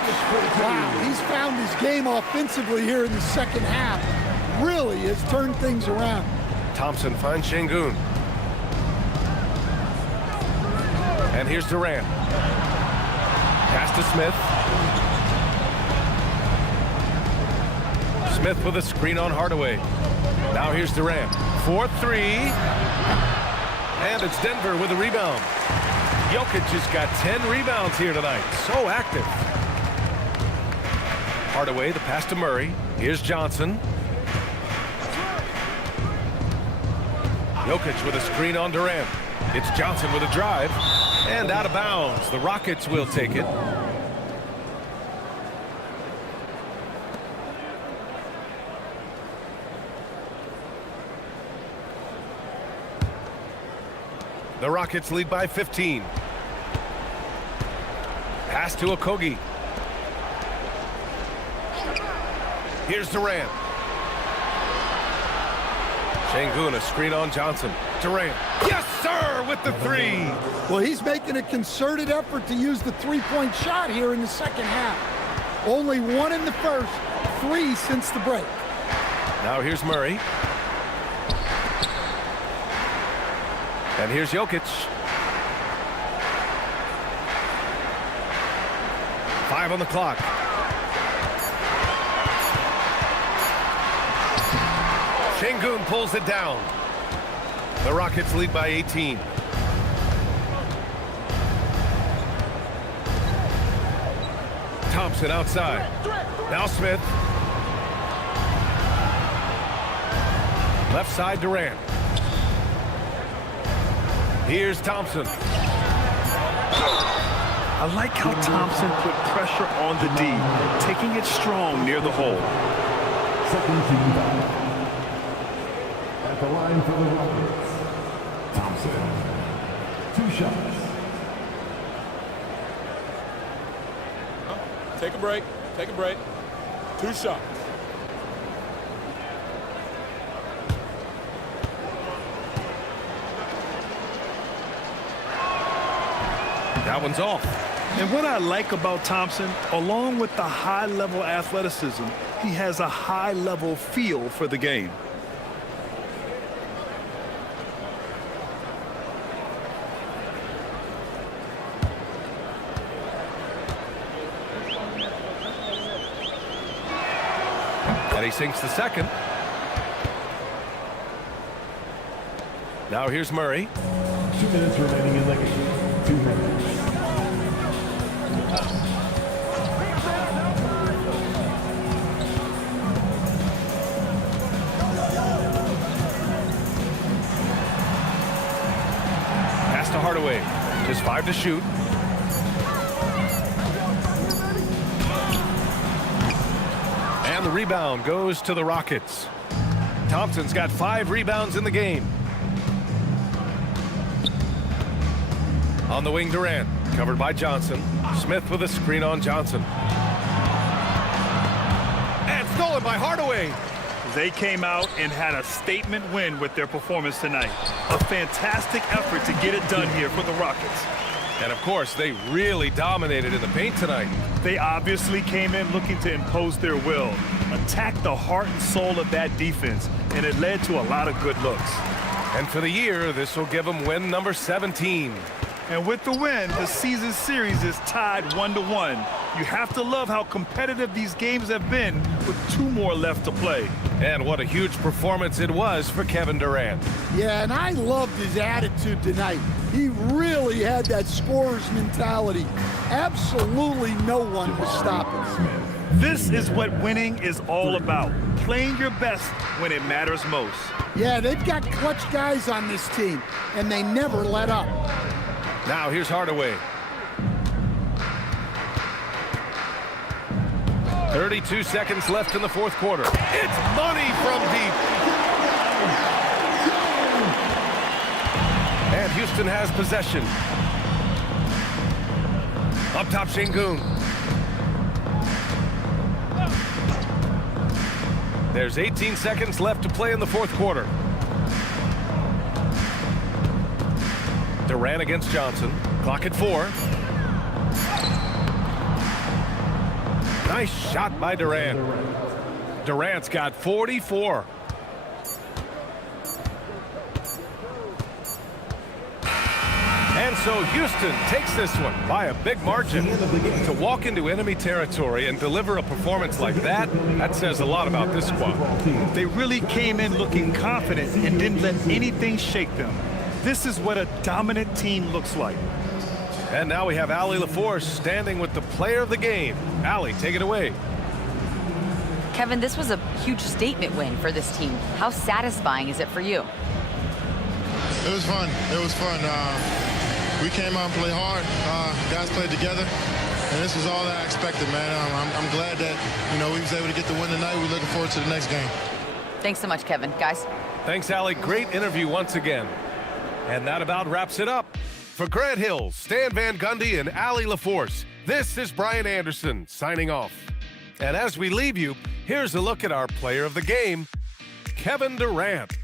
Wow, he's found his game offensively here in the second half. Really has turned things around. Thompson finds Şengün. And here's Durant. Pass to Smith. Smith with a screen on Hardaway. Now here's Durant. 4-3. And it's Denver with a rebound. Jokic has got 10 rebounds here tonight. So active. Hardaway, the pass to Murray. Here's Johnson. Jokic with a screen on Durant. It's Johnson with a drive. And out of bounds. The Rockets will take it. The Rockets lead by 15. Pass to Okogie. Here's Durant. Şengün, a screen on Johnson. Durant. Yes, sir, with the 3. Well, he's making a concerted effort to use the three-point shot here in the second half. Only 1 in the first, 3 since the break. Now here's Murray. And here's Jokic. 5 on the clock. Şengün pulls it down. The Rockets lead by 18. Thompson outside. Now Smith. Left side Durant. Here's Thompson. I like how Thompson put pressure on the D, taking it strong near the hole. Second team foul. At the line for the Rockets, Thompson. 2 shots. Take a break. Take a break. 2 shots. That one's off. And what I like about Thompson, along with the high-level athleticism, he has a high-level feel for the game. And he sinks the second. Now here's Murray. 2 minutes remaining in the game. 2 minutes. Pass to Hardaway. Just 5 to shoot. And the rebound goes to the Rockets. Thompson's got 5 rebounds in the game. On the wing, Durant. Covered by Johnson. Smith with a screen on Johnson. And stolen by Hardaway. They came out and had a statement win with their performance tonight. A fantastic effort to get it done here for the Rockets. And of course, they really dominated in the paint tonight. They obviously came in looking to impose their will, attack the heart and soul of that defense, and it led to a lot of good looks. And for the year, this will give them win number 17. And with the win, the season series is tied 1-1. You have to love how competitive these games have been with 2 more left to play. And what a huge performance it was for Kevin Durant. Yeah, and I loved his attitude tonight. He really had that scorer's mentality. Absolutely no one was stopping him. This is what winning is all about, playing your best when it matters most. Yeah, they've got clutch guys on this team, and they never let up. Now here's Hardaway. 32 seconds left in the fourth quarter. It's money from deep. And Houston has possession. Up top, Şengün. There's 18 seconds left to play in the fourth quarter. Durant against Johnson. Clock at 4. Nice shot by Durant. Durant's got 44. And so Houston takes this one by a big margin. To walk into enemy territory and deliver a performance like that, that says a lot about this squad. They really came in looking confident and didn't let anything shake them. This is what a dominant team looks like. And now we have Allie LaForce standing with the player of the game. Allie, take it away. Kevin, this was a huge statement win for this team. How satisfying is it for you? It was fun. It was fun. We came out and played hard. Guys played together, and this was all that I expected, man. I'm glad that, we was able to get the win tonight. We're looking forward to the next game. Thanks so much, Kevin. Guys. Thanks, Allie. Great interview once again. And that about wraps it up. For Grant Hill, Stan Van Gundy, and Allie LaForce, this is Brian Anderson signing off. And as we leave you, here's a look at our player of the game, Kevin Durant.